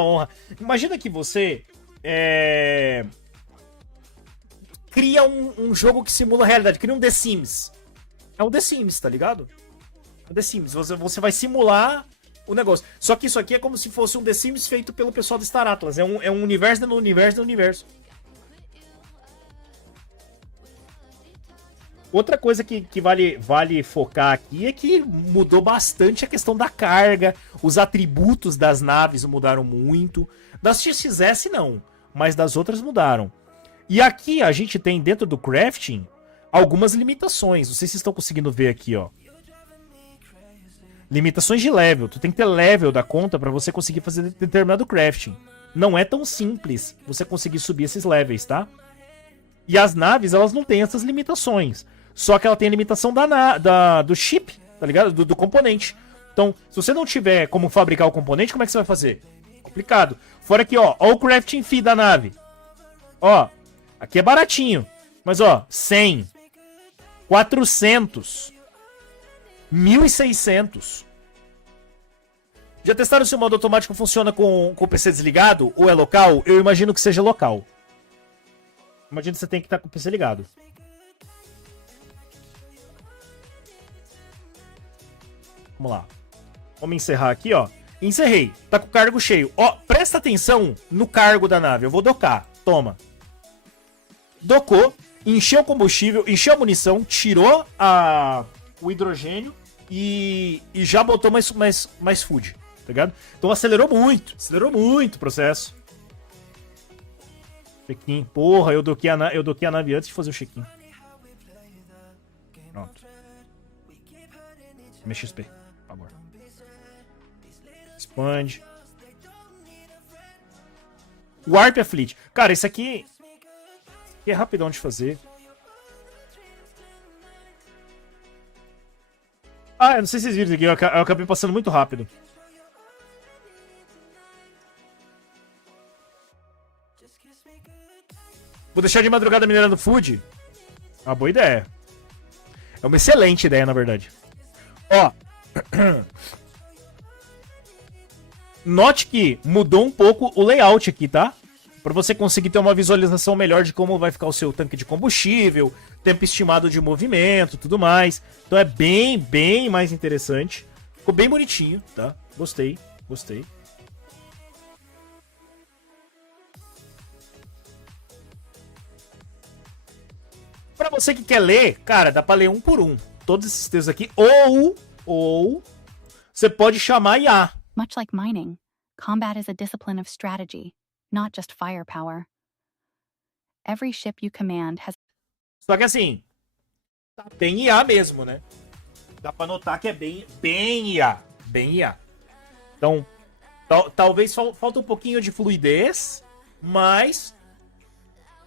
honra. Imagina que você... cria um jogo que simula a realidade. Cria um The Sims. É um The Sims, tá ligado? É um The Sims. Você vai simular o negócio. Só que isso aqui é como se fosse um The Sims feito pelo pessoal do Star Atlas. É um universo dentro do universo dentro do universo. Outra coisa que vale focar aqui é que mudou bastante a questão da carga, os atributos das naves mudaram muito. Das XXS não, mas das outras mudaram. E aqui a gente tem dentro do crafting algumas limitações. Não sei se vocês estão conseguindo ver aqui, ó. Limitações de level. Tu tem que ter level da conta para você conseguir fazer determinado crafting. Não é tão simples você conseguir subir esses levels, tá? E as naves, elas não têm essas limitações. Só que ela tem a limitação do chip, tá ligado? Do componente. Então, se você não tiver como fabricar o componente, como é que você vai fazer? Complicado. Fora aqui, ó o crafting fee da nave. Ó, aqui é baratinho. Mas, ó, 100, 400, 1.600. Já testaram se o modo automático funciona com o PC desligado ou é local? Eu imagino que seja local. Imagino que você tem que estar com o PC ligado. Vamos lá. Vamos encerrar aqui, ó. Encerrei. Tá com o cargo cheio. Ó, presta atenção no cargo da nave. Eu vou docar. Toma. Docou. Encheu o combustível. Encheu a munição. Tirou o hidrogênio. E já botou mais food. Tá ligado? Então acelerou muito. Acelerou muito o processo. Check-in. Porra, eu doquei a nave antes de fazer o check-in. Pronto. MXP. Por favor. Expande. Warp a Fleet. Cara, esse aqui é rapidão de fazer. Ah, eu não sei se vocês viram isso aqui. Eu acabei passando muito rápido. Vou deixar de madrugada minerando food. Uma boa ideia. É uma excelente ideia, na verdade. Ó. Note que mudou um pouco o layout aqui, tá? Pra você conseguir ter uma visualização melhor de como vai ficar o seu tanque de combustível, tempo estimado de movimento, tudo mais. Então é bem mais interessante. Ficou bem bonitinho, tá? Gostei. Pra você que quer ler, cara, dá pra ler um por um. Todos esses textos aqui. Ou você pode chamar IA. Much like mining, combat is a discipline of strategy, not just firepower. Every ship you command has. Só que assim, tá bem IA mesmo, né? Dá pra notar que é bem IA. Bem IA. Então, talvez falta um pouquinho de fluidez, mas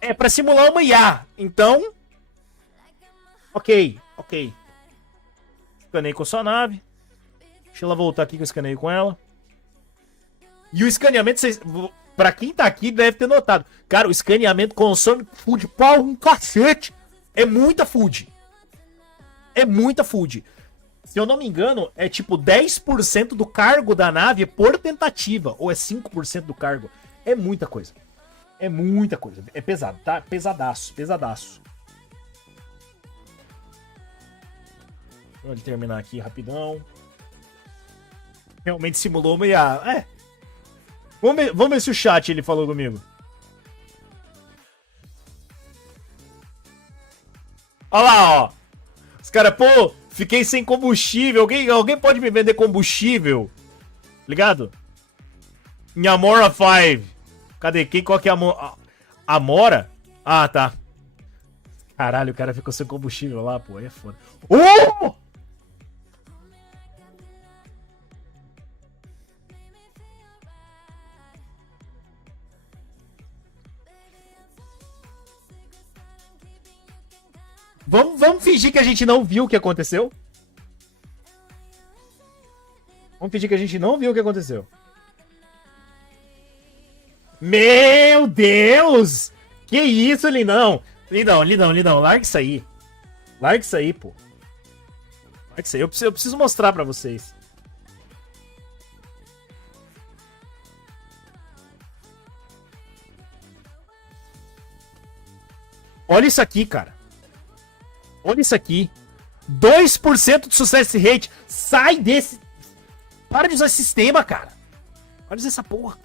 é pra simular uma IA. Então, ok. Escanei com a sua nave. Deixa ela voltar aqui que eu escaneio com ela. E o escaneamento, pra quem tá aqui, deve ter notado. Cara, o escaneamento consome food pra um cacete. É muita food. Se eu não me engano, é tipo 10% do cargo da nave por tentativa. Ou é 5% do cargo. É muita coisa. É pesado, tá? Pesadaço. Vamos terminar aqui rapidão. Realmente simulou uma IA. É. Vamos ver se o chat ele falou comigo. Olha lá, ó. Os caras, pô, fiquei sem combustível. Alguém pode me vender combustível? Ligado? Em Amora 5. Cadê? Qual que é a Amora? Ah, tá. Caralho, o cara ficou sem combustível lá, pô. Aí é foda. Vamos fingir que a gente não viu o que aconteceu? Meu Deus! Que isso, Lindão? Lindão, larga isso aí. Pô. Larga isso aí. Eu preciso mostrar pra vocês. Olha isso aqui, cara. Olha isso aqui. 2% de sucesso rate. Sai desse. Para de usar esse sistema, cara. Para de usar essa porra.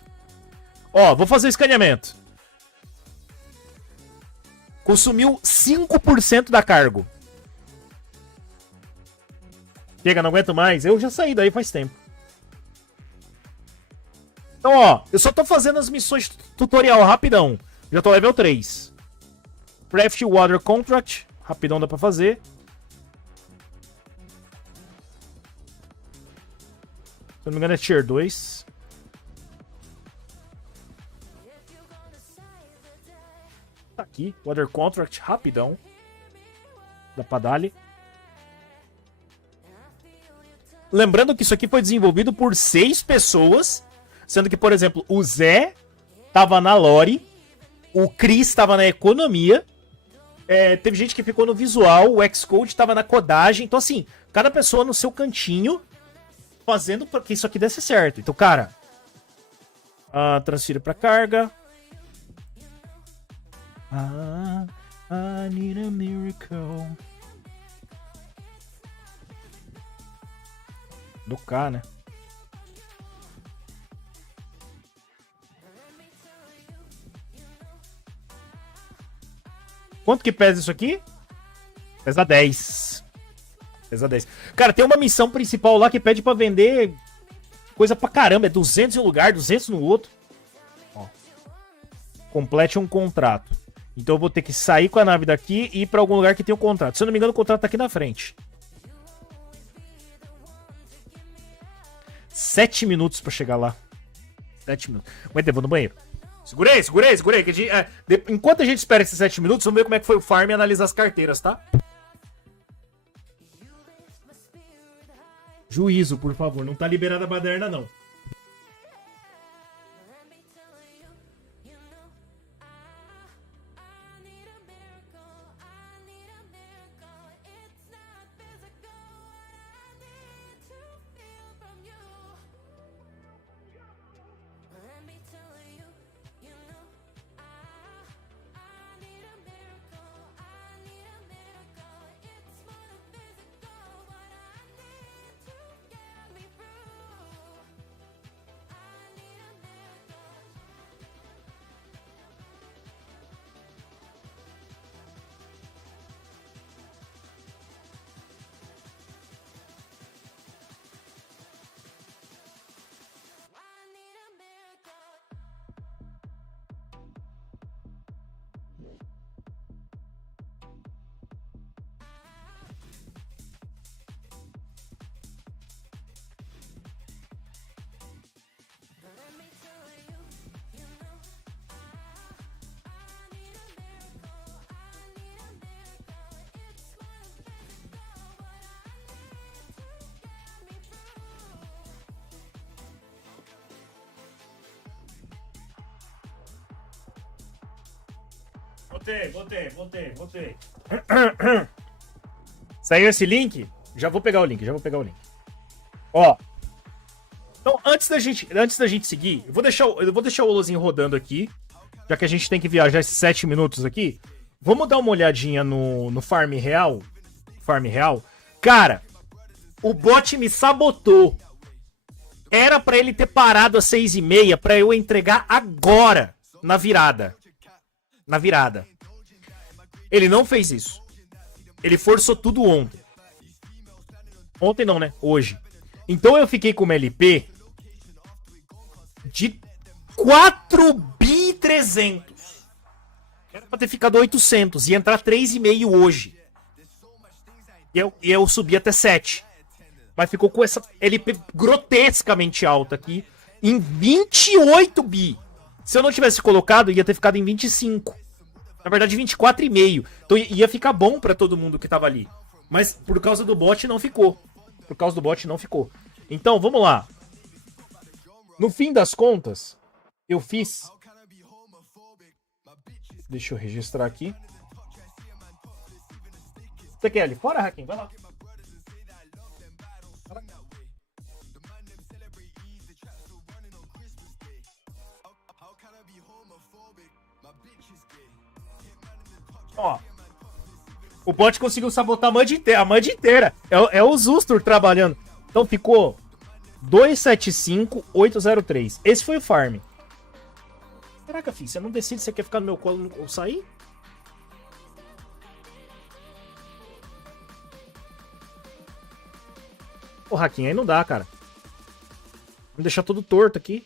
Ó, vou fazer o escaneamento. Consumiu 5% da cargo. Chega, não aguento mais. Eu já saí daí faz tempo. Então, ó, eu só tô fazendo as missões tutorial rapidão. Já tô level 3. Craft Water Contract. Rapidão dá pra fazer. Se não me engano é Tier 2. Tá aqui. Water Contract, rapidão. Dá pra dar-lhe. Lembrando que isso aqui foi desenvolvido por 6 pessoas. Sendo que, por exemplo, o Zé tava na lore, o Chris tava na economia, teve gente que ficou no visual, o Xcode tava na codagem. Então, assim, cada pessoa no seu cantinho fazendo pra que isso aqui desse certo. Então, cara, transfira pra carga. I need a miracle. Do K, né? Quanto que pesa isso aqui? Pesa 10. Pesa 10. Cara, tem uma missão principal lá que pede pra vender coisa pra caramba. É 200 em um lugar, 200 no outro. Ó. Complete um contrato. Então eu vou ter que sair com a nave daqui e ir pra algum lugar que tem um contrato. Se eu não me engano, o contrato tá aqui na frente. 7 minutos pra chegar lá. 7 minutos. Mas eu vou no banheiro. Segurei. Que enquanto a gente espera esses 7 minutos, vamos ver como é que foi o farm e analisar as carteiras, tá? Juízo, por favor. Não tá liberada a baderna, não. Botei. Saiu esse link? Já vou pegar o link. Ó. Então, antes da gente seguir, eu vou deixar o Olozinho rodando aqui, já que a gente tem que viajar esses 7 minutos aqui. Vamos dar uma olhadinha no Farm Real. Cara, o bot me sabotou. Era pra ele ter parado às 6h30 pra eu entregar agora, na virada. Ele não fez isso. Ele forçou tudo ontem. Ontem não, né? Hoje. Então eu fiquei com uma LP de 4.300. Era pra ter ficado 800. Ia entrar 3,5 hoje. E eu subi até 7. Mas ficou com essa LP grotescamente alta aqui. Em 28 bi. Se eu não tivesse colocado, ia ter ficado em 25. Na verdade, 24,5. Então ia ficar bom pra todo mundo que tava ali. Mas por causa do bot não ficou. Então, vamos lá. No fim das contas, eu fiz... Deixa eu registrar aqui. Você quer ali fora, Hakim? Vai lá. Ó, o bot conseguiu sabotar a MUD inteira. É o Zustur trabalhando. Então ficou 275,803. Esse foi o farm. Caraca, filho, você não decide se você quer ficar no meu colo ou sair? Ô, Hakim, aí não dá, cara. Vou deixar tudo torto aqui.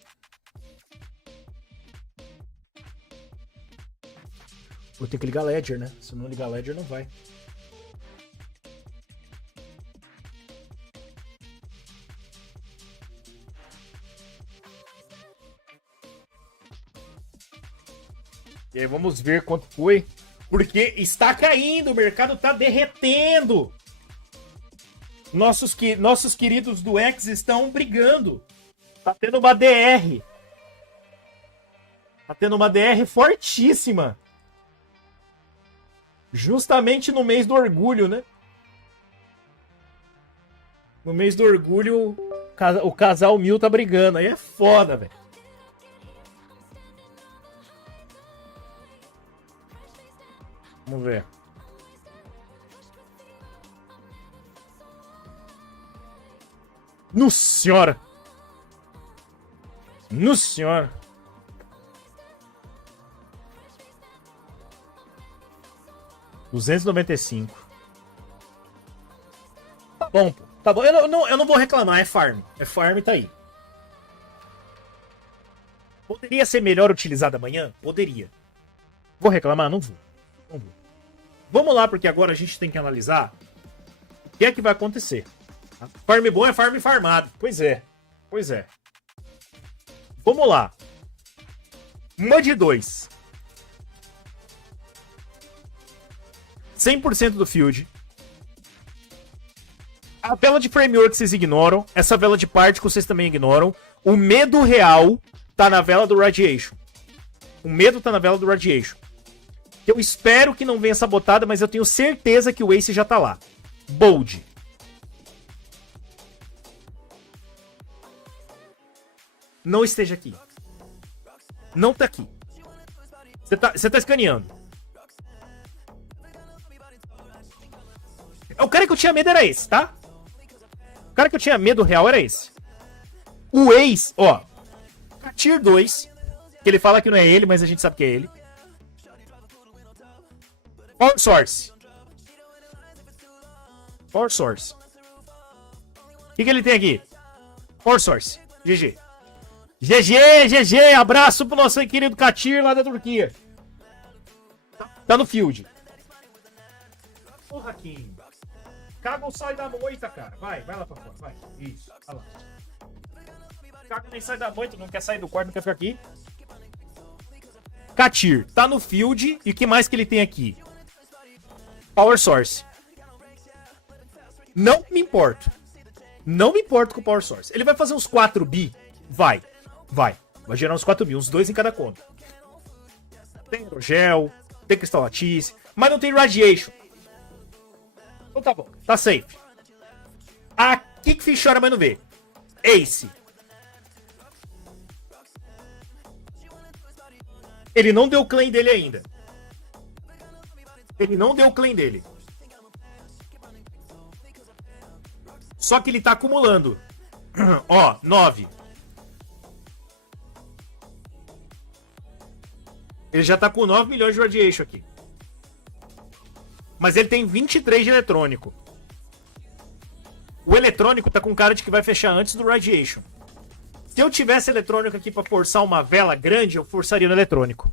Eu tenho que ligar Ledger, né? Se não ligar Ledger, não vai. E aí, vamos ver quanto foi. Porque está caindo, o mercado está derretendo. Nossos queridos do X estão brigando. Tá tendo uma DR. Tá tendo uma DR fortíssima. Justamente no mês do orgulho, né? No mês do orgulho, o casal Mil tá brigando. Aí é foda, velho. Vamos ver. Nossa senhora! Nossa senhora! R$295. Tá bom, pô. Tá bom. Eu não vou reclamar, é farm. É farm, tá aí. Poderia ser melhor utilizado amanhã? Poderia. Vou reclamar? Não vou. Não vou. Vamos lá, porque agora a gente tem que analisar o que é que vai acontecer. Farm bom é farm farmado. Pois é. Pois é. Vamos lá. Mud 2. 100% do field. A vela de framework vocês ignoram. Essa vela de particle vocês também ignoram. O medo real tá na vela do Radiation. O medo tá na vela do Radiation. Eu espero que não venha sabotada, mas eu tenho certeza que o Ace já tá lá. Bold. Não esteja aqui. Não tá aqui. Você tá escaneando. O cara que eu tinha medo era esse, tá? O cara que eu tinha medo real era esse. O Ace, ó. Tier 2. Que ele fala que não é ele, mas a gente sabe que é ele. Power Source. Power Source. O que ele tem aqui? Power Source. GG. GG. Abraço pro nosso querido Katir lá da Turquia. Tá no field. Porra, Hakim. Caga ou sai da moita, cara. Vai lá pra fora. Vai. Isso. Olha lá. Caga nem sai da moita. Não quer sair do quarto, não quer ficar aqui. Katir. Tá no field. E o que mais que ele tem aqui? Power Source. Não me importo. Não me importo com o Power Source. Ele vai fazer uns 4 bi? Vai. Vai gerar uns 4 mil. Uns 2 em cada conta. Tem hidrogel. Tem cristal lattice. Mas não tem radiation. Então tá bom, tá safe. Aqui que fiz chora, mas não vê. Ace. Ele não deu o claim dele ainda. Ele não deu o claim dele. Só que ele tá acumulando. Ó, 9. Ele já tá com 9 milhões de radiation aqui. Mas ele tem 23 de eletrônico. O eletrônico tá com cara de que vai fechar antes do Radiation. Se eu tivesse eletrônico aqui pra forçar uma vela grande, eu forçaria no eletrônico.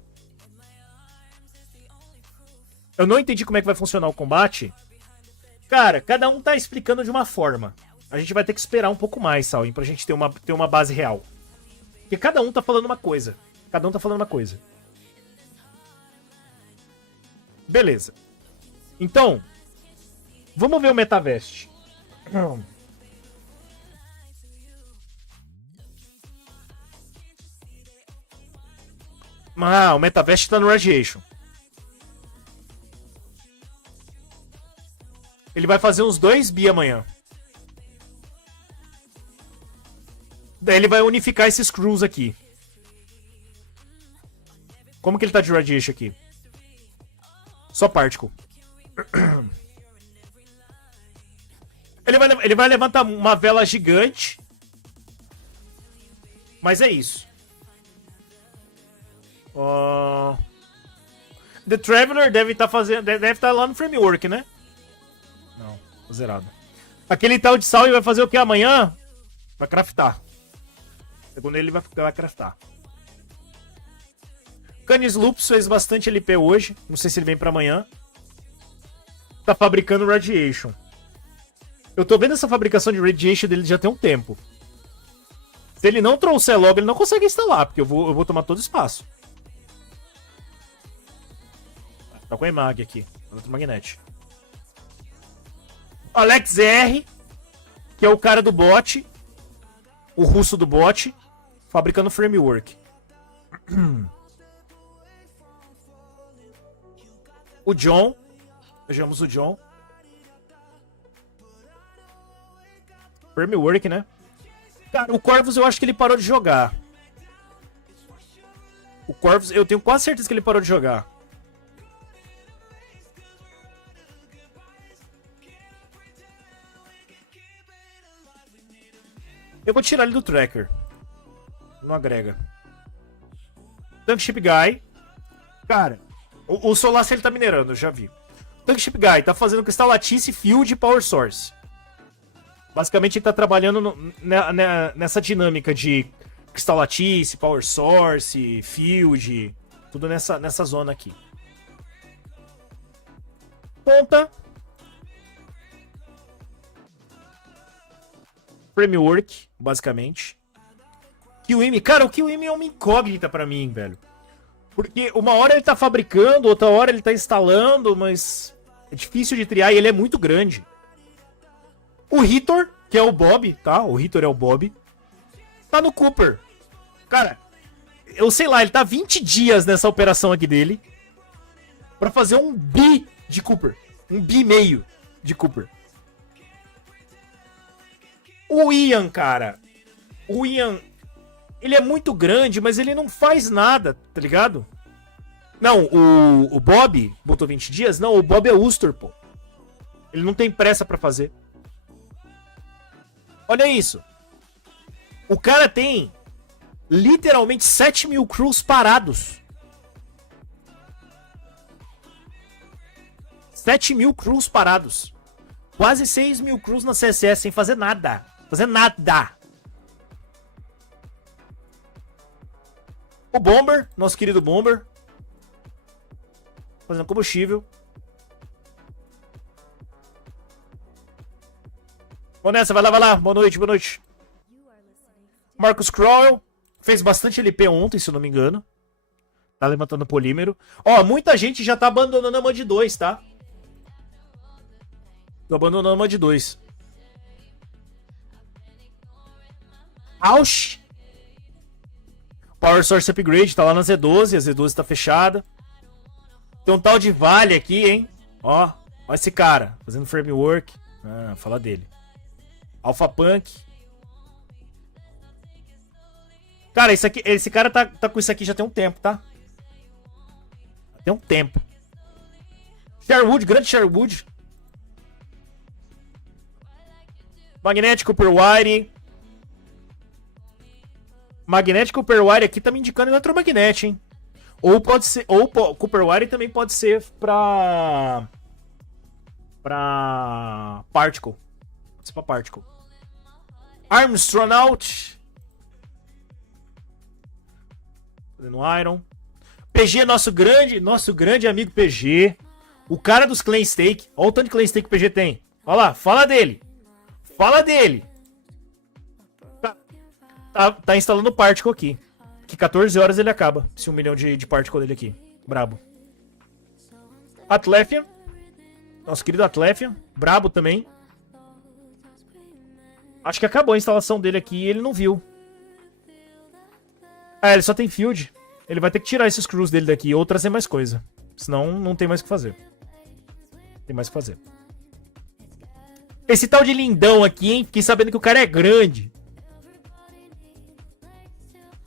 Eu não entendi como é que vai funcionar o combate. Cara, cada um tá explicando de uma forma. A gente vai ter que esperar um pouco mais, Salwin, pra gente ter uma base real. Porque cada um tá falando uma coisa. Cada um tá falando uma coisa. Beleza. Então, vamos ver o Metavest. O Metavest tá no Radiation. Ele vai fazer uns 2 bi amanhã. Daí ele vai unificar esses crews aqui. Como que ele tá de Radiation aqui? Só Particle. Ele vai levantar uma vela gigante. Mas é isso. The Traveler deve estar lá no framework, né? Não, tô zerado. Aquele tal de Salve vai fazer o que amanhã? Vai craftar. Segundo ele, vai craftar. Canis Lupus fez bastante LP hoje. Não sei se ele vem pra amanhã. Tá fabricando Radiation. Eu tô vendo essa fabricação de Radiation dele já tem um tempo. Se ele não trouxer logo, ele não consegue instalar, porque eu vou tomar todo o espaço. Tá com a Emag aqui. Eletromagnético. Alex R, que é o cara do bot. O russo do bot. Fabricando framework. O John. Vejamos o John. Framework, né? Cara, o Corvus eu acho que ele parou de jogar. O Corvus, eu tenho quase certeza que ele parou de jogar. Eu vou tirar ele do tracker. Não agrega. Tankship Guy. Cara, o Solace ele tá minerando, eu já vi. Tankship Guy tá fazendo Cristallatice, Field e Power Source. Basicamente ele tá trabalhando nessa dinâmica de Cristallatice, Power Source, Field. Tudo nessa zona aqui. Ponta. Framework, basicamente. QM, cara, o QM é uma incógnita pra mim, velho. Porque uma hora ele tá fabricando, outra hora ele tá instalando, mas é difícil de triar e ele é muito grande. O Ritor, que é o Bob, tá? O Ritor é o Bob. Tá no Cooper. Cara, eu sei lá, ele tá 20 dias nessa operação aqui dele pra fazer um bi de Cooper. Um bi meio de Cooper. O Ian, cara. O Ian, ele é muito grande, mas ele não faz nada, tá ligado? Não, o Bob botou 20 dias? Não, o Bob é Uster, pô. Ele não tem pressa pra fazer. Olha isso. O cara tem literalmente 7.000 crews parados. 7.000 crews parados. Quase 6.000 crews na CSS sem fazer nada. Fazer nada. O Bomber, nosso querido Bomber. Fazendo combustível. Vamos nessa, vai lá. Boa noite, boa noite. Marcus Crowell. Fez bastante LP ontem, se eu não me engano. Tá levantando polímero. Ó, muita gente já tá abandonando a MUD 2, tá? Tô abandonando a MUD 2. Ausch. Power Source Upgrade tá lá na Z12. A Z12 tá fechada. Tem um tal de Vale aqui, hein? Ó esse cara. Fazendo framework. Fala dele. Alpha Punk. Cara, esse cara tá com isso aqui já tem um tempo, tá? Tem um tempo. Sherwood, grande Sherwood. Magnético Copperwire. Magnético Copperwire aqui tá me indicando eletromagnético, hein? Ou pode ser. Ou Copperwire também pode ser pra Particle. Pode ser pra Particle. Armstronaut. Fazendo Iron. PG, nosso grande amigo PG. O cara dos Clan Stake. Olha o tanto de Clan Stake que o PG tem. Olha lá, fala dele. Fala dele. Tá instalando o Particle aqui. Que 14 horas ele acaba. Esse 1 milhão de Particle dele aqui. Brabo. Atlefian. Nosso querido Atlefian. Brabo também. Acho que acabou a instalação dele aqui e ele não viu. Ele só tem field. Ele vai ter que tirar esses crews dele daqui ou trazer mais coisa. Senão não tem mais o que fazer. Tem mais o que fazer. Esse tal de lindão aqui, hein? Fiquei sabendo que o cara é grande.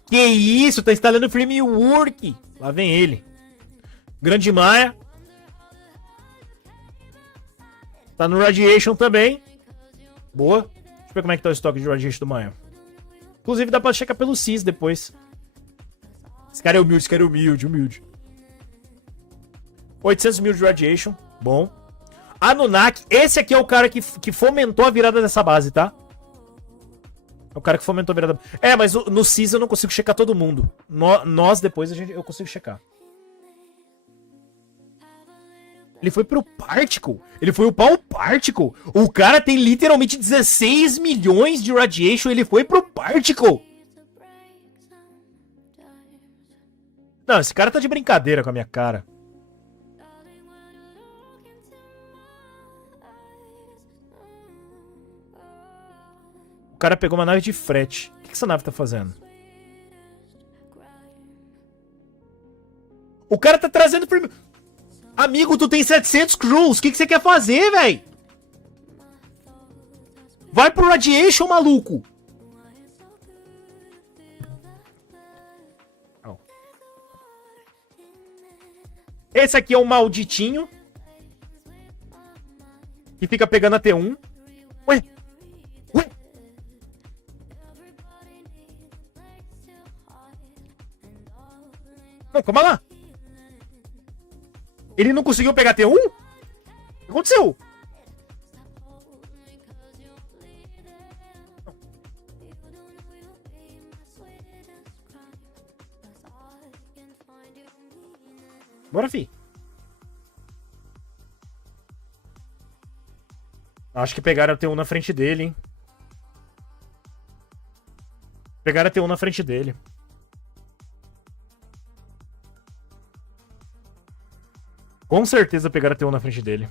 Que isso? Tá instalando framework. Lá vem ele. Grande Maia. Tá no Radiation também. Boa. Deixa eu ver como é que tá o estoque de Radiation do Maia. Inclusive dá pra checar pelo CIS depois. Esse cara é humilde. 800 mil de Radiation. Bom. Anunnaki, esse aqui é o cara que fomentou a virada dessa base, tá? É o cara que fomentou a virada. É, mas no CIS eu não consigo checar todo mundo. Nós depois eu consigo checar. Ele foi pro Particle. Ele foi upar o Particle. O cara tem literalmente 16 milhões de Radiation. Ele foi pro Particle. Não, esse cara tá de brincadeira com a minha cara. O cara pegou uma nave de frete. O que essa nave tá fazendo? O cara tá trazendo... Amigo, tu tem 700 crews. O que você quer fazer, velho? Vai pro Radiation, maluco. Oh. Esse aqui é o malditinho. Que fica pegando a T1. Ué? Ué? Não, calma lá. Ele não conseguiu pegar T1? O que aconteceu? Bora, fi. Acho que pegaram a T1 na frente dele, hein? Pegaram a T1 na frente dele. Com certeza pegaram a T1 na frente dele.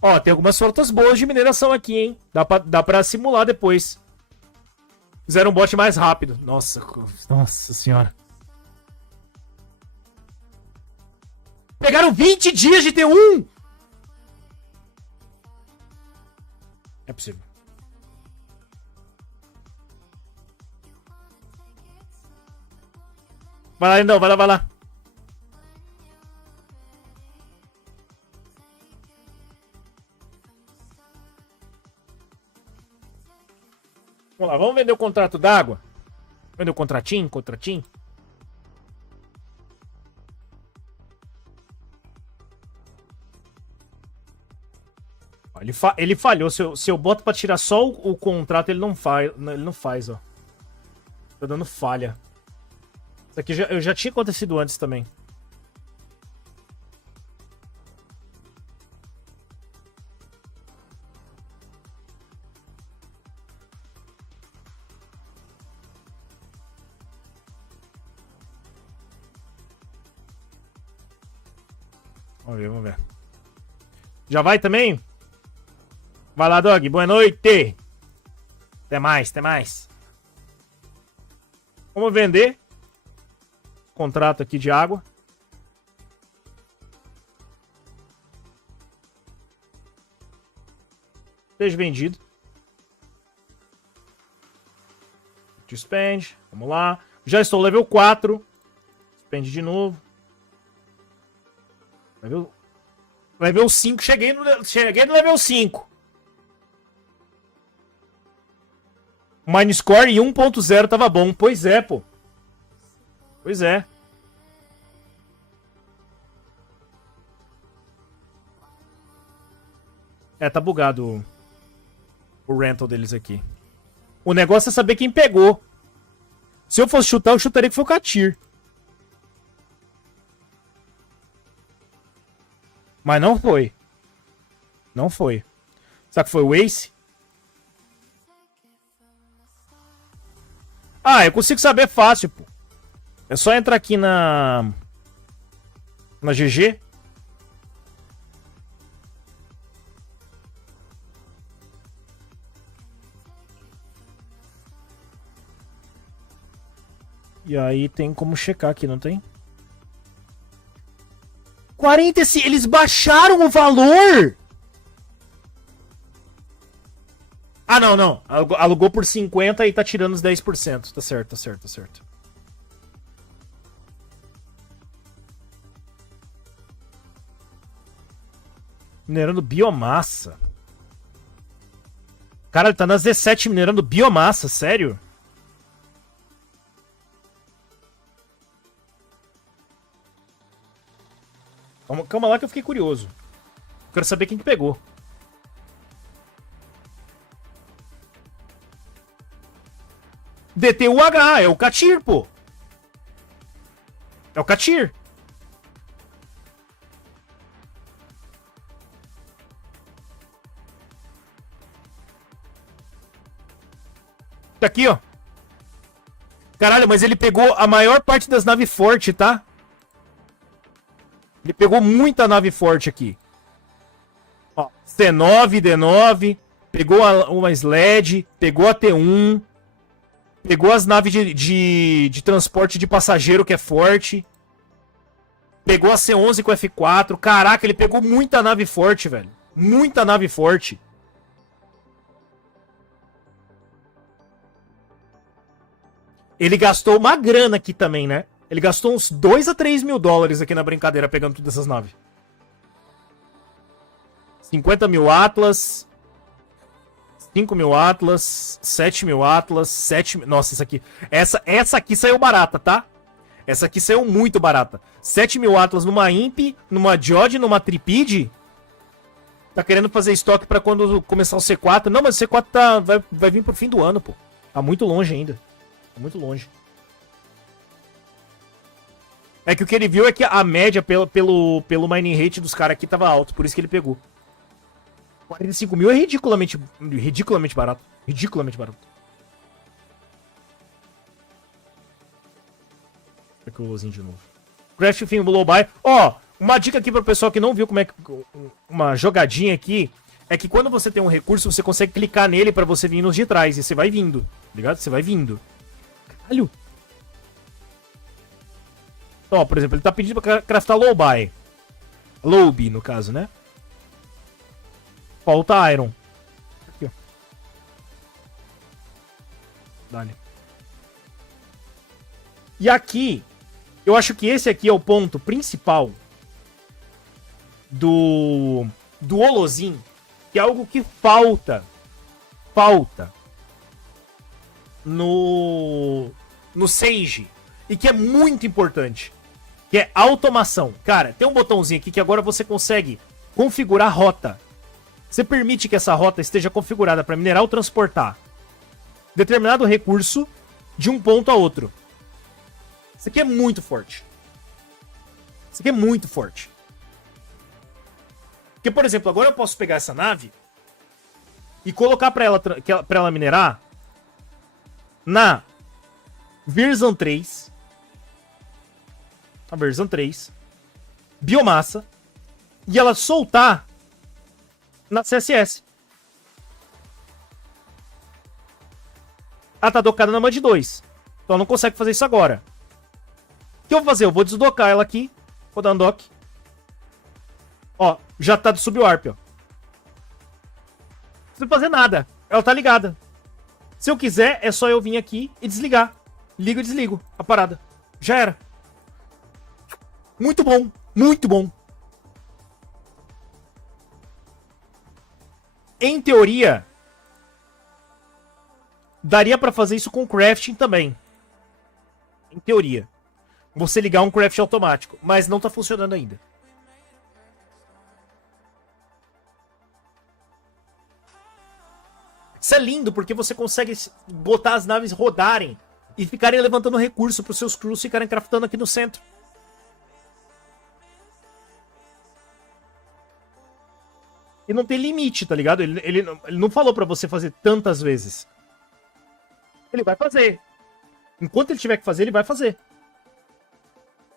Ó, tem algumas sortas boas de mineração aqui, hein? Dá pra simular depois. Fizeram um bot mais rápido. Nossa senhora. Pegaram 20 dias de T1! É possível. Vai lá, Lindão, vai lá, vai lá. Vamos lá, vamos vender o contrato d'água? Vender o contratinho? Ó, ele falhou. Se eu boto pra tirar só o contrato, ele não faz, ó. Tá dando falha. Isso aqui já tinha acontecido antes também. Vamos ver. Já vai também? Vai lá, Dog. Boa noite. Até mais. Vamos vender. Contrato aqui de água. Seja vendido. Spend. Vamos lá. Já estou level 4. Spend de novo. Level 5. Cheguei no level 5. Mine score em 1.0 tava bom. Pois é, pô. Pois é. É, tá bugado o rental deles aqui. O negócio é saber quem pegou. Se eu fosse chutar, eu chutaria que foi o Katir. Mas não foi. Não foi. Será que foi o Ace? Ah, eu consigo saber fácil, pô. É só entrar aqui na GG. E aí tem como checar aqui, não tem? 45, eles baixaram o valor! Ah, não. Alugou por 50 e tá tirando os 10%. Tá certo. Minerando biomassa. Cara, ele tá nas 17 minerando biomassa, sério? Calma lá que eu fiquei curioso. Quero saber quem que pegou. DTUH, é o Katir, pô. É o Katir. Tá aqui, ó. Caralho, mas ele pegou a maior parte das naves fortes, tá? Ele pegou muita nave forte aqui. Ó, C9, D9. Pegou uma SLED. Pegou a T1. Pegou as naves de transporte de passageiro, que é forte. Pegou a C11 com F4. Caraca, ele pegou muita nave forte, velho. Muita nave forte. Ele gastou uma grana aqui também, né? Ele gastou uns 2 a 3 mil dólares aqui na brincadeira, pegando todas essas naves. 50 mil Atlas. 5 mil Atlas. 7 mil Atlas. 7 mil... Nossa, isso aqui... Essa aqui saiu barata, tá? Essa aqui saiu muito barata. 7 mil Atlas numa Imp, numa Jod, numa Tripid. Tá querendo fazer estoque pra quando começar o C4. Não, mas o C4 vai vir pro fim do ano, pô. Tá muito longe ainda. Muito longe. É que o que ele viu é que a média pelo mining rate dos caras aqui tava alto, por isso que ele pegou. 45 mil é ridiculamente barato. Ridiculamente barato. Aqui de novo. Crash Thing Blow By. Ó, uma dica aqui pro pessoal que não viu como é que... Uma jogadinha aqui. É que quando você tem um recurso, você consegue clicar nele pra você vir nos de trás. E você vai vindo. Ligado? Você vai vindo. Caralho. Ó, por exemplo, ele tá pedindo pra craftar low buy. Low B, no caso, né? Falta iron. Aqui, ó. Dale. E aqui, eu acho que esse aqui é o ponto principal do Holozin, que é algo que falta no Sage, e que é muito importante, que é automação. Cara, tem um botãozinho aqui que agora você consegue configurar rota. Você permite que essa rota esteja configurada para minerar ou transportar determinado recurso de um ponto a outro. Isso aqui é muito forte. Isso aqui é muito forte. Porque, por exemplo, agora eu posso pegar essa nave e colocar para ela minerar na versão 3. A versão 3. Biomassa. E ela soltar na CSS. Ela tá docada na MUD 2. Então ela não consegue fazer isso agora. O que eu vou fazer? Eu vou desdocar ela aqui. Vou dar um dock. Ó, já tá do subwarp, ó. Não precisa fazer nada. Ela tá ligada. Se eu quiser, é só eu vir aqui e desligar. Ligo e desligo a parada. Já era. Muito bom. Muito bom. Em teoria, daria pra fazer isso com crafting também. Em teoria. Você ligar um craft automático. Mas não tá funcionando ainda. Isso é lindo, porque você consegue botar as naves rodarem e ficarem levantando recurso para os seus crews ficarem craftando aqui no centro. E não tem limite, tá ligado? Ele não falou pra você fazer tantas vezes. Ele vai fazer. Enquanto ele tiver que fazer, ele vai fazer.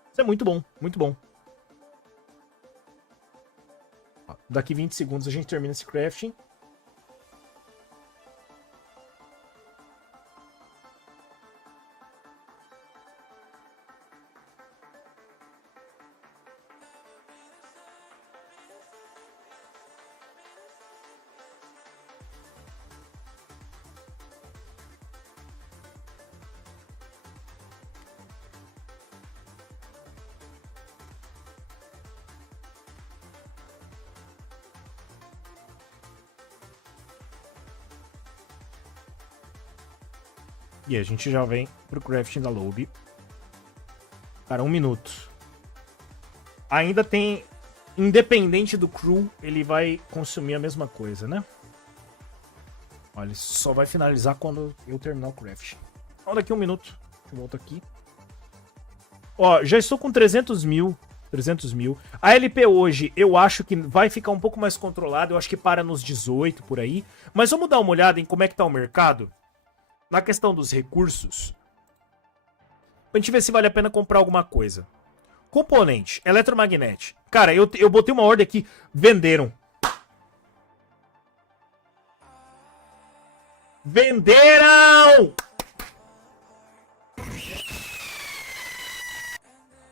Isso é muito bom, muito bom. Daqui 20 segundos a gente termina esse crafting. E a gente já vem pro crafting da lobby. Cara, 1 minuto. Ainda tem independente do crew, ele vai consumir a mesma coisa, né? Olha, ele só vai finalizar quando eu terminar o craft. Então, daqui 1 minuto, eu volto aqui. Ó, já estou com 300 mil. 300 mil. A LP hoje, eu acho que vai ficar um pouco mais controlada. Eu acho que para nos 18 por aí. Mas vamos dar uma olhada em como é que tá o mercado. Na questão dos recursos. Pra gente ver se vale a pena comprar alguma coisa. Componente, eletromagnético. Cara, eu botei uma ordem aqui. Venderam. Venderam!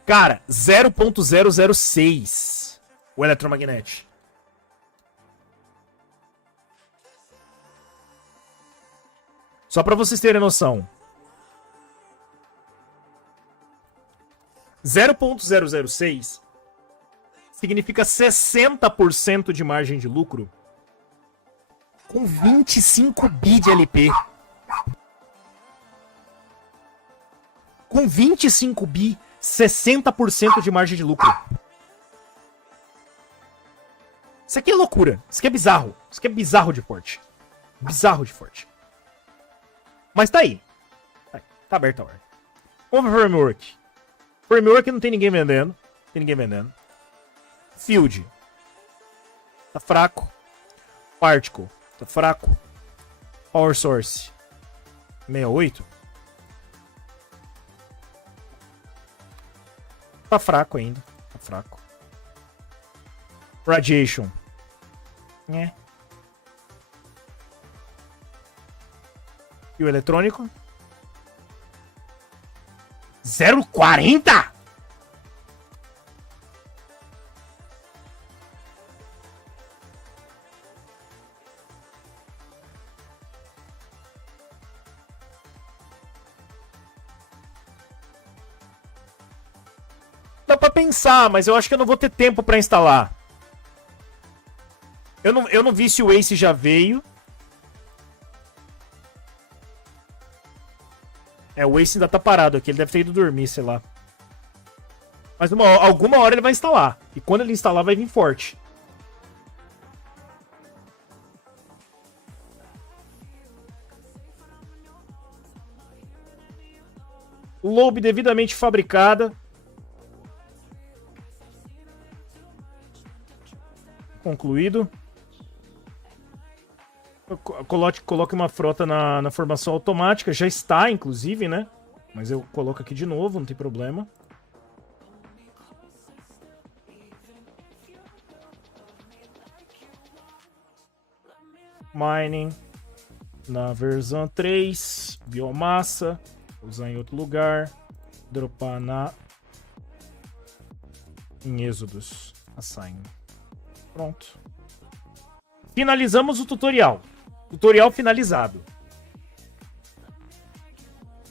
Cara, 0.006 o eletromagnético. Só pra vocês terem noção. 0.006 significa 60% de margem de lucro com 25 bi de LP. Com 25 bi, 60% de margem de lucro. Isso aqui é loucura. Isso aqui é bizarro. Isso aqui é bizarro de forte. Bizarro de forte. Mas tá aí. Tá aberta a ordem. Vamos pro framework. Framework não tem ninguém vendendo. Não tem ninguém vendendo. Field. Tá fraco. Particle. Tá fraco. Power Source. 68. Tá fraco ainda. Tá fraco. Radiation. É. E o eletrônico? 0,40? Dá pra pensar, mas eu acho que eu não vou ter tempo pra instalar. Eu não vi se o Ace já veio. É, o Ace ainda tá parado aqui. Ele deve ter ido dormir, sei lá. Mas alguma hora ele vai instalar. E quando ele instalar, vai vir forte. Lobe devidamente fabricada. Concluído. Coloque uma frota na formação automática. Já está, inclusive, né? Mas eu coloco aqui de novo, não tem problema. Mining. Na versão 3. Biomassa. Usar em outro lugar. Dropar em Êxodos. Assign. Pronto. Finalizamos o tutorial. Tutorial finalizado.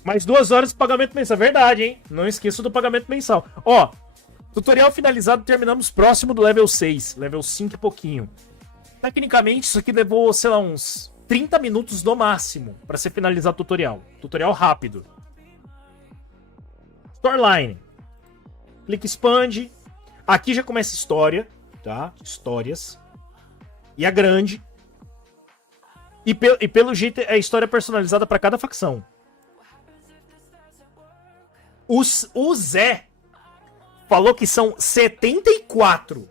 Mais 2 horas de pagamento mensal. Verdade, hein? Não esqueça do pagamento mensal. Ó, tutorial finalizado. Terminamos próximo do level 6. Level 5 e pouquinho. Tecnicamente, isso aqui levou, sei lá, uns 30 minutos no máximo pra ser finalizado o tutorial. Tutorial rápido. Storyline. Clique expande. Aqui já começa a história, tá? Histórias. E a grande. E pelo jeito é história personalizada pra cada facção. O Zé falou que são 74.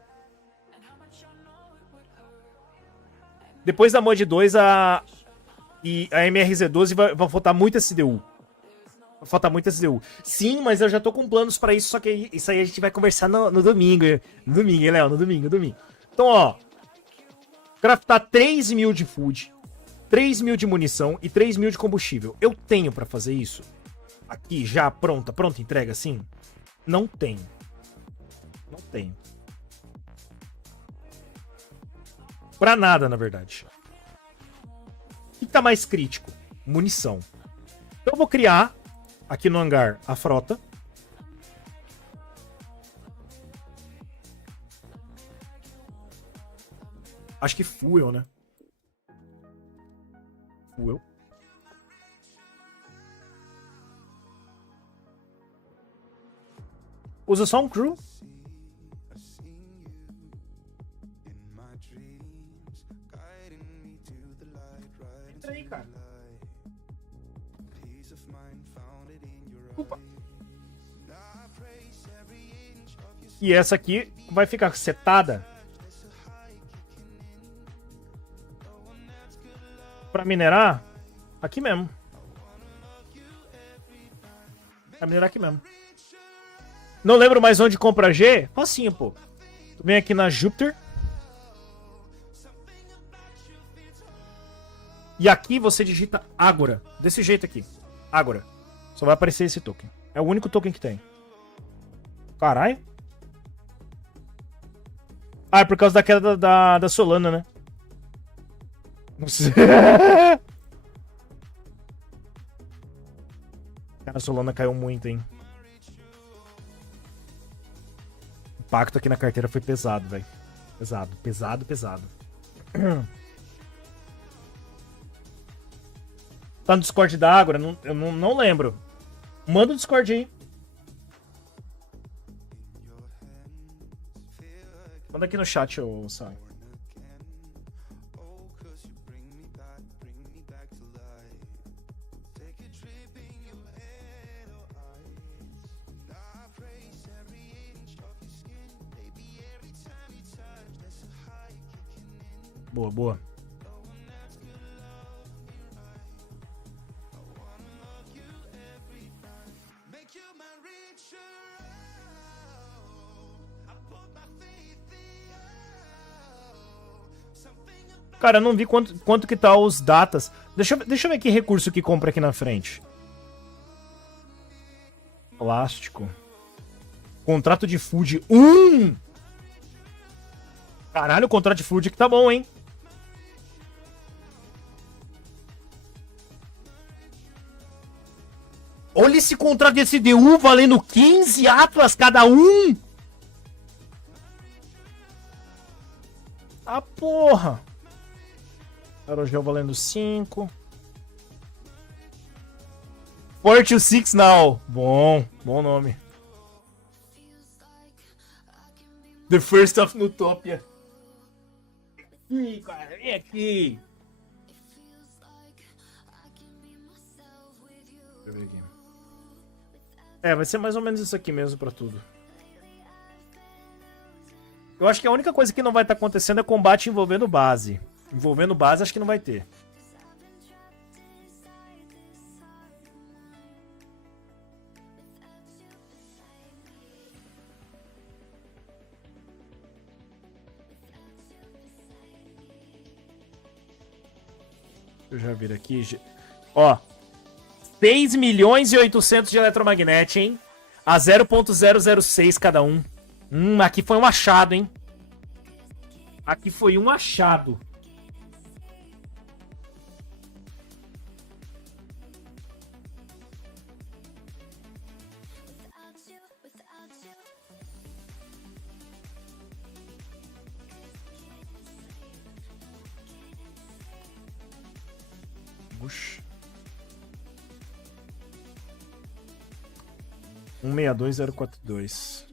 Depois da Mod 2, a MRZ12 vai faltar muito SDU. Vai faltar muito SDU. Sim, mas eu já tô com planos pra isso, só que isso aí a gente vai conversar no domingo. No domingo, hein, Léo? No domingo. Então, ó. Craftar 3 mil de food, 3 mil de munição e 3 mil de combustível. Eu tenho pra fazer isso? Aqui, já, pronta entrega, assim? Não tenho. Não tenho. Pra nada, na verdade. O que tá mais crítico? Munição. Então eu vou criar, aqui no hangar, a frota. Acho que fuel, né? Fuel. Usa só um crew. E essa aqui vai ficar setada pra minerar aqui mesmo. Vai minerar aqui mesmo. Não lembro mais onde compra G? Facinho, pô. Tu vem aqui na Jupiter. E aqui você digita Agora. Desse jeito aqui. Agora. Só vai aparecer esse token. É o único token que tem. Caralho. Ah, é por causa da queda da Solana, né? Não sei. Cara, a Solana caiu muito, hein? O impacto aqui na carteira foi pesado, velho. Pesado, pesado, pesado. Tá no Discord da Ágora? Eu não lembro. Manda o Discord aí. Manda aqui no chat, ô Sai. Boa, boa. Cara, eu não vi quanto que tá os datas. Deixa eu ver que recurso que compra aqui na frente. Plástico. Contrato de food 1! Caralho, o contrato de food que tá bom, hein? Olha esse contrato de SDU valendo 15 Atlas cada um! Ah, porra! Aerogel valendo 5. Forte 6 Now. Bom nome. The First of Nutopia. Ih, cara, vem aqui. Deixa eu ver aqui. É, vai ser mais ou menos isso aqui mesmo pra tudo. Eu acho que a única coisa que não vai estar acontecendo é combate envolvendo base. Envolvendo base, acho que não vai ter. Deixa eu já vir aqui. Ó. 6 milhões e 800 de eletromagnete, hein? A 0.006 cada um. Aqui foi um achado, hein? Aqui foi um achado. Puxa. 162042.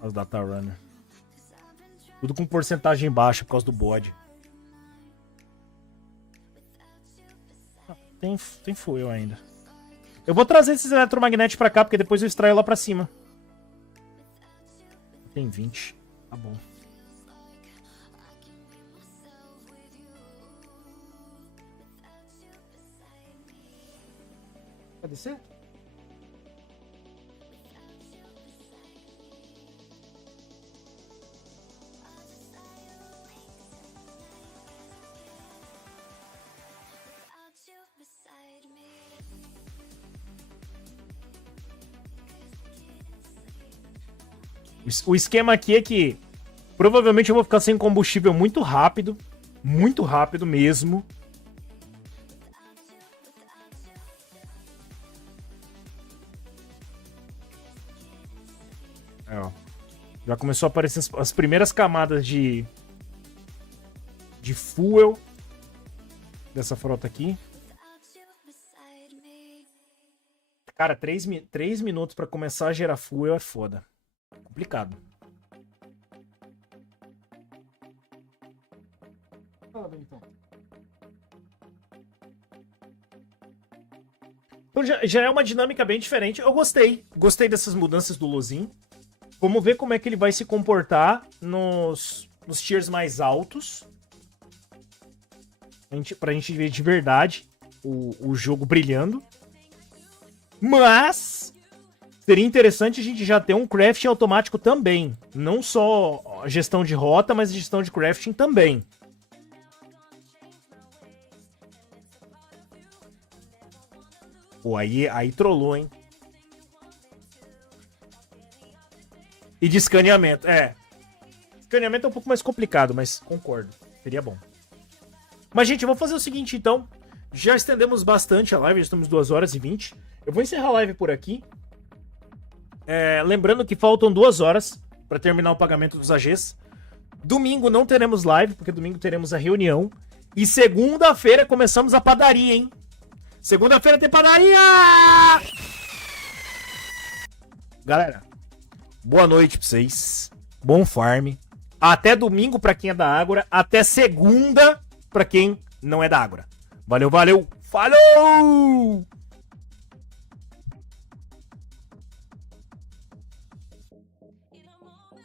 As Data Runner. Tudo com porcentagem baixa por causa do bode. Tem foil ainda. Eu vou trazer esses eletromagnéticos pra cá, porque depois eu extraio lá pra cima. Tem 20. Tá bom. Quer descer? O esquema aqui é que provavelmente eu vou ficar sem combustível muito rápido mesmo. É, ó. Já começou a aparecer as primeiras camadas de fuel dessa frota aqui. Cara, 3 minutos pra começar a gerar fuel é foda. Complicado. Fala bem, então. Então já é uma dinâmica bem diferente. Eu gostei. Gostei dessas mudanças do Lozin. Vamos ver como é que ele vai se comportar nos tiers mais altos. Pra gente ver de verdade o jogo brilhando. Mas seria interessante a gente já ter um crafting automático também. Não só gestão de rota, mas gestão de crafting também. Pô, aí trollou, hein? E de escaneamento, Escaneamento é um pouco mais complicado, mas concordo. Seria bom. Mas, gente, eu vou fazer o seguinte, então. Já estendemos bastante a live, já estamos 2h20. Eu vou encerrar a live por aqui. Lembrando que faltam 2 horas para terminar o pagamento dos AGs. Domingo não teremos live, porque domingo teremos a reunião. E segunda-feira começamos a padaria, hein? Segunda-feira tem padaria! Galera, boa noite pra vocês. Bom farm. Até domingo pra quem é da Ágora. Até segunda pra quem não é da Ágora. Valeu, valeu. Falou!